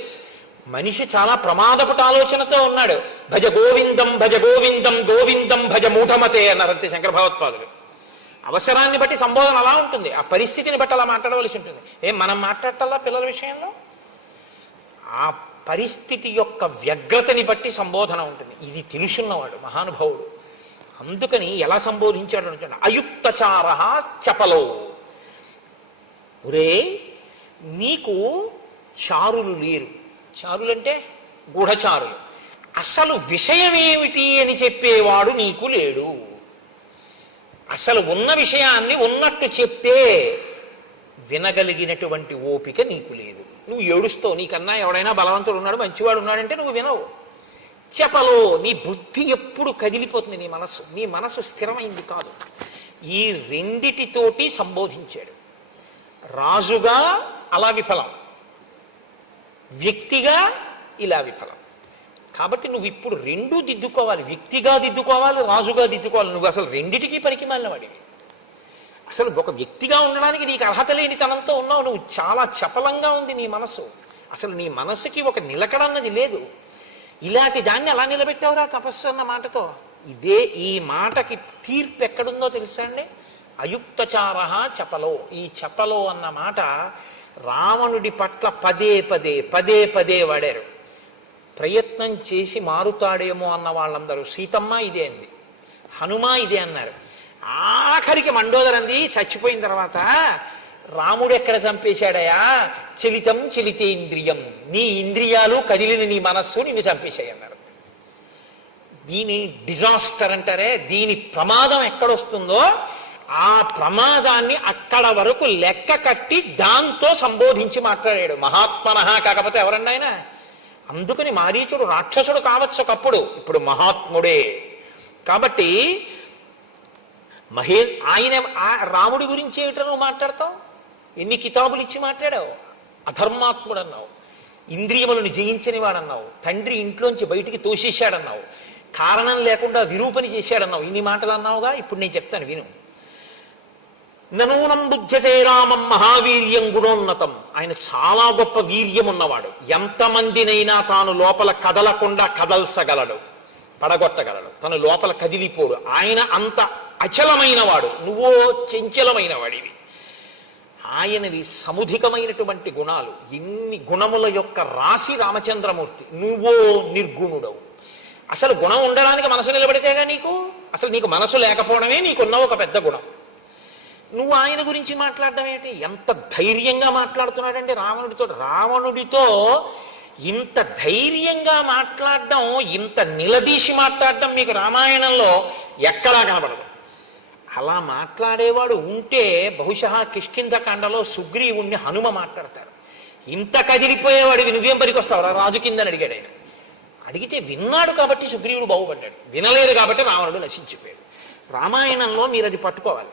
మనిషి చాలా ప్రమాదపట ఆలోచనతో ఉన్నాడు. భజ గోవిందం భజ గోవిందం గోవిందం భజ మూఢమతే అన్నారంతే శంకర భగవత్పాదులు. అవసరాన్ని బట్టి సంబోధన అలా ఉంటుంది, ఆ పరిస్థితిని బట్టి అలా మాట్లాడవలసి ఉంటుంది. మనం మాట్లాడటల్లా పిల్లల విషయంలో ఆ పరిస్థితి యొక్క వ్యగ్రతని బట్టి సంబోధన ఉంటుంది. ఇది తెలుసున్నవాడు మహానుభావుడు. అందుకని ఎలా సంబోధించాడు అంటే అయుక్తచార చపలో, ఒరే నీకు చారులు లేరు. చారులంటే గూఢచారులు. అసలు విషయం ఏమిటి అని చెప్పేవాడు నీకు లేడు. అసలు ఉన్న విషయాన్ని ఉన్నట్టు చెప్తే వినగలిగినటువంటి ఓపిక నీకు లేదు. నువ్వు ఏడుస్తావు, నీకన్నా ఎవడైనా బలవంతుడు ఉన్నాడు, మంచివాడు ఉన్నాడంటే నువ్వు వినవు. చెప్పలో నీ బుద్ధి ఎప్పుడు కదిలిపోతుంది, నీ మనసు స్థిరమైంది కాదు. ఈ రెండిటితోటి సంబోధించాడు. రాజుగా అలా విఫలం, వ్యక్తిగా ఇలా విఫలం. కాబట్టి నువ్వు ఇప్పుడు రెండూ దిద్దుకోవాలి, వ్యక్తిగా దిద్దుకోవాలి, రాజుగా దిద్దుకోవాలి. నువ్వు అసలు రెండిటికీ పనికి మాలినవాడివి. అసలు ఒక వ్యక్తిగా ఉండడానికి నీకు అర్హత లేని తనంతో ఉన్నావు. నువ్వు చాలా చపలంగా ఉంది నీ మనసు. అసలు నీ మనసుకి ఒక నిలకడన్నది లేదు. ఇలాంటి దాన్ని ఎలా నిలబెట్టావురా తపస్సు అన్న మాటతో? ఇదే ఈ మాటకి తీర్పు ఎక్కడుందో తెలుసా అండి? అయుక్తచార చపలో. ఈ చపలో అన్న మాట రావణుడి పట్ల పదే పదే పదే పదే వాడారు. ప్రయత్నం చేసి మారుతాడేమో అన్న వాళ్ళందరూ సీతమ్మ ఇదే అంది, హనుమ ఇదే అన్నారు. ఆఖరికి మండోదరంది చచ్చిపోయిన తర్వాత రాముడు ఎక్కడ చంపేశాడయా? చలితం చలితేంద్రియం, నీ ఇంద్రియాలు కదిలిన నీ మనస్సు నిన్ను చంపేశాయి అన్నారు. దీని డిజాస్టర్ అంటారే, దీని ప్రమాదం ఎక్కడొస్తుందో ఆ ప్రమాదాన్ని అక్కడ వరకు లెక్క కట్టి దాంతో సంబోధించి మాట్లాడాడు. మహాత్మనః కాకపోతే ఎవరండి ఆయన? అందుకని మారీచుడు రాక్షసుడు కావచ్చు ఒకప్పుడు, ఇప్పుడు మహాత్ముడే. కాబట్టి ఆయన రాముడి గురించి ఏమిటో నువ్వు మాట్లాడతావు? ఎన్ని కితాబులు ఇచ్చి మాట్లాడావు? అధర్మాత్ముడు అన్నావు. ఇంద్రియములను జయించని వాడన్నావు, తండ్రి ఇంట్లోంచి బయటికి తోసేశాడన్నావు, కారణం లేకుండా విరూపని చేశాడన్నావు, ఇన్ని మాటలు అన్నావుగా. ఇప్పుడు నేను చెప్తాను విను. ననూనం బుద్ధ్యతే రామం మహావీర్యం గుణోన్నతం. ఆయన చాలా గొప్ప వీర్యం ఉన్నవాడు. ఎంతమందినైనా తాను లోపల కదలకుండా కదల్చగలడు, పడగొట్టగలడు, తను లోపల కదిలిపోడు. ఆయన అంత అచలమైన వాడు, నువ్వో చంచలమైన వాడివి. ఆయనవి సముధికమైనటువంటి గుణాలు. ఇన్ని గుణముల యొక్క రాశి రామచంద్రమూర్తి. నువ్వో నిర్గుణుడవు. అసలు గుణం ఉండడానికి మనసు నిలబడితేగా నీకు, అసలు నీకు మనసు లేకపోవడమే నీకున్న ఒక పెద్ద గుణం. నువ్వు ఆయన గురించి మాట్లాడడం ఏంటి? ఎంత ధైర్యంగా మాట్లాడుతున్నాడండి రావణుడితో. రావణుడితో ఇంత ధైర్యంగా మాట్లాడడం, ఇంత నిలదీసి మాట్లాడడం మీకు రామాయణంలో ఎక్కడా కనబడదు. అలా మాట్లాడేవాడు ఉంటే బహుశా కిష్కింధకాండలో సుగ్రీవుణ్ణి హనుమ మాట్లాడతారు. ఇంత కదిలిపోయేవాడివి నువ్వేం పనికొస్తావు రాజు కిందని అడిగాడు ఆయన. అడిగితే విన్నాడు కాబట్టి సుగ్రీవుడు బాగుపడ్డాడు, వినలేదు కాబట్టి రావణుడు నశించిపోయాడు. రామాయణంలో మీరు అది పట్టుకోవాలి.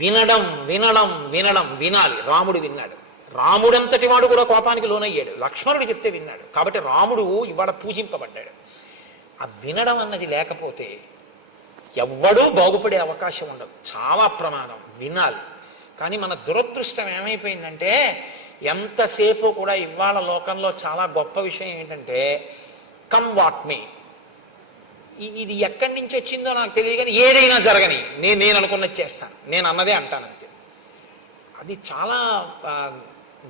వినడం వినడం వినడం వినాలి. రాముడు విన్నాడు. రాముడంతటి వాడు కూడా కోపానికి లోనయ్యాడు. లక్ష్మణుడు చెప్తే విన్నాడు కాబట్టి రాముడు ఇవాళ పూజింపబడ్డాడు. ఆ వినడం అన్నది లేకపోతే ఎవ్వడూ బాగుపడే అవకాశం ఉండదు. చాలా ప్రమాదం. వినాలి. కానీ మన దురదృష్టం ఏమైపోయిందంటే ఎంతసేపు కూడా ఇవాళ లోకంలో చాలా గొప్ప విషయం ఏంటంటే కమ్ వాట్ మే. ఇది ఎక్కడి నుంచి వచ్చిందో నాకు తెలియదు కానీ ఏదైనా జరగని నేను అనుకున్నది చేస్తాను, నేను అన్నదే అంటాను అంతే. అది చాలా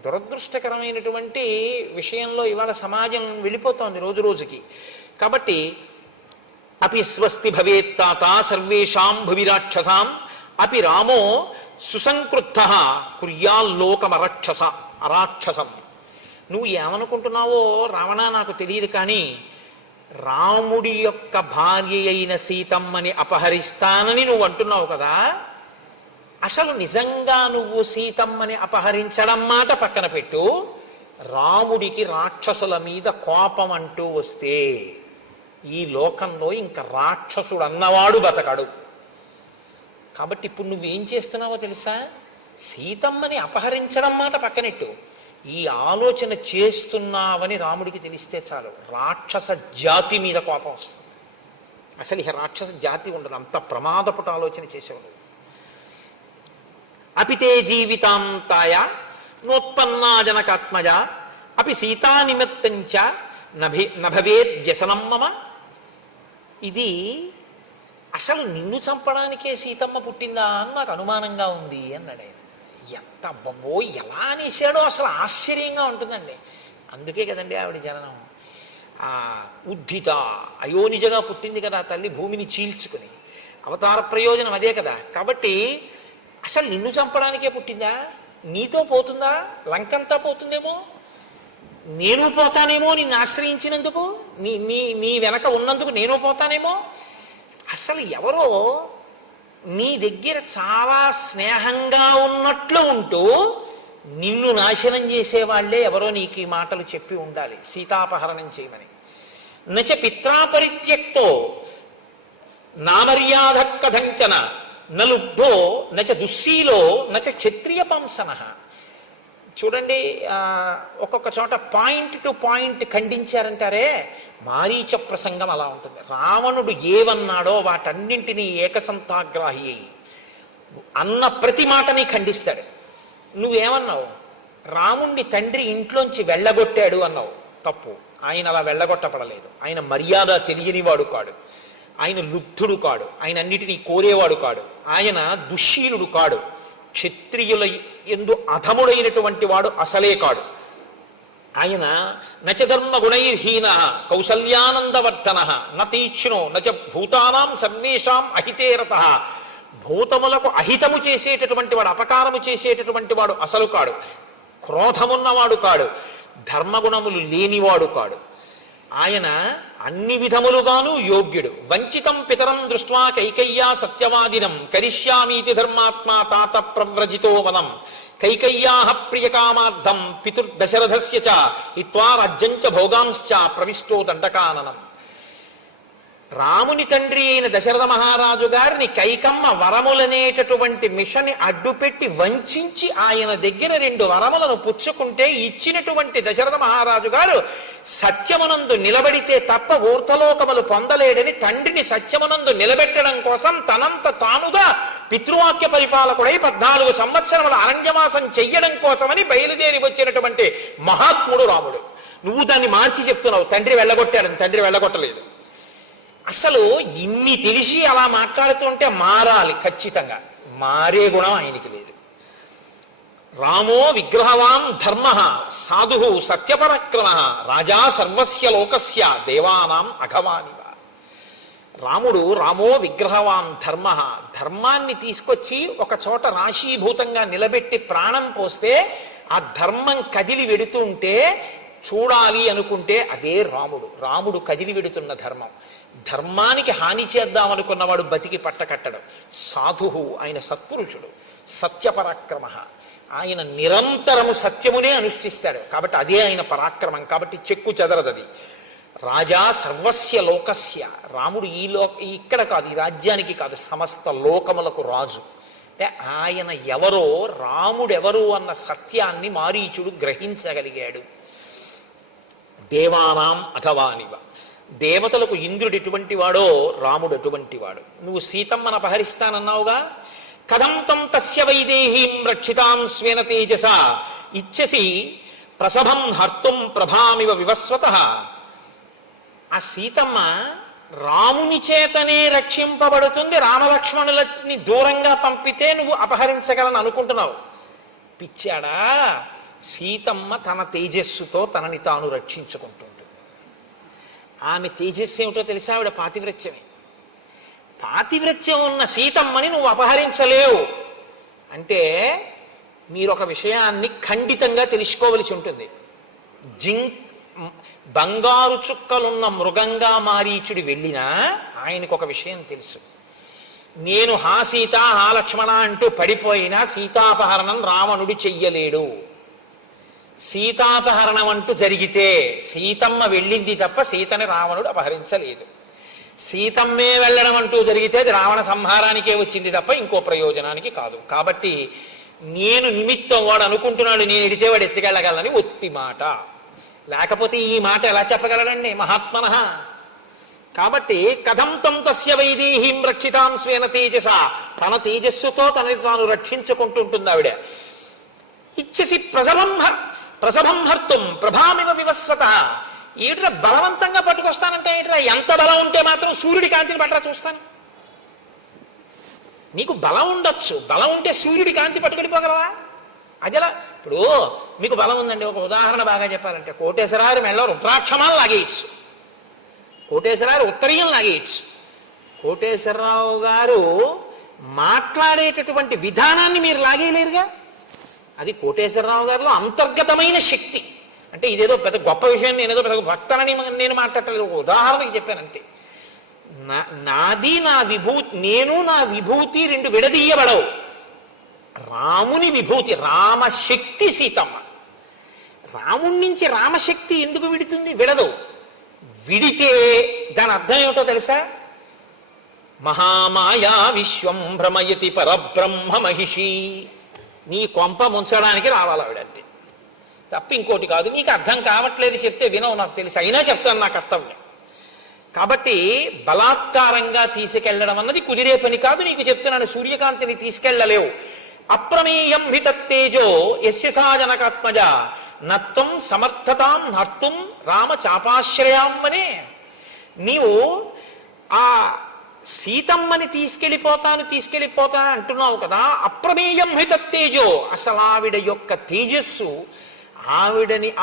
దురదృష్టకరమైనటువంటి విషయంలో ఇవాళ సమాజం వెళ్ళిపోతోంది రోజు రోజుకి. కాబట్టి అపి స్వస్తి భవేత్తాత సర్వేషాం భువిరాక్షసాం అపి రామో సుసంకృద్ధ అరాక్షసం. నువ్వు ఏమనుకుంటున్నావో రావణ నాకు తెలియదు, కానీ రాముడి యొక్క భార్య అయిన సీతమ్మని అపహరిస్తానని నువ్వు అంటున్నావు కదా. అసలు నిజంగా నువ్వు సీతమ్మని అపహరించడం మాట పక్కన పెట్టు. రాముడికి రాక్షసుల మీద కోపం అంటూ వస్తే ఈ లోకంలో ఇంకా రాక్షసుడు అన్నవాడు బతకడు. కాబట్టి ఇప్పుడు నువ్వేం చేస్తున్నావో తెలుసా? సీతమ్మని అపహరించడం మాట పక్కనెట్టు, ఈ ఆలోచన చేస్తున్నావని రాముడికి తెలిస్తే చాలు రాక్షస జాతి మీద కోపం వస్తుంది. అసలు ఇక రాక్షస జాతి ఉండదు, అంత ప్రమాదపుట ఆలోచన చేసేవాడు. అపితే జీవితాంతాయ నోత్పన్నా జనకాత్మజ అపి సీతా నిమిత్తంచ నభవేద్ వ్యసనం మమ. ఇది అసలు నిన్ను చంపడానికే సీతమ్మ పుట్టిందా అని నాకు అనుమానంగా ఉంది అన్నాడు ఆయన. ఎంత అబ్బో ఎలా అనేసాడో అసలు ఆశ్చర్యంగా ఉంటుందండి. అందుకే కదండి ఆవిడ జననం. ఉద్ధిత అయోనిజగా పుట్టింది కదా తల్లి, భూమిని చీల్చుకుని. అవతార ప్రయోజనం అదే కదా. కాబట్టి అసలు నిన్ను చంపడానికే పుట్టిందా? నీతో పోతుందా? లంకంతా పోతుందేమో, నేను పోతానేమో నిన్ను ఆశ్రయించినందుకు, నీ వెనక ఉన్నందుకు నేను పోతానేమో. అసలు ఎవరో నీ దగ్గర చాలా స్నేహంగా ఉన్నట్లు ఉంటూ నిన్ను నాశనం చేసేవాళ్లే ఎవరో నీకు ఈ మాటలు చెప్పి ఉండాలి సీతాపహరణం చేయమని. నచ పిత్రాపరిత్యక్తో నామర్యాద కథంచన నలుబ్ధో నచ దుశ్శీలో నచ క్షత్రియ పంసన. చూడండి, ఒక్కొక్క చోట పాయింట్ టు పాయింట్ ఖండించారంటారే, మారీచ ప్రసంగం అలా ఉంటుంది. రావణుడు ఏవన్నాడో వాటన్నింటినీ ఏకసంతాగ్రాహి అయి అన్న ప్రతి మాటని ఖండిస్తాడు. నువ్వేమన్నావు? రాముణ్ణి తండ్రి ఇంట్లోంచి వెళ్ళగొట్టాడు అన్నావు. తప్పు. ఆయన అలా వెళ్ళగొట్టపడలేదు. ఆయన మర్యాద తెలియనివాడు కాడు, ఆయన లుబ్ధుడు కాడు, ఆయన అన్నిటినీ కోరేవాడు కాడు, ఆయన దుశ్శీలుడు కాడు, క్షత్రియుల ఎందు అధముడైనటువంటి వాడు అసలే కాడు. ఆయన నచ ధర్మ గుణైర్హీన కౌసల్యానందవర్ధన నతీక్ష్ణో నచ భూతానాం సర్వేషాం అహితేరత. భూతములకు అహితము చేసేటటువంటి వాడు, అపకారము చేసేటటువంటి వాడు అసలు కాడు, క్రోధమున్నవాడు కాడు, ధర్మగుణములు లేనివాడు కాడు. ఆయన అన్ని విధములుగాను యోగ్యుడు. వంచితం పితరం దృష్ట్వా కైకయ్యా సత్యవాదినం కరిష్యామీతి ధర్మాత్మా తాత ప్రవ్రజితో వనం కైకయ్యా ప్రియకామార్థం పితుర్దశరథస్య చ హిత్వా రాజ్యంచ భోగాంశ్చ ప్రవిష్టో దండకాననం. రాముని తండ్రి అయిన దశరథ మహారాజు గారిని కైకమ్మ వరములనేటటువంటి మిషని అడ్డుపెట్టి వంచి ఆయన దగ్గర 2 వరములను పుచ్చుకుంటే ఇచ్చినటువంటి దశరథ మహారాజు గారు సత్యమునందు నిలబడితే తప్ప ఊర్ధలోకములు పొందలేడని తండ్రిని సత్యమునందు నిలబెట్టడం కోసం తనంత తానుగా పితృవాక్య పరిపాలకుడై 14 సంవత్సరముల అరణ్యవాసం చెయ్యడం కోసమని బయలుదేరి వచ్చినటువంటి మహాత్ముడు రాముడు. నువ్వు దాన్ని మార్చి చెప్తున్నావు, తండ్రి వెళ్ళగొట్టాడని. తండ్రి వెళ్ళగొట్టలేదు. అసలు ఇన్ని తెలిసి అలా మాట్లాడుతుంటే మారాలి, ఖచ్చితంగా మారే గుణం ఆయనకి లేదు. రామో విగ్రహవాన్ ధర్మ సాధు సత్యపరాక్రమ రాజా సర్వస్య లోకస్య దేవానాం అఘవానివ. రామో విగ్రహవాన్ ధర్మ, ధర్మాన్ని తీసుకొచ్చి ఒక చోట రాశీభూతంగా నిలబెట్టి ప్రాణం పోస్తే ఆ ధర్మం కదిలి వెడుతుంటే చూడాలి అనుకుంటే అదే రాముడు కదిలి వెడుతున్న ధర్మం. ధర్మానికి హాని చేద్దామనుకున్నవాడు బతికి పట్టకట్టడం. సాధువు, ఆయన సత్పురుషుడు. సత్యపరాక్రమ, ఆయన నిరంతరము సత్యమునే అనుష్ఠిస్తాడు కాబట్టి అదే ఆయన పరాక్రమం. కాబట్టి చెక్కు చెదరదది. రాజా సర్వస్య లోకస్య, రాముడు ఇక్కడ కాదు, ఈ రాజ్యానికి కాదు, సమస్త లోకములకు రాజు. అంటే ఆయన ఎవరో, రాముడెవరు అన్న సత్యాన్ని మారీచుడు గ్రహించగలిగాడు. దేవానాం అథవానివ, దేవతలకు ఇంద్రుడు ఎటువంటి వాడో రాముడు అటువంటి వాడు. నువ్వు సీతమ్మను అపహరిస్తానన్నావుగా, కథం తం తస్య వైదేహీం రక్షితాం స్వేన తేజస ఇచ్చసి ప్రసభం హర్తుం ప్రభామివ వివస్వతః. ఆ సీతమ్మ రాముని చేతనే రక్షింపబడుతుంది, రామలక్ష్మణులని దూరంగా పంపితే నువ్వు అపహరించగలను అనుకుంటున్నావు. పిచ్చాడా? సీతమ్మ తన తేజస్సుతో తనని తాను రక్షించుకుంటుంది. ఆమె తేజస్సు ఏమిటో తెలుసా? ఆవిడ పాతివ్రత్యమే. పాతివ్రత్యం ఉన్న సీతమ్మని నువ్వు అపహరించలేవు అంటే మీరు ఒక విషయాన్ని ఖండితంగా తెలుసుకోవలసి ఉంటుంది. బంగారు చుక్కలున్న మృగంగా మారీచుడు వెళ్ళినా ఆయనకు ఒక విషయం తెలుసు. నేను హా సీత హా లక్ష్మణ అంటూ పడిపోయినా సీతాపహరణం రావణుడు చెయ్యలేడు. సీతాపహరణం అంటూ జరిగితే సీతమ్మ వెళ్ళింది తప్ప సీతని రావణుడు అపహరించలేదు. సీతమ్మే వెళ్ళడం అంటూ జరిగితే అది రావణ సంహారానికే వచ్చింది తప్ప ఇంకో ప్రయోజనానికి కాదు. కాబట్టి నేను నిమిత్తం, వాడు అనుకుంటున్నాడు నేను ఎడితే వాడు ఎత్తుకెళ్ళగలని ఒత్తి మాట. లేకపోతే ఈ మాట ఎలా చెప్పగలడండి మహాత్మనః? కాబట్టి కథం తం తస్య వైదేహీం రక్షితాం స్వేన తేజస, తన తేజస్సుతో తనని తాను రక్షించుకుంటుంటుంది ఆవిడ. ఇచ్చసి ప్రసభం హర్తుం ప్రభామివ వివస్వతః. ఏట్రా బలవంతంగా పట్టుకొస్తానంటే ఏంట్రా? ఎంత బలం ఉంటే మాత్రం సూర్యుడి కాంతిని పట్టరా చూస్తాను. నీకు బలం ఉండొచ్చు, బలం ఉంటే సూర్యుడి కాంతి పట్టుకెళ్ళిపోగలవా? అదిలా. ఇప్పుడు మీకు బలం ఉందండి, ఒక ఉదాహరణ బాగా చెప్పాలంటే కోటేశ్వరారు మెళ్ళ రుద్రాక్షమాలు లాగేయచ్చు, కోటేశ్వరారు ఉత్తరీయం లాగేయచ్చు. కోటేశ్వరరావు గారు మాట్లాడేటటువంటి విధానాన్ని మీరు లాగేయలేరుగా. అది కోటేశ్వరరావు గారిలో అంతర్గతమైన శక్తి. అంటే ఇదేదో పెద్ద గొప్ప విషయం, నేనేదో పెద్ద భక్తనని నేను మాట్లాడలేదు, ఒక ఉదాహరణకి చెప్పాను అంతే. నాది నా విభూతి, నేను నా విభూతి 2 విడదీయబడవు. రాముని విభూతి రామశక్తి సీతమ్మ. రాముడి నుంచి రామశక్తి ఎందుకు విడుతుంది? విడదు. విడితే దాని అర్థం ఏమిటో తెలుసా? మహామాయా విశ్వం భ్రమయతి పరబ్రహ్మ మహిషి. నీ కొంప ముంచడానికి రావాలి ఆవిడంతే, తప్ప ఇంకోటి కాదు. నీకు అర్థం కావట్లేదు, చెప్తే వినవు, నాకు తెలుసు, అయినా చెప్తాను, నా కర్తవ్యం. కాబట్టి బలాత్కారంగా తీసుకెళ్లడం అన్నది కుదిరే పని కాదు. నీకు చెప్తున్నాను, సూర్యకాంతిని తీసుకెళ్లలేవు. అప్రమేయం హి తత్తేజో యస్య సా జనకాత్మజ నత్వం సమర్థతాం హర్తుం రామ చాపాశ్రయామ్మనే. నీవు ఆ సీతమ్మని తీసుకెళ్ళిపోతా అంటున్నావు కదా. అప్రమేయం హి తత్తేజో, అసలు ఆవిడ యొక్క తేజస్సు,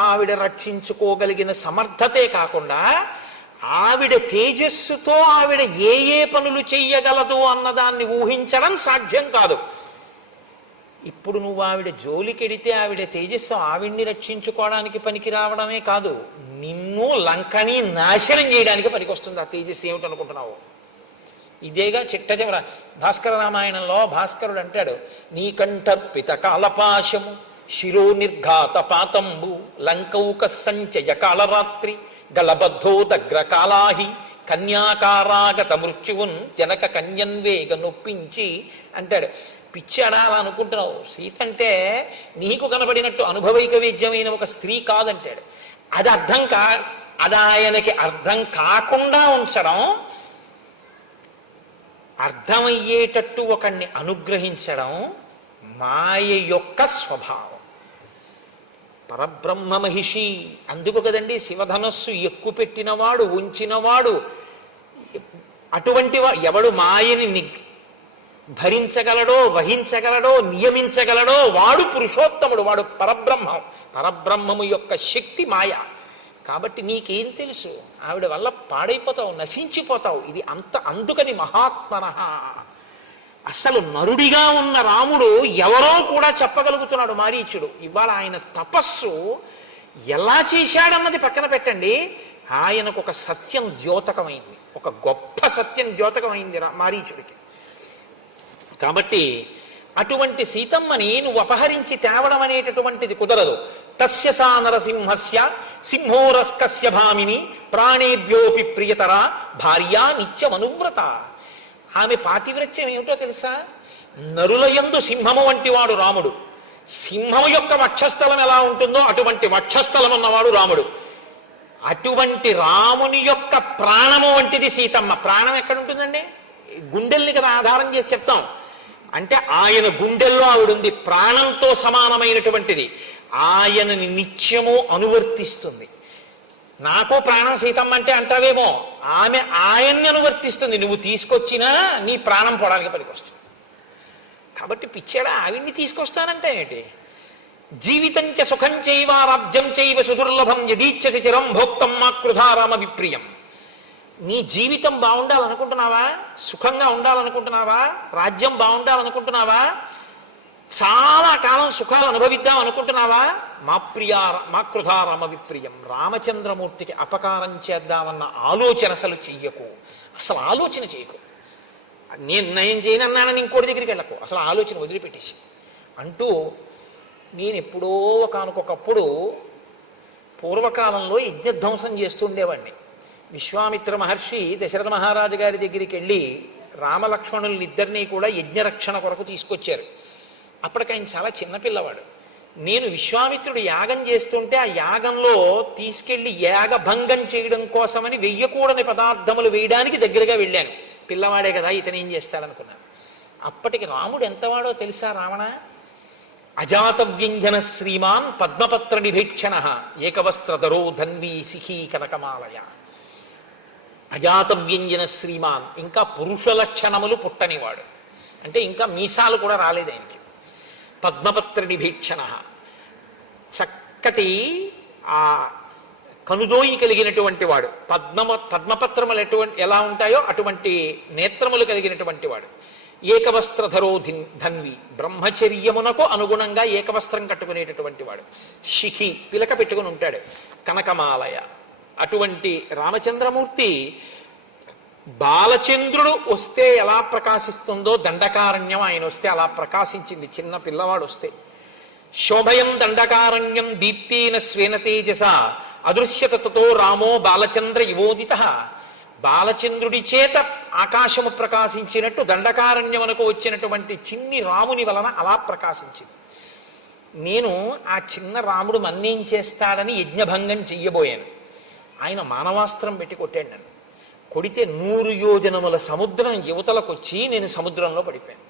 ఆవిడ రక్షించుకోగలిగిన సమర్థతే కాకుండా ఆవిడ తేజస్సుతో ఆవిడ ఏ పనులు చెయ్యగలదు అన్నదాన్ని ఊహించడం సాధ్యం కాదు. ఇప్పుడు నువ్వు ఆవిడ జోలికెడితే ఆవిడ తేజస్సు ఆవిడ్ని రక్షించుకోవడానికి పనికి రావడమే కాదు, నిన్ను లంకని నాశనం చేయడానికి పనికి వస్తుంది. ఆ తేజస్సు ఏమిటనుకుంటున్నావు? ఇదేగా చిట్ట చివర భాస్కర రామాయణంలో భాస్కరుడు అంటాడు, నీకంఠర్పిత కాలపాశము శిరో నిర్ఘాత పాతంబు లంకౌక సంచయ కాళరాత్రి గలబద్ధో దగ్ర కాళాహి కన్యాకారాగత మృత్యువున్ జనక కన్యన్వేగ నొప్పించి అంటాడు. పిచ్చాడా అలా అనుకుంటున్నావు, సీత అంటే నీకు కనబడినట్టు అనుభవైక వేద్యమైన ఒక స్త్రీ కాదంటాడు. అది అది ఆయనకి అర్థం కాకుండా ఉంచడం, అర్థమయ్యేటట్టు ఒకణ్ణి అనుగ్రహించడం మాయ యొక్క స్వభావం. పరబ్రహ్మ మహిషి అందుకు కదండి శివధనస్సు ఎక్కువ పెట్టినవాడు, ఉంచినవాడు, అటువంటి ఎవడు మాయని భరించగలడో, వహించగలడో, నియమించగలడో వాడు పురుషోత్తముడు, వాడు పరబ్రహ్మం. పరబ్రహ్మము యొక్క శక్తి మాయ. కాబట్టి నీకేం తెలుసు, ఆవిడ వల్ల పాడైపోతావు, నశించిపోతావు. ఇది అందుకని మహాత్మనః. అసలు నరుడిగా ఉన్న రాముడు ఎవరో కూడా చెప్పగలుగుతున్నాడు మారీచుడు. ఇవాళ ఆయన తపస్సు ఎలా చేశాడన్నది పక్కన పెట్టండి, ఆయనకు ఒక సత్యం ద్యోతకమైంది, ఒక గొప్ప సత్యం ద్యోతకమైంది మారీచుడికి. కాబట్టి అటువంటి సీతమ్మని నువ్వు అపహరించి తేవడం అనేటటువంటిది కుదరదు. తస్య సా నరసింహస్య సింహోరస్కస్య భామిని ప్రాణేభ్యోపి ప్రియతర భార్యా నిత్యమనువ్రత. ఆమె పాతివ్రత్యం ఏమిటో తెలుసా? నరులయందు సింహము వంటి వాడు రాముడు. సింహం యొక్క వక్షస్థలం ఎలా ఉంటుందో అటువంటి వక్షస్థలం ఉన్నవాడు రాముడు. అటువంటి రాముని యొక్క ప్రాణము వంటిది సీతమ్మ. ప్రాణం ఎక్కడ ఉంటుందండి? గుండెల్ని కదా ఆధారం చేసి చెప్తాం. అంటే ఆయన గుండెల్లో ఆవిడుంది, ప్రాణంతో సమానమైనటువంటిది. ఆయనని నిత్యము అనువర్తిస్తుంది. నాకు ప్రాణం సీతమ్మ అంటే అంటావేమో, ఆమె ఆయన్ని అనువర్తిస్తుంది. నువ్వు తీసుకొచ్చినా నీ ప్రాణం పోవడానికి పనికొస్తుంది. కాబట్టి పిచ్చాడా ఆవిడ్ని తీసుకొస్తానంటే ఏంటి? జీవితంచ సుఖం చైవ రాజ్యం చైవ సుదుర్లభం యదీచ్ఛసి చిరం భోక్తం మా కృధారామ విప్రియం. నీ జీవితం బాగుండాలనుకుంటున్నావా? సుఖంగా ఉండాలనుకుంటున్నావా? రాజ్యం బాగుండాలనుకుంటున్నావా? చాలా కాలం సుఖాలు అనుభవిద్దాం అనుకుంటున్నావా? మా కృధారామ విప్రియం. రామచంద్రమూర్తికి అపకారం చేద్దామన్న ఆలోచన అసలు చెయ్యకు. అసలు ఆలోచన చేయకు. నేను నయం చేయనన్నానని ఇంకోటి దగ్గరికి వెళ్ళకు. అసలు ఆలోచన వదిలిపెట్టేసి అంటూ, నేను ఎప్పుడో ఒకనకొకప్పుడు పూర్వకాలంలో యజ్ఞధ్వంసం చేస్తుండేవాడిని. విశ్వామిత్ర మహర్షి దశరథ మహారాజు గారి దగ్గరికి వెళ్ళి రామలక్ష్మణుల్ని ఇద్దరినీ కూడా యజ్ఞరక్షణ కొరకు తీసుకొచ్చారు. అప్పటికి ఆయన చాలా చిన్నపిల్లవాడు. నేను విశ్వామిత్రుడు యాగం చేస్తుంటే ఆ యాగంలో తీసుకెళ్లి యాగభంగం చేయడం కోసమని వెయ్యకూడని పదార్థములు వేయడానికి దగ్గరగా వెళ్ళాను. పిల్లవాడే కదా, ఇతను ఏం చేస్తాడనుకున్నాను. అప్పటికి రాముడు ఎంతవాడో తెలుసా? రావణ అజాత వ్యంజన శ్రీమాన్ పద్మపత్ర నిభీక్షణ ఏకవస్త్రధరో ధన్వీ సిహీ కనకమాలయ. అజాత వ్యంజన శ్రీమాన్, ఇంకా పురుష లక్షణములు పుట్టనివాడు. అంటే ఇంకా మీసాలు కూడా రాలేదు ఆయనకి. పద్మపత్ర నిభీక్షణ, చక్కటి ఆ కనుదోయి కలిగినటువంటి వాడు. పద్మపత్రములు ఎలా ఉంటాయో అటువంటి నేత్రములు కలిగినటువంటి వాడు. ఏకవస్త్రధరో ధన్వి, బ్రహ్మచర్యమునకు అనుగుణంగా ఏకవస్త్రం కట్టుకునేటటువంటి వాడు. శిఖి, పిలక పెట్టుకుని ఉంటాడు. కనకమాలయ. అటువంటి రామచంద్రమూర్తి బాలచంద్రుడు వస్తే ఎలా ప్రకాశిస్తుందో దండకారణ్యం ఆయన వస్తే అలా ప్రకాశించింది. చిన్న పిల్లవాడు వస్తే శోభయం దండకారణ్యం దీప్తేన స్వేన తేజస అదృశ్యతతో రామో బాలచంద్ర యువోదిత. బాలచంద్రుడి చేత ఆకాశము ప్రకాశించినట్టు దండకారణ్యమునకు వచ్చినటువంటి చిన్ని రాముని వలన అలా ప్రకాశించింది. నేను ఆ చిన్న రాముడు మన్నేం చేస్తాడని యజ్ఞభంగం చెయ్యబోయాను. ఆయన మానవాస్త్రం పెట్టి కొట్టాడు నన్ను. కొడితే 100 యోజనముల సముద్రం యువతలకొచ్చి నేను సముద్రంలో పడిపోయాను.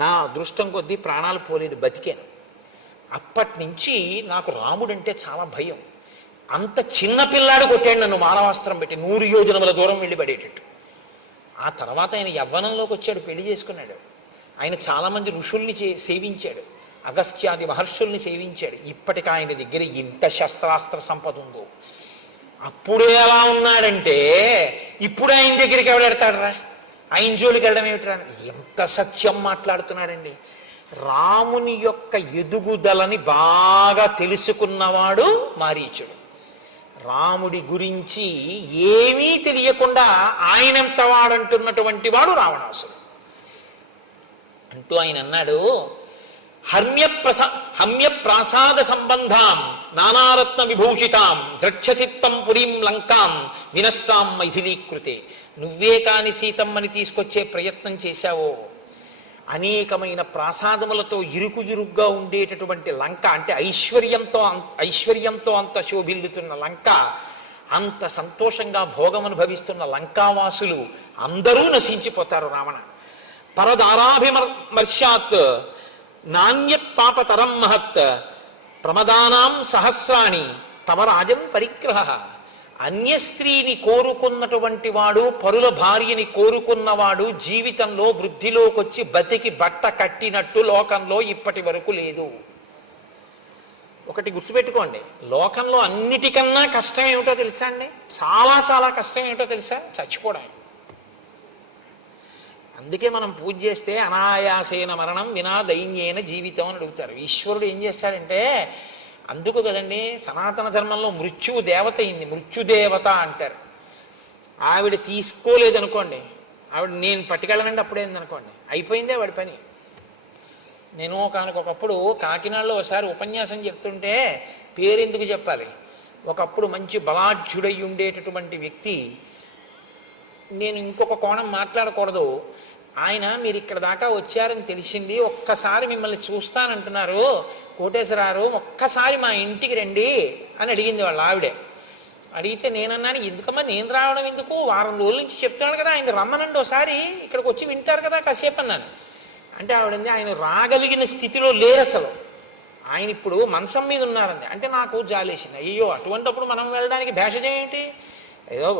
నా అదృష్టం కొద్దీ ప్రాణాలు పోలేదు, బతికాను. అప్పటి నుంచి నాకు రాముడంటే చాలా భయం. అంత చిన్న పిల్లాడు కొట్టాడు నన్ను మానవాస్త్రం పెట్టి 100 యోజనముల దూరం వెళ్ళి పడేటట్టు. ఆ తర్వాత ఆయన యవ్వనంలోకి వచ్చాడు, పెళ్లి చేసుకున్నాడు. ఆయన చాలామంది ఋషుల్ని సేవించాడు, అగస్త్యాది మహర్షుల్ని సేవించాడు. ఇప్పటికి ఆయన దగ్గర ఇంత శస్త్రాస్త్ర సంపద ఉందో. అప్పుడే ఎలా ఉన్నాడంటే ఇప్పుడు ఆయన దగ్గరికి ఎవడెడతాడరా? ఆయన జోలికి వెళ్ళడం ఏమిట్రా? ఎంత సత్యం మాట్లాడుతున్నాడండి. రాముని యొక్క ఎదుగుదలని బాగా తెలుసుకున్నవాడు మారీచుడు. రాముడి గురించి ఏమీ తెలియకుండా ఆయనంత వాడంటున్నటువంటి వాడు రావణాసుడు. అంటూ ఆయన అన్నాడు, హమ్య ప్రాసాద సంబంధాం నానారత్న విభూషితాం ద్రక్షచిత్తం పురీం లంకాం వినష్టాం మైథిలీకృతే. నువ్వే కాని సీతమ్మని తీసుకొచ్చే ప్రయత్నం చేశావో, అనేకమైన ప్రాసాదములతో ఇరుగ్గా ఉండేటటువంటి లంక, అంటే ఐశ్వర్యంతో అంత శోభిల్లుతున్న లంక, అంత సంతోషంగా భోగమనుభవిస్తున్న లంకావాసులు అందరూ నశించిపోతారు. రావణ పరదారాభిమర్శాత్ నాణ్యత్ పాపతరం మహత్ ప్రమదానాం సహస్రాణి తవ రాజం పరిగ్రహ. అన్య స్త్రీని కోరుకున్నటువంటి వాడు, పరుల భార్యని కోరుకున్నవాడు జీవితంలో వృద్ధిలోకి వచ్చి బతికి బట్ట కట్టినట్టు లోకంలో ఇప్పటి వరకు లేదు. ఒకటి గుర్తుపెట్టుకోండి, లోకంలో అన్నిటికన్నా కష్టం ఏమిటో తెలుసా అండి? చాలా చాలా కష్టం ఏమిటో తెలుసా? చచ్చిపోవడం. అందుకే మనం పూజ చేస్తే అనాయాసేన మరణం వినా దైన్యేన జీవితం అని అడుగుతారు. ఈశ్వరుడు ఏం చేస్తాడంటే, అందుకు కదండి సనాతన ధర్మంలో మృత్యువు దేవత అయింది, మృత్యుదేవత అంటారు. ఆవిడ తీసుకోలేదనుకోండి, ఆవిడ నేను పట్టుకెళ్ళనండి అప్పుడేందనుకోండి, అయిపోయిందే వాడి పని. నేను ఒకనకొకప్పుడు కాకినాడలో ఒకసారి ఉపన్యాసం చెప్తుంటే, పేరెందుకు చెప్పాలి, ఒకప్పుడు మంచి బలాఢ్యుడై ఉండేటటువంటి వ్యక్తి, నేను ఇంకొక కోణం మాట్లాడకూడదు, ఆయన మీరు ఇక్కడ దాకా వచ్చారని తెలిసింది, ఒక్కసారి మిమ్మల్ని చూస్తానంటున్నారు కోటేశ్వరారు, ఒక్కసారి మా ఇంటికి రండి అని అడిగింది వాళ్ళ ఆవిడే. అడిగితే నేనన్నాను, ఎందుకమ్మా నేను రావడం ఎందుకు, వారం రోజుల నుంచి చెప్తాడు కదా ఆయన రమ్మనండి ఒకసారి, ఇక్కడికి వచ్చి వింటారు కదా కాసేపు అన్నాను. అంటే ఆవిడంది, ఆయన రాగలిగిన స్థితిలో లేరు అసలు, ఆయన ఇప్పుడు మంచం మీద ఉన్నారండి. అంటే నాకు జాలేసింది, అయ్యో అటువంటిప్పుడు మనం వెళ్ళడానికి భేషజం ఏంటి, ఏదో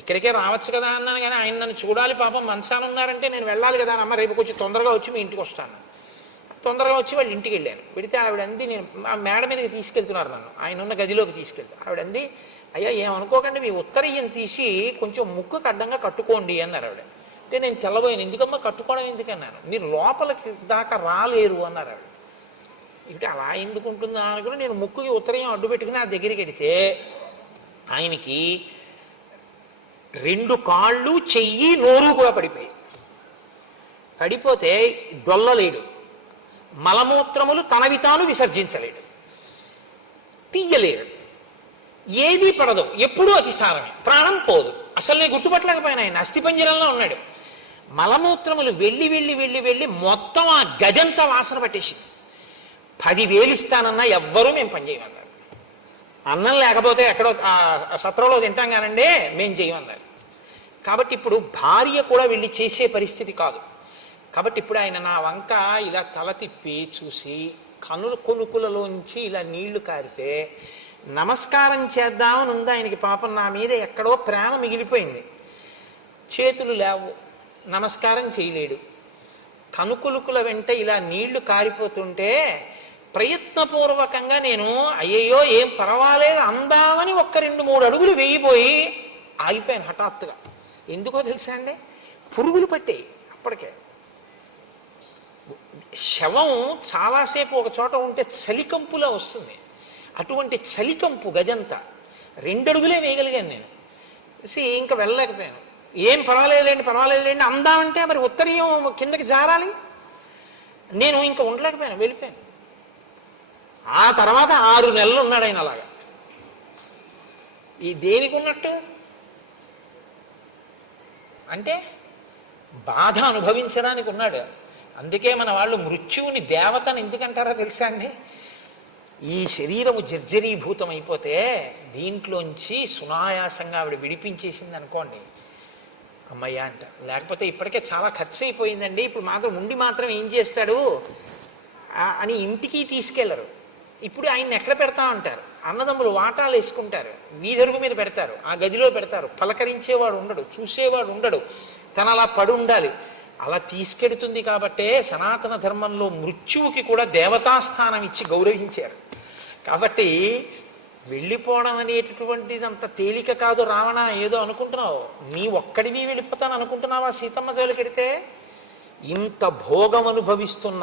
ఇక్కడికే రావచ్చు కదా అన్నాను. కానీ ఆయన నన్ను చూడాలి పాపం మంచాన ఉన్నారంటే నేను వెళ్ళాలి కదా అమ్మ, రేపు కొంచెం తొందరగా వచ్చి మీ ఇంటికి వస్తాను. తొందరగా వచ్చి వాళ్ళ ఇంటికి వెళ్ళాను. వెళితే ఆవిడంది, నేను ఆ మేడ మీదకి తీసుకెళ్తున్నారు నన్ను, ఆయన ఉన్న గదిలోకి తీసుకెళ్తాను. ఆవిడంది, అయ్యా ఏమనుకోకండి, మీ ఉత్తరీయం తీసి కొంచెం ముక్కుకు అడ్డంగా కట్టుకోండి అన్నారు ఆవిడ. అంటే నేను తెల్లబోయాను, ఎందుకమ్మా కట్టుకోవడం ఎందుకన్నాను, మీరు లోపలికి దాకా రాలేరు అన్నారు ఆవిడ. ఇప్పుడు అలా ఎందుకు ఉంటుందా అనుకుని నేను ముక్కుకి ఉత్తరీయం అడ్డు పెట్టుకుని ఆ దగ్గరికి వెడితే ఆయనకి 2 కాళ్ళు చెయ్యి నోరు కూడా పడిపోయి, పడిపోతే దొల్లలేడు, మలమూత్రములు తనవి తాను విసర్జించలేడు, తీయలేడు, ఏదీ పడదు, ఎప్పుడూ అతిసారమే, ప్రాణం పోదు. అసలు నేను గుర్తుపట్టలేకపోయినా ఆయన అస్థిపంజరంలో ఉన్నాడు. మలమూత్రములు వెళ్ళి వెళ్ళి వెళ్ళి వెళ్ళి మొత్తం ఆ గజంతా వాసన పట్టేసింది. 10,000 ఇస్తానన్నా ఎవ్వరూ మేము పనిచేయమన్నారు. అన్నం లేకపోతే ఎక్కడో సత్రంలో తింటాం కానండి, మేము చేయమన్నారు. కాబట్టి ఇప్పుడు భార్య కూడా వెళ్ళి చేసే పరిస్థితి కాదు. కాబట్టి ఇప్పుడు ఆయన నా వంక ఇలా తల తిప్పి చూసి కనుల కొనుకులలోంచి ఇలా నీళ్లు కారితే నమస్కారం చేద్దామని ఉంది ఆయనకి. పాపం నా మీద ఎక్కడో ప్రేమ మిగిలిపోయింది. చేతులు లేవు, నమస్కారం చేయలేడు. కనుకొలుకుల వెంట ఇలా నీళ్లు కారిపోతుంటే ప్రయత్నపూర్వకంగా నేను అయ్యయ్యో ఏం పర్వాలేదు అందామని 1-2-3 అడుగులు వేయిపోయి ఆగిపోయాను హఠాత్తుగా. ఎందుకో తెలుసా అండి, పురుగులు పట్టాయి అప్పటికే. శవం చాలాసేపు ఒక చోట ఉంటే చలికంపులా వస్తుంది, అటువంటి చలికంపు గజంతా 2 అడుగులే వేయగలిగాను నేను. ఇంకా వెళ్ళలేకపోయాను. ఏం పర్వాలేదులేండి అందామంటే మరి ఉత్తరీయం కిందకి జారాలి, నేను ఇంకా ఉండలేకపోయాను, వెళ్ళిపోయాను. ఆ తర్వాత 6 నెలలు ఉన్నాడు ఆయన అలాగా. ఈ దేనికి ఉన్నట్టు అంటే బాధ అనుభవించడానికి ఉన్నాడు. అందుకే మన వాళ్ళు మృత్యువుని దేవతని ఎందుకంటారో తెలుసా అండి, ఈ శరీరము జర్జరీభూతం అయిపోతే దీంట్లోంచి సునాయాసంగా ఆవిడ విడిపించేసింది అనుకోండి, అమ్మయ్య అంట. లేకపోతే ఇప్పటికే చాలా ఖర్చు అయిపోయిందండి, ఇప్పుడు మాత్రం ఏం చేస్తాడు అని ఇంటికి తీసుకెళ్లరు. ఇప్పుడు ఆయన్ని ఎక్కడ పెడతామంటారు, అన్నదమ్ములు వాటాలు వేసుకుంటారు, వీధరుగు మీద పెడతారు, ఆ గదిలో పెడతారు. పలకరించేవాడు ఉండడు, చూసేవాడు ఉండడు, తన అలా పడి ఉండాలి. అలా తీసుకెడుతుంది కాబట్టే సనాతన ధర్మంలో మృత్యువుకి కూడా దేవతాస్థానం ఇచ్చి గౌరవించారు. కాబట్టి వెళ్ళిపోవడం అనేటటువంటిది అంత తేలిక కాదు. రావణ ఏదో అనుకుంటున్నావు, నీ ఒక్కడివి వెళ్ళిపోతాను అనుకుంటున్నావా సీతమ్మ జోలికెడితే? ఇంత భోగం అనుభవిస్తున్న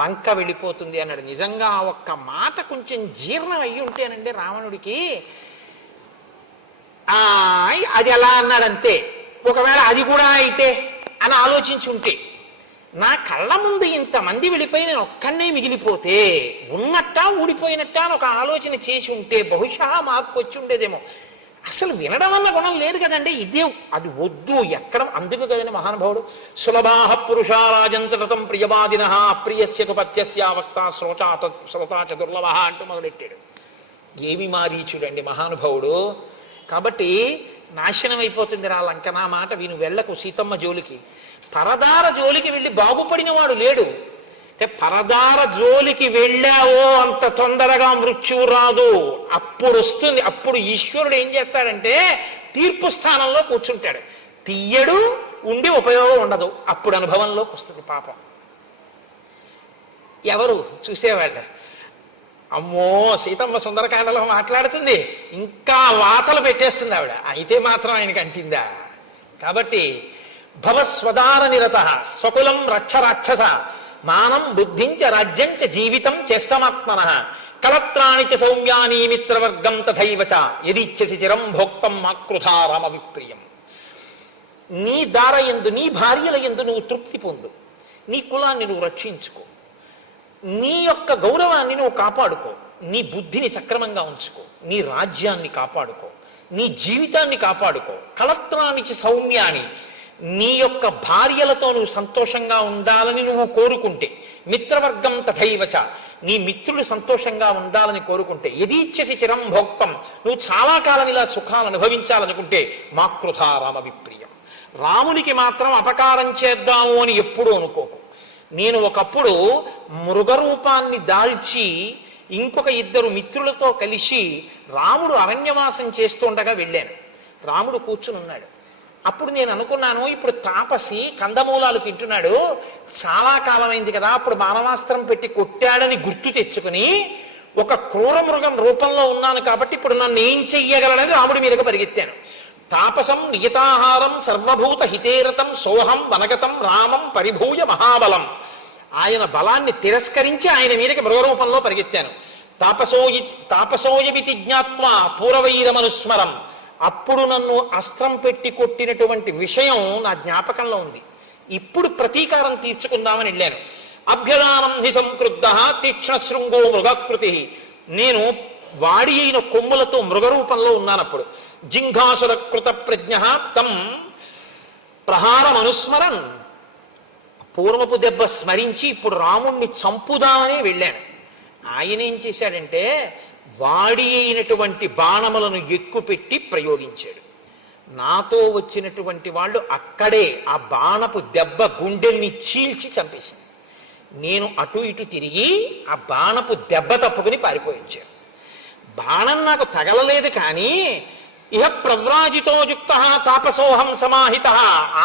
లంక వెళ్ళిపోతుంది అన్నాడు. నిజంగా ఆ ఒక్క మాట కొంచెం జీర్ణం అయ్యి ఉంటేనండి రావణుడికి, అది ఎలా అన్నాడంతే, ఒకవేళ అది కూడా అయితే అని ఆలోచించి ఉంటే నా కళ్ళ ముందు ఇంతమంది వెళ్ళిపోయి నేను ఒక్కనే మిగిలిపోతే ఉన్నట్టా ఊడిపోయినట్టా అని ఒక ఆలోచన చేసి ఉంటే బహుశా మార్పు వచ్చి ఉండేదేమో. అసలు వినడం వల్ల గుణం లేదు కదండి, ఇదే అది వద్దు ఎక్కడం. అందుకు కదండి మహానుభావుడు సులభాహ పురుషారాజంచతం ప్రియవాదిన అప్రియస్యతు పత్యస్య వక్త శ్రోతాచ దుర్లభ అంటూ మొదలెట్టాడు. ఏమి మారీచుడండి మహానుభావుడు. కాబట్టి నాశనం అయిపోతుంది రా లంక, నా మాట విను, వెళ్ళకు సీతమ్మ జోలికి. పరదార జోలికి వెళ్ళి బాగుపడిన వాడు లేడు. అంటే పరదార జోలికి వెళ్ళావో అంత తొందరగా మృత్యువు రాదు, అప్పుడు వస్తుంది. అప్పుడు ఈశ్వరుడు ఏం చేస్తాడంటే తీర్పు స్థానంలో కూర్చుంటాడు, తీయడు, ఉండి ఉపయోగం ఉండదు, అప్పుడు అనుభవంలోకి వస్తుంది పాపం. ఎవరు చూసేవాళ్ళు, అమ్మో సీతమ్మ సుందరకాండలో మాట్లాడుతుంది, ఇంకా వాతలు పెట్టేస్తుంది ఆవిడ, అయితే మాత్రం ఆయనకి అంటిందా. కాబట్టి భవస్వదార నిరత స్వకులం రక్ష రాక్షస మానం బుద్ధించ రాజ్యంచ జీవితం చేష్టమాత్మన కళత్రాణి చ సౌమ్యాని మిత్రవర్గం తథైవచ యదిచ్ఛసి చిరం భోక్తం మాకృధా రామ విప్రియం. నీ దార యందు, నీ భార్యల యందు నువ్వు తృప్తి పొందు, నీ కులాన్ని నువ్వు రక్షించుకో, నీ యొక్క గౌరవాన్ని నువ్వు కాపాడుకో, నీ బుద్ధిని సక్రమంగా ఉంచుకో, నీ రాజ్యాన్ని కాపాడుకో, నీ జీవితాన్ని కాపాడుకో. కళత్రానికి సౌమ్యాన్ని, నీ యొక్క భార్యలతో నువ్వు సంతోషంగా ఉండాలని నువ్వు కోరుకుంటే, మిత్రవర్గం తథైవచ, నీ మిత్రులు సంతోషంగా ఉండాలని కోరుకుంటే, యదీచ్ఛసి చిరం భోక్తం, నువ్వు చాలా కాలం ఇలా సుఖాలు అనుభవించాలనుకుంటే మాకృధా రామ విప్రియం, రామునికి మాత్రం అపకారం చేద్దాము అని ఎప్పుడూ అనుకోకు. నేను ఒకప్పుడు మృగరూపాన్ని దాల్చి ఇంకొక ఇద్దరు మిత్రులతో కలిసి రాముడు అరణ్యవాసం చేస్తుండగా వెళ్ళాను. రాముడు కూర్చుని ఉన్నాడు. అప్పుడు నేను అనుకున్నాను, ఇప్పుడు తాపసి కందమూలాలు తింటున్నాడు, చాలా కాలమైంది కదా, అప్పుడు మానవాస్త్రం పెట్టి కొట్టాడని గుర్తు తెచ్చుకుని ఒక క్రూర మృగం రూపంలో ఉన్నాను కాబట్టి ఇప్పుడు నన్ను ఏం చెయ్యగలడని రాముడి మీదకు పరిగెత్తాను. తాపసం నియతాహారం సర్వభూత హితేరతం సోహం వనగతం రామం పరిభూయ మహాబలం. ఆయన బలాన్ని తిరస్కరించి ఆయన మీదకి మృగరూపంలో పరిగెత్తాను. తాపసోయమితి జ్ఞాత్వా పూర్వవైరమనుస్మరం, అప్పుడు నన్ను అస్త్రం పెట్టి కొట్టినటువంటి విషయం నా జ్ఞాపకంలో ఉంది, ఇప్పుడు ప్రతీకారం తీర్చుకుందామని వెళ్ళాను. అభ్యదానం హి సంక్రుద్ధ తీక్ష్ణ శృంగో మృగాకృతి, నేను వాడి అయిన కొమ్ములతో మృగరూపంలో ఉన్నానప్పుడు. జింఘాసుర కృత ప్రజ్ఞ తం ప్రహారమనుస్మరన్, పూర్వపు దెబ్బ స్మరించి ఇప్పుడు రాముణ్ణి చంపుదామని వెళ్ళాను. ఆయన ఏం చేశాడంటే వాడి అయినటువంటి బాణములను ఎక్కుపెట్టి ప్రయోగించాడు. నాతో వచ్చినటువంటి వాళ్ళు అక్కడే ఆ బాణపు దెబ్బ గుండెల్ని చీల్చి చంపేసింది. నేను అటు ఇటు తిరిగి ఆ బాణపు దెబ్బ తప్పుకుని పారిపోయించాను. బాణం నాకు తగలలేదు, కానీ ఇహ ప్రవ్రాజితో యుక్త తాపసోహం సమాహిత,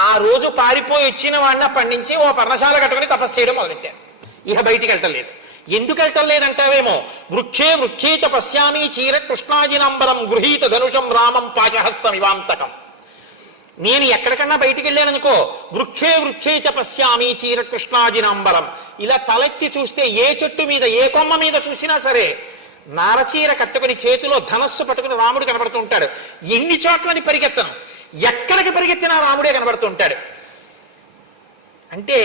ఆ రోజు పారిపోయి వచ్చిన వాడిని అప్పటి నుంచి ఓ పర్ణశాల కట్టుకుని తపస్సు చేయడం మొదలెట్టాను. ఇహ బయటికి వెళ్ళటం ఎందుకు వెళ్ళటం లేదంటావేమో, వృక్షే వృక్షే చ పశ్యామి చీర కృష్ణాజినాంబరం గృహీత ధనుషం రామం పాశహస్తం ఇవాంతకం. నేను ఎక్కడికన్నా బయటికి వెళ్ళాననుకో, వృక్షే వృక్షే చ పశ్యామి చీర కృష్ణాజినాంబరం, ఇలా తలెత్తి చూస్తే ఏ చెట్టు మీద ఏ కొమ్మ మీద చూసినా సరే నారచీర కట్టుకుని చేతిలో ధనస్సు పట్టుకుని రాముడు కనబడుతూ ఉంటాడు. ఎన్ని చోట్లని పరిగెత్తను, ఎక్కడికి పరిగెత్తినా రాముడే కనబడుతూ ఉంటాడు. అంటే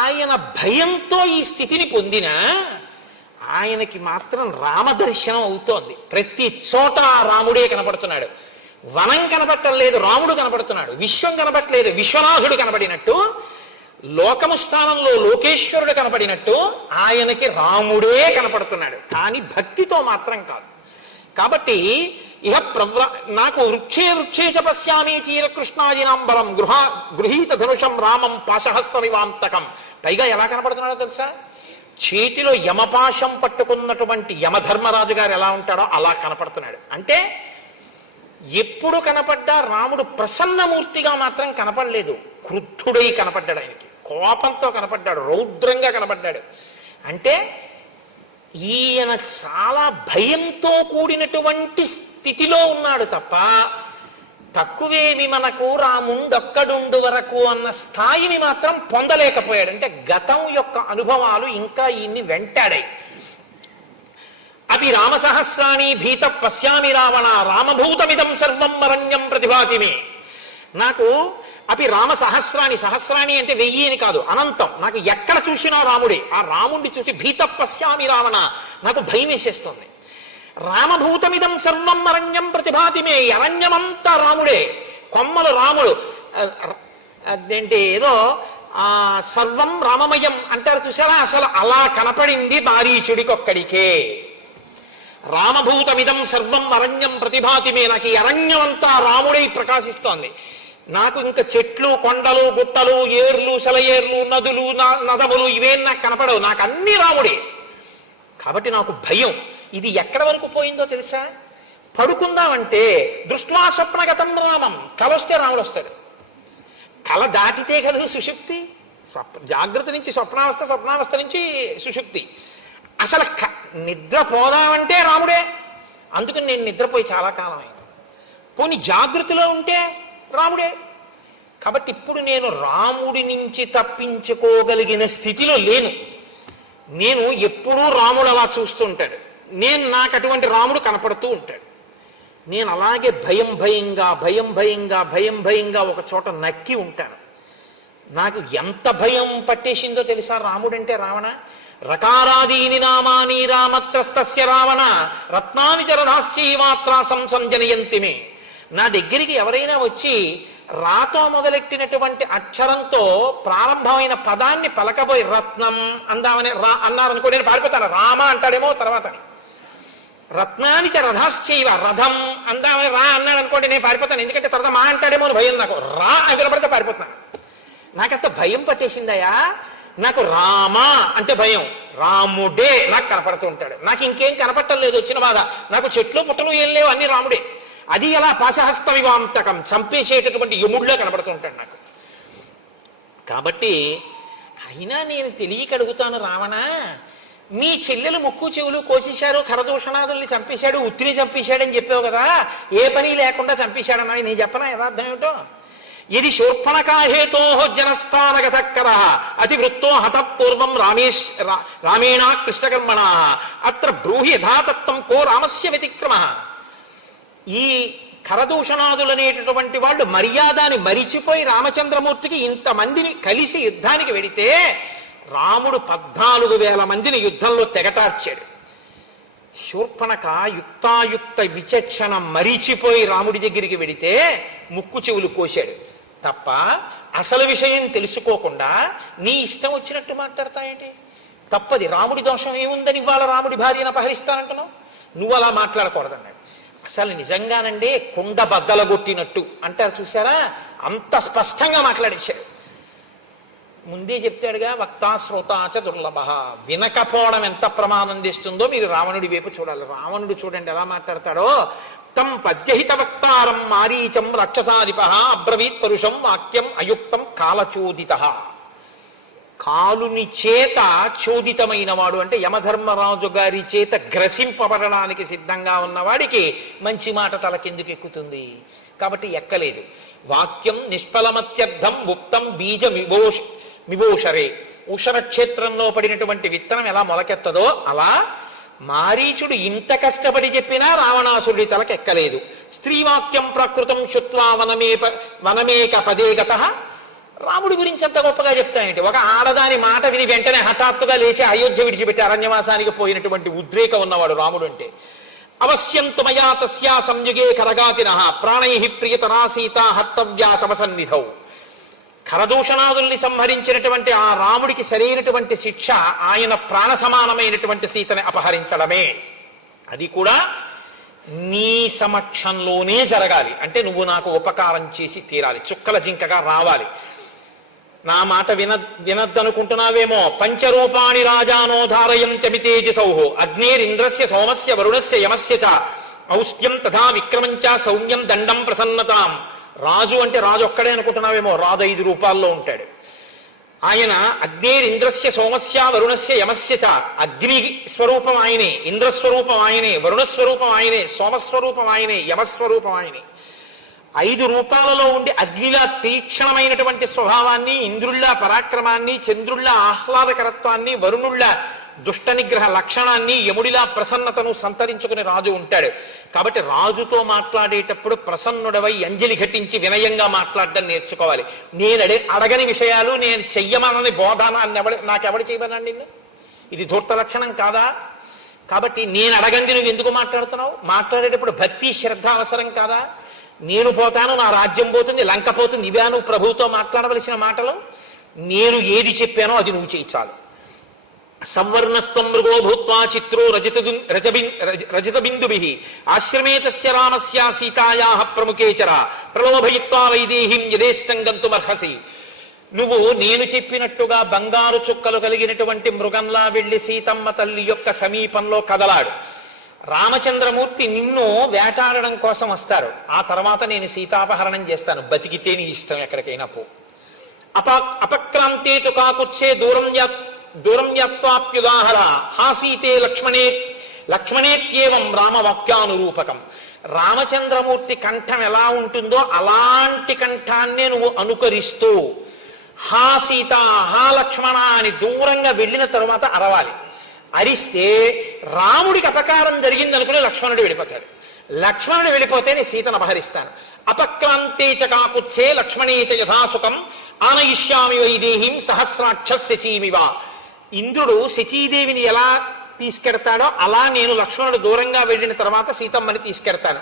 ఆయన భయంతో ఈ స్థితిని పొందిన ఆయనకి మాత్రం రామదర్శనం అవుతోంది. ప్రతి చోట రాముడే కనపడుతున్నాడు. వనం కనపడటం లేదు, రాముడు కనపడుతున్నాడు. విశ్వం కనపడలేదు, విశ్వనాథుడు కనపడినట్టు, లోకము స్థానంలో లోకేశ్వరుడు కనపడినట్టు ఆయనకి రాముడే కనపడుతున్నాడు, కానీ భక్తితో మాత్రం కాదు. కాబట్టి ఇహ నాకు వృక్షే వృక్షే చ పశ్యామి చీరకృష్ణాజినాంబరం గృహీత ధనుషం రామం పాశహస్తమివాంతకం. పైగా ఎలా కనపడుతున్నాడో తెలుసా, చేతిలో యమపాశం పట్టుకున్నటువంటి యమధర్మరాజు గారు ఎలా ఉంటాడో అలా కనపడుతున్నాడు. అంటే ఎప్పుడు కనపడ్డా రాముడు ప్రసన్నమూర్తిగా మాత్రం కనపడలేదు, క్రుద్ధుడై కనపడ్డాడు. ఆయనకి కోపంతో కనపడ్డాడు, రౌద్రంగా కనపడ్డాడు. అంటే ఈయన చాలా భయంతో కూడినటువంటి స్థితిలో ఉన్నాడు తప్ప తక్కువేమి మనకు రాముండొక్కడుండు వరకు అన్న స్థాయిని మాత్రం పొందలేకపోయాడు. అంటే గతం యొక్క అనుభవాలు ఇంకా ఈయన్ని వెంటాడాయి. అపి రామసహస్రాణి భీత పశ్యామి రావణ రామభూతమిదం సర్వం అరణ్యం ప్రతిభాతిమి. నాకు అపి రామ సహస్రాణి, సహస్రాణి అంటే 1000 అని కాదు, అనంతం. నాకు ఎక్కడ చూసినా రాముడే. ఆ రాముడిని చూసి భీత పశ్యామి రావణ, నాకు భయం వేసేస్తుంది. రామభూతమిదం సర్వం అరణ్యం ప్రతిభాతిమే, అరణ్యమంతా రాముడే, కొమ్మలు రాముడు. అదేంటి ఏదో సర్వం రామమయం అంటారు చూసారా, అసలు అలా కనపడింది మారీచుడికొక్కడికే. రామభూతమిదం సర్వం అరణ్యం ప్రతిభాతిమే, నాకు ఈ అరణ్యమంతా రాముడై ప్రకాశిస్తోంది. నాకు ఇంకా చెట్లు, కొండలు, గుట్టలు, ఏర్లు, సెలయేర్లు, నదులు, నదములు ఇవేం నాకు కనపడవు, నాకు అన్ని రాముడే. కాబట్టి నాకు భయం. ఇది ఎక్కడ వరకు పోయిందో తెలుసా? పడుకుందామంటే దృష్ట్వా స్వప్నగతం రామం, కల వస్తే రాముడు వస్తాడు. కల దాటితే కదా సుషుప్తి. జాగ్రత్త నుంచి స్వప్నావస్థ, స్వప్నావస్థ నుంచి సుషుప్తి. అసలు నిద్రపోదామంటే రాముడే. అందుకని నేను నిద్రపోయి చాలా కాలం అయింది. పోనీ జాగ్రత్తలో ఉంటే రాముడే. కాబట్టి ఇప్పుడు నేను రాముడి నుంచి తప్పించుకోగలిగిన స్థితిలో లేను. నేను ఎప్పుడూ రాముడు అలా చూస్తూ ఉంటాడు, నాకు అటువంటి రాముడు కనపడుతూ ఉంటాడు. నేను అలాగే భయం భయంగా ఒక చోట నక్కి ఉంటాను. నాకు ఎంత భయం పట్టేసిందో తెలుసా రాముడంటే? రావణ రకారాదీని నామాని రామత్రస్తస్య రావణ రత్నాని చరధాశ్చీమాత్రా సంసంజనయంతిమే. నా దగ్గరికి ఎవరైనా వచ్చి రాతో మొదలెట్టినటువంటి అక్షరంతో ప్రారంభమైన పదాన్ని పలకబోయి రత్నం అందామని అన్నారనుకో, నేను పారిపోతాను. రామ అంటాడేమో తర్వాత. రత్నాని చ రథాశ్చైవ, రథం అందామని రా అన్నాడు అనుకోండి, నేను పారిపోతాను. ఎందుకంటే తర్వాత మా అంటాడేమో అని భయం. నాకు రా అని వినపడితే పారిపోతాను. నాకంత భయం పట్టేసిందయా. నాకు రామ అంటే భయం, రాముడే నాకు కనపడుతూ ఉంటాడు. నాకు ఇంకేం కనపడటం లేదు వచ్చిన బాధ. నాకు చెట్లు పుట్టలు ఏం లేవు, అన్ని రాముడే. అది ఎలా పాశహస్త వివాంతకం, చంపేసేటటువంటి యముడిలో కనపడుతూ ఉంటాడు నాకు. కాబట్టి అయినా నేను తెలియక అడుగుతాను, రావణ మీ చెల్లెలు ముక్కు చెవులు కోసేశారు, ఖరదూషణాదుల్ని చంపేశాడు, ఉత్తిని చంపేశాడని చెప్పావు కదా, ఏ పని లేకుండా చంపేశాడన్నా నేను చెప్పనా యథార్థం ఏమిటో? ఇది శూర్పణకాహేతో జనస్థానగతకర అతివృత్తో హతపూర్వం రామేణా కృష్ణకర్మణా అత్ర బ్రూహి యథాతత్వం కో రామస్య వ్యతిక్రమ. ఈ ఖరదూషణాదులనేటటువంటి వాళ్ళు మర్యాదని మరిచిపోయి రామచంద్రమూర్తికి ఇంతమందిని కలిసి యుద్ధానికి వెడితే రాముడు 14,000 మందిని యుద్ధంలో తెగటార్చాడు. శూర్పణక యుక్తాయుక్త విచక్షణ మరిచిపోయి రాముడి దగ్గరికి వెడితే ముక్కు చెవులు కోశాడు తప్ప అసలు విషయం తెలుసుకోకుండా నీ ఇష్టం వచ్చినట్టు మాట్లాడతాయండి. తప్పది. రాముడి దోషం ఏముందని ఇవాళ రాముడి భార్యను అపహరిస్తానంటున్నావు? నువ్వు అలా మాట్లాడకూడదన్నాడు. అసలు నిజంగానండి కుండ బద్దలగొట్టినట్టు అంటారు చూసారా, అంత స్పష్టంగా మాట్లాడేశాడు. ముందే చెప్తాడుగా, వక్తా శ్రోతాచ దుర్లభ. వినకపోవడం ఎంత ప్రమాదం తెస్తుందో మీరు రావణుడి వైపు చూడాలి. రావణుడు చూడండి ఎలా మాట్లాడతాడో. తం పద్యహిత వక్తారం మారీచం రాక్షసాధిప అబ్రవీత్ పరుషం వాక్యం అయుక్తం కాలచోదిత. కాలుని చేత చోదితమైన వాడు అంటే యమధర్మరాజు గారి చేత గ్రసింపబడడానికి సిద్ధంగా ఉన్నవాడికి మంచి మాట తలకెందుకు ఎక్కుతుంది? కాబట్టి ఎక్కలేదు. వాక్యం నిష్ఫలమత్యర్థం ఉక్తం బీజ మివోషరే. ఉషర క్షేత్రంలో పడినటువంటి విత్తనం ఎలా మొలకెత్తదో అలా మారీచుడు ఇంత కష్టపడి చెప్పినా రావణాసురుడి తలకెక్కలేదు. స్త్రీవాక్యం ప్రకృతం శుత్వా వనమేక పదే గతః. రాముడి గురించి అంత గొప్పగా చెప్తాయంటే, ఒక ఆడదాని మాట విని వెంటనే హఠాత్తుగా లేచి అయోధ్య విడిచిపెట్టి అరణ్యవాసానికి పోయినటువంటి ఉద్రేకం ఉన్నవాడు రాముడు అంటే. అవశ్యంతు మయా తస్యా సంయుగే కరగాతినః ప్రాణై ప్రియతరా సీతా హర్తవ్యా తవ సన్నిధౌ. ఖరదూషణాదుల్ని సంహరించినటువంటి ఆ రాముడికి సరైనటువంటి శిక్ష ఆయన ప్రాణ సమానమైనటువంటి సీతని అపహరించడమే. అది కూడా నీ సమక్షంలోనే జరగాలి. అంటే నువ్వు నాకు ఉపకారం చేసి తీరాలి, చుక్కల జింకగా రావాలి. నా మాట వినద్దనుకుంటున్నావేమో. పంచరూపాణి రాజానో ధారయం చమితేజసౌః అగ్నేరింద్రస్య సోమస్య వరుణస్య యమస్య చ ఔష్ట్యం తథా విక్రమంచ సౌమ్యం దండం ప్రసన్నతాం. రాజు అంటే రాజు ఒక్కడే అనుకుంటున్నావేమో, రాజు 5 రూపాల్లో ఉంటాడు. ఆయన అగ్నేరింద్రస్య సోమస్య వరుణస్య యమస్య చ. అగ్ని స్వరూపం ఆయనే, ఇంద్రస్వరూపం ఆయనే, వరుణస్వరూపం ఆయనే, సోమస్వరూపం ఆయనే, యమస్వరూపం ఆయనే. 5 రూపాలలో ఉండి అగ్నిలా తీక్షణమైనటువంటి స్వభావాన్ని, ఇంద్రుళ్ళ పరాక్రమాన్ని, చంద్రుళ్ళ ఆహ్లాదకరత్వాన్ని, వరుణుళ్ళ దుష్ట నిగ్రహ లక్షణాన్ని, యముడిలా ప్రసన్నతను సంతరించుకుని రాజు ఉంటాడు. కాబట్టి రాజుతో మాట్లాడేటప్పుడు ప్రసన్నుడవై అంజలి ఘటించి వినయంగా మాట్లాడడం నేర్చుకోవాలి. నేను అడగని విషయాలు నేను చెయ్యమనని బోధానాన్ని నాకెవడు చేయమన్నాడు నిన్ను? ఇది ధూర్త లక్షణం కాదా? కాబట్టి నేను అడగంది నువ్వు ఎందుకు మాట్లాడుతున్నావు? మాట్లాడేటప్పుడు భక్తి శ్రద్ధ అవసరం కాదా? నేను పోతాను, నా రాజ్యం పోతుంది, లంక పోతుంది, ఇవే నువ్వు ప్రభువుతో మాట్లాడవలసిన మాటలు? నేను ఏది చెప్పానో అది నువ్వు చేయి చాలు. సంవర్ణస్తం మృగో భూత్వా చిత్రో రజత బిందుభి ఆశ్రమే తస్య రామస్య సీతాయా ప్రముఖేచర ప్రలోభయిత్వా వైదేహిం యథేష్టం గంతుమర్హసి. నువ్వు నేను చెప్పినట్టుగా బంగారు చుక్కలు కలిగినటువంటి మృగంలా వెళ్ళి సీతమ్మ తల్లి యొక్క సమీపంలో కదలాడు. రామచంద్రమూర్తి నిన్ను వేటాడడం కోసం వస్తారు. ఆ తర్వాత నేను సీతాపహరణం చేస్తాను. బతికితే నీ ఇష్టం, ఎక్కడికైనా పో. అపక్రాంతే తు కాకుచ్చే దూరం యత్వాప్యుదాహర హాసీతే లక్ష్మణేత్యేవం రామవాక్యానురూపకం. రామచంద్రమూర్తి కంఠం ఎలా ఉంటుందో అలాంటి కంఠాన్నే నువ్వు అనుకరిస్తూ హా సీత, హా లక్ష్మణ అని దూరంగా వెళ్ళిన తరువాత అరవాలి. అరిస్తే రాముడికి అపకారం జరిగిందనుకుని లక్ష్మణుడు వెళ్ళిపోతాడు. లక్ష్మణుడు వెళ్ళిపోతే నేను సీతను అపహరిస్తాను. అపక్రాంతే చ కాకుచ్చే లక్ష్మణే చ యథాసుఖం ఆనయిష్యామి వైదేహిం సహస్రాక్ష శచీమివ. ఇంద్రుడు శచీదేవిని ఎలా తీసుకెడతాడో అలా నేను లక్ష్మణుడు దూరంగా వెళ్ళిన తర్వాత సీతమ్మని తీసుకెడతాను.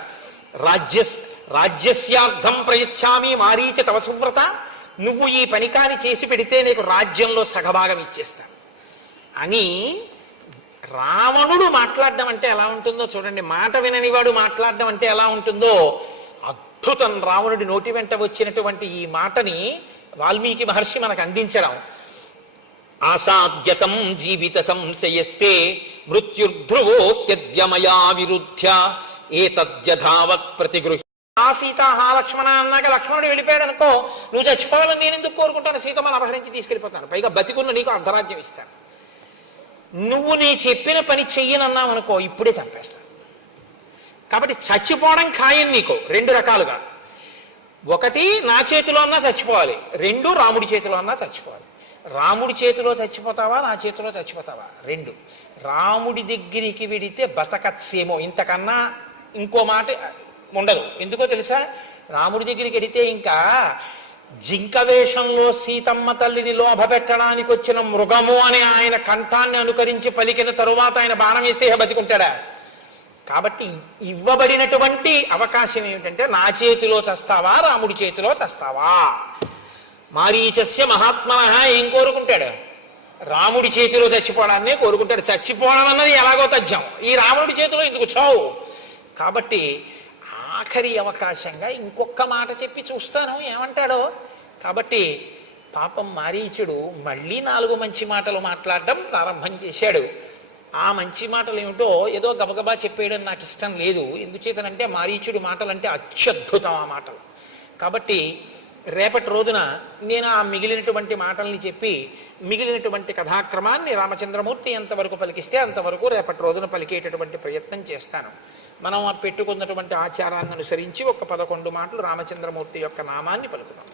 రాజ్యస్యార్థం ప్రయచ్చామి మారీచ తవ సువ్రత. నువ్వు ఈ పని కాని చేసి పెడితే నీకు రాజ్యంలో సగభాగం ఇచ్చేస్తాను అని రావణుడు మాట్లాడడం అంటే ఎలా ఉంటుందో చూడండి. మాట విననివాడు మాట్లాడడం అంటే ఎలా ఉంటుందో అద్భుతం. రావణుడి నోటి వెంట వచ్చినటువంటి ఈ మాటని వాల్మీకి మహర్షి మనకు అందించడం. ఆసాద్యతం జీవిత సంశయస్తే మృత్యుర్ధ్రువోప్యద్యమయా విరుధ్య ఏతద్యథావత్ ప్రతిగృహి. ఆ సీత హా లక్ష్మణ అన్నాక లక్ష్మణుడు వెళ్ళిపోయాడు అనుకో, నువ్వు చచ్చిపోవాలని నేను ఎందుకు కోరుకుంటాను? సీతమ్మను అపహరించి తీసుకెళ్ళిపోతాను, పైగా బతికున్న నీకు అర్ధరాజ్యం ఇస్తాను. నువ్వు నీ చెప్పిన పని చెయ్యనన్నావు అనుకో, ఇప్పుడే చంపేస్తాను. కాబట్టి చచ్చిపోవడం ఖాయం నీకు రెండు రకాలుగా. ఒకటి నా చేతిలో అన్నా చచ్చిపోవాలి, రెండు రాముడి చేతిలో అన్నా చచ్చిపోవాలి. రాముడి చేతిలో చచ్చిపోతావా, నా చేతిలో చచ్చిపోతావా? రెండు. రాముడి దగ్గరికి వెడితే బతకచ్చేమో, ఇంతకన్నా ఇంకో మాట ఉండదు. ఎందుకో తెలుసా? రాముడి దగ్గరికి వెడితే ఇంకా జింక వేషంలో సీతమ్మ తల్లిని లోభ పెట్టడానికి వచ్చిన మృగము అని ఆయన కంఠాన్ని అనుకరించి పలికిన తరువాత ఆయన బాణం వేస్తే బతికుంటాడా? కాబట్టి ఇవ్వబడినటువంటి అవకాశం ఏమిటంటే నా చేతిలో చస్తావా, రాముడి చేతిలో చస్తావా. మారీచస్య మహాత్మనః ఏం కోరుకుంటాడు? రాముడి చేతిలో చచ్చిపోవడాన్నే కోరుకుంటాడు. చచ్చిపోవడం అన్నది ఎలాగో తథ్యం, ఈ రాముడి చేతిలో ఎందుకు చావు? కాబట్టి ఆఖరి అవకాశంగా ఇంకొక మాట చెప్పి చూస్తాను ఏమంటాడో. కాబట్టి పాపం మారీచుడు మళ్ళీ 4 మంచి మాటలు మాట్లాడడం ప్రారంభం చేశాడు. ఆ మంచి మాటలు ఏమిటో ఏదో గబగబా చెప్పేయడం నాకు ఇష్టం లేదు. ఎందుచేతనంటే మారీచుడి మాటలంటే అత్యద్భుతం ఆ మాటలు. కాబట్టి రేపటి రోజున నేను ఆ మిగిలినటువంటి మాటల్ని చెప్పి మిగిలినటువంటి కథాక్రమాన్ని రామచంద్రమూర్తి ఎంతవరకు పలికిస్తే అంతవరకు రేపటి రోజున పలికేటటువంటి ప్రయత్నం చేస్తాను. మనం పెట్టుకున్నటువంటి ఆచారాన్ని అనుసరించి ఒక 11 మాటలు రామచంద్రమూర్తి యొక్క నామాన్ని పలుకుతాం.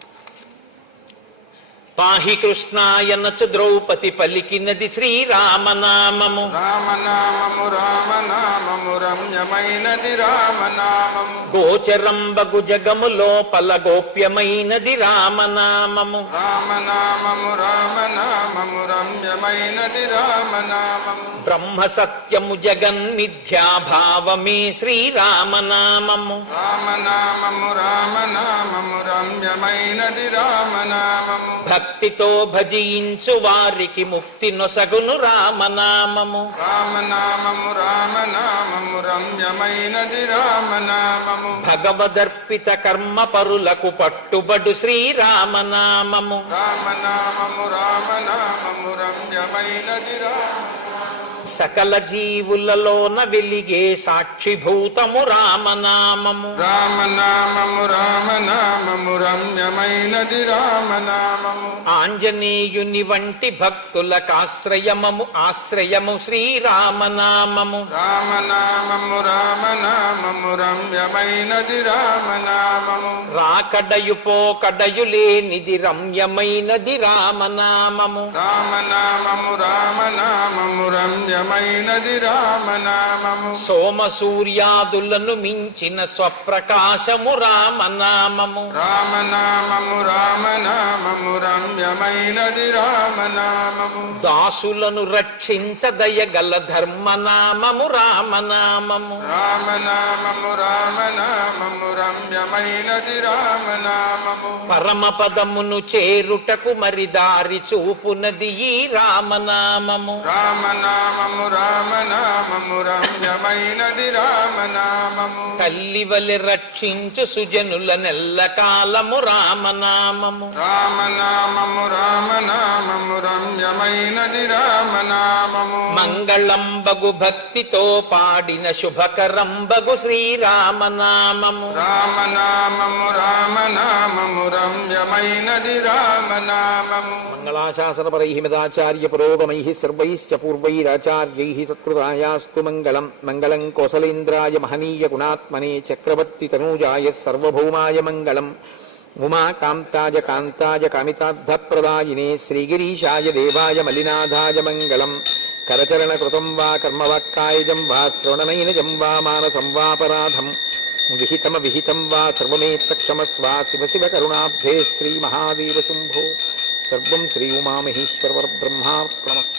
పాహి కృష్ణాయనచు ద్రౌపది పలికినది శ్రీరామనామము. రామనామము రామనామము రమ్యమైనది రామనామము. గోచరంబగు జగము లోపల గోప్యమైనది రామనామము. రామనామము రామనామము రమ్యమైనది రామనామము. బ్రహ్మ సత్యము జగన్మిథ్యాభావమే శ్రీరామనామము. రామనామము రామనామము రమ్యమైనది రామనామము. భక్తితో భజించు వారికి ముక్తి నొసగును రామనామము. రామనామము రామనామము రమ్యమైనది రామనామము. భగవదర్పిత కర్మ పరులకు పట్టుబడు శ్రీరామనామము. రామనామము రామనామము రమ్యమైనది రామనామము. సకల జీవులలోన వెలిగే సాక్షిభూతము రామనామము. రామనామము రామనామము రమ్యమైనది రామనామము. ఆంజనేయుని వంటి భక్తులకాశ్రయమము ఆశ్రయము శ్రీరామనామము. రామనామము రామనామము రమ్యమైనది రామనామము. రాకడయు పోకడయు లేనిది రమ్యమైనది రామనామము. రామనామము రామనామము రమ్యమైనది రామనామము. సోమ సూర్యాదులను మించిన స్వప్రకాశము రామనామము. రామనామము రామనామము రమ్యమైనది రామనామము. దాసులను రక్షించదయగల ధర్మనామము రామనామము. రామనామము రామనామము రమ్యమైనది రామనామము. పరమపదమును చేరుటకు మరి దారి చూపునది ఈ రామనామము. రామనామము రామనామము రమ్యమైనది రామనామము. తల్లివలె రక్షించు సుజనుల నెల్లకాలము రామనామము. రామనామము రామనామము రమ్యమైనది రామనామము. మంగళంబగు భక్తితో పాడిన శుభకరంబగు శ్రీరామనామము. రామనామము రామనామము రమ్యమైనది రామనామము. మంగళాశాసనపరైః మదాచార్య పురోగమైః సర్వైశ్చ పూర్వైరాచార్యైః సత్కృతాయాస్తు మంగళం. మంగళం కోసలేంద్రాయ మహనీయ గుణాత్మనే చక్రవర్తి తనూజాయ సర్వభౌమాయ మంగళం. ఉమాకాంతాయ కాంతాయ కామితార్థప్రదాయినే శ్రీగిరీశాయ దేవాయ మలినాథాయ మంగళం. కరచరణకృతం వా కర్మవాక్కాయజం వా శ్రవణనైనజం వా మానసం వాపరాధం విహితం వా సర్వమేత్తక్షమస్వ. శివ శివ కరుణాబ్ధే శ్రీమహాదేవ శంభో. సర్వం శ్రీ ఉమామహేశ్వర పరబ్రహ్మార్పణమస్తు.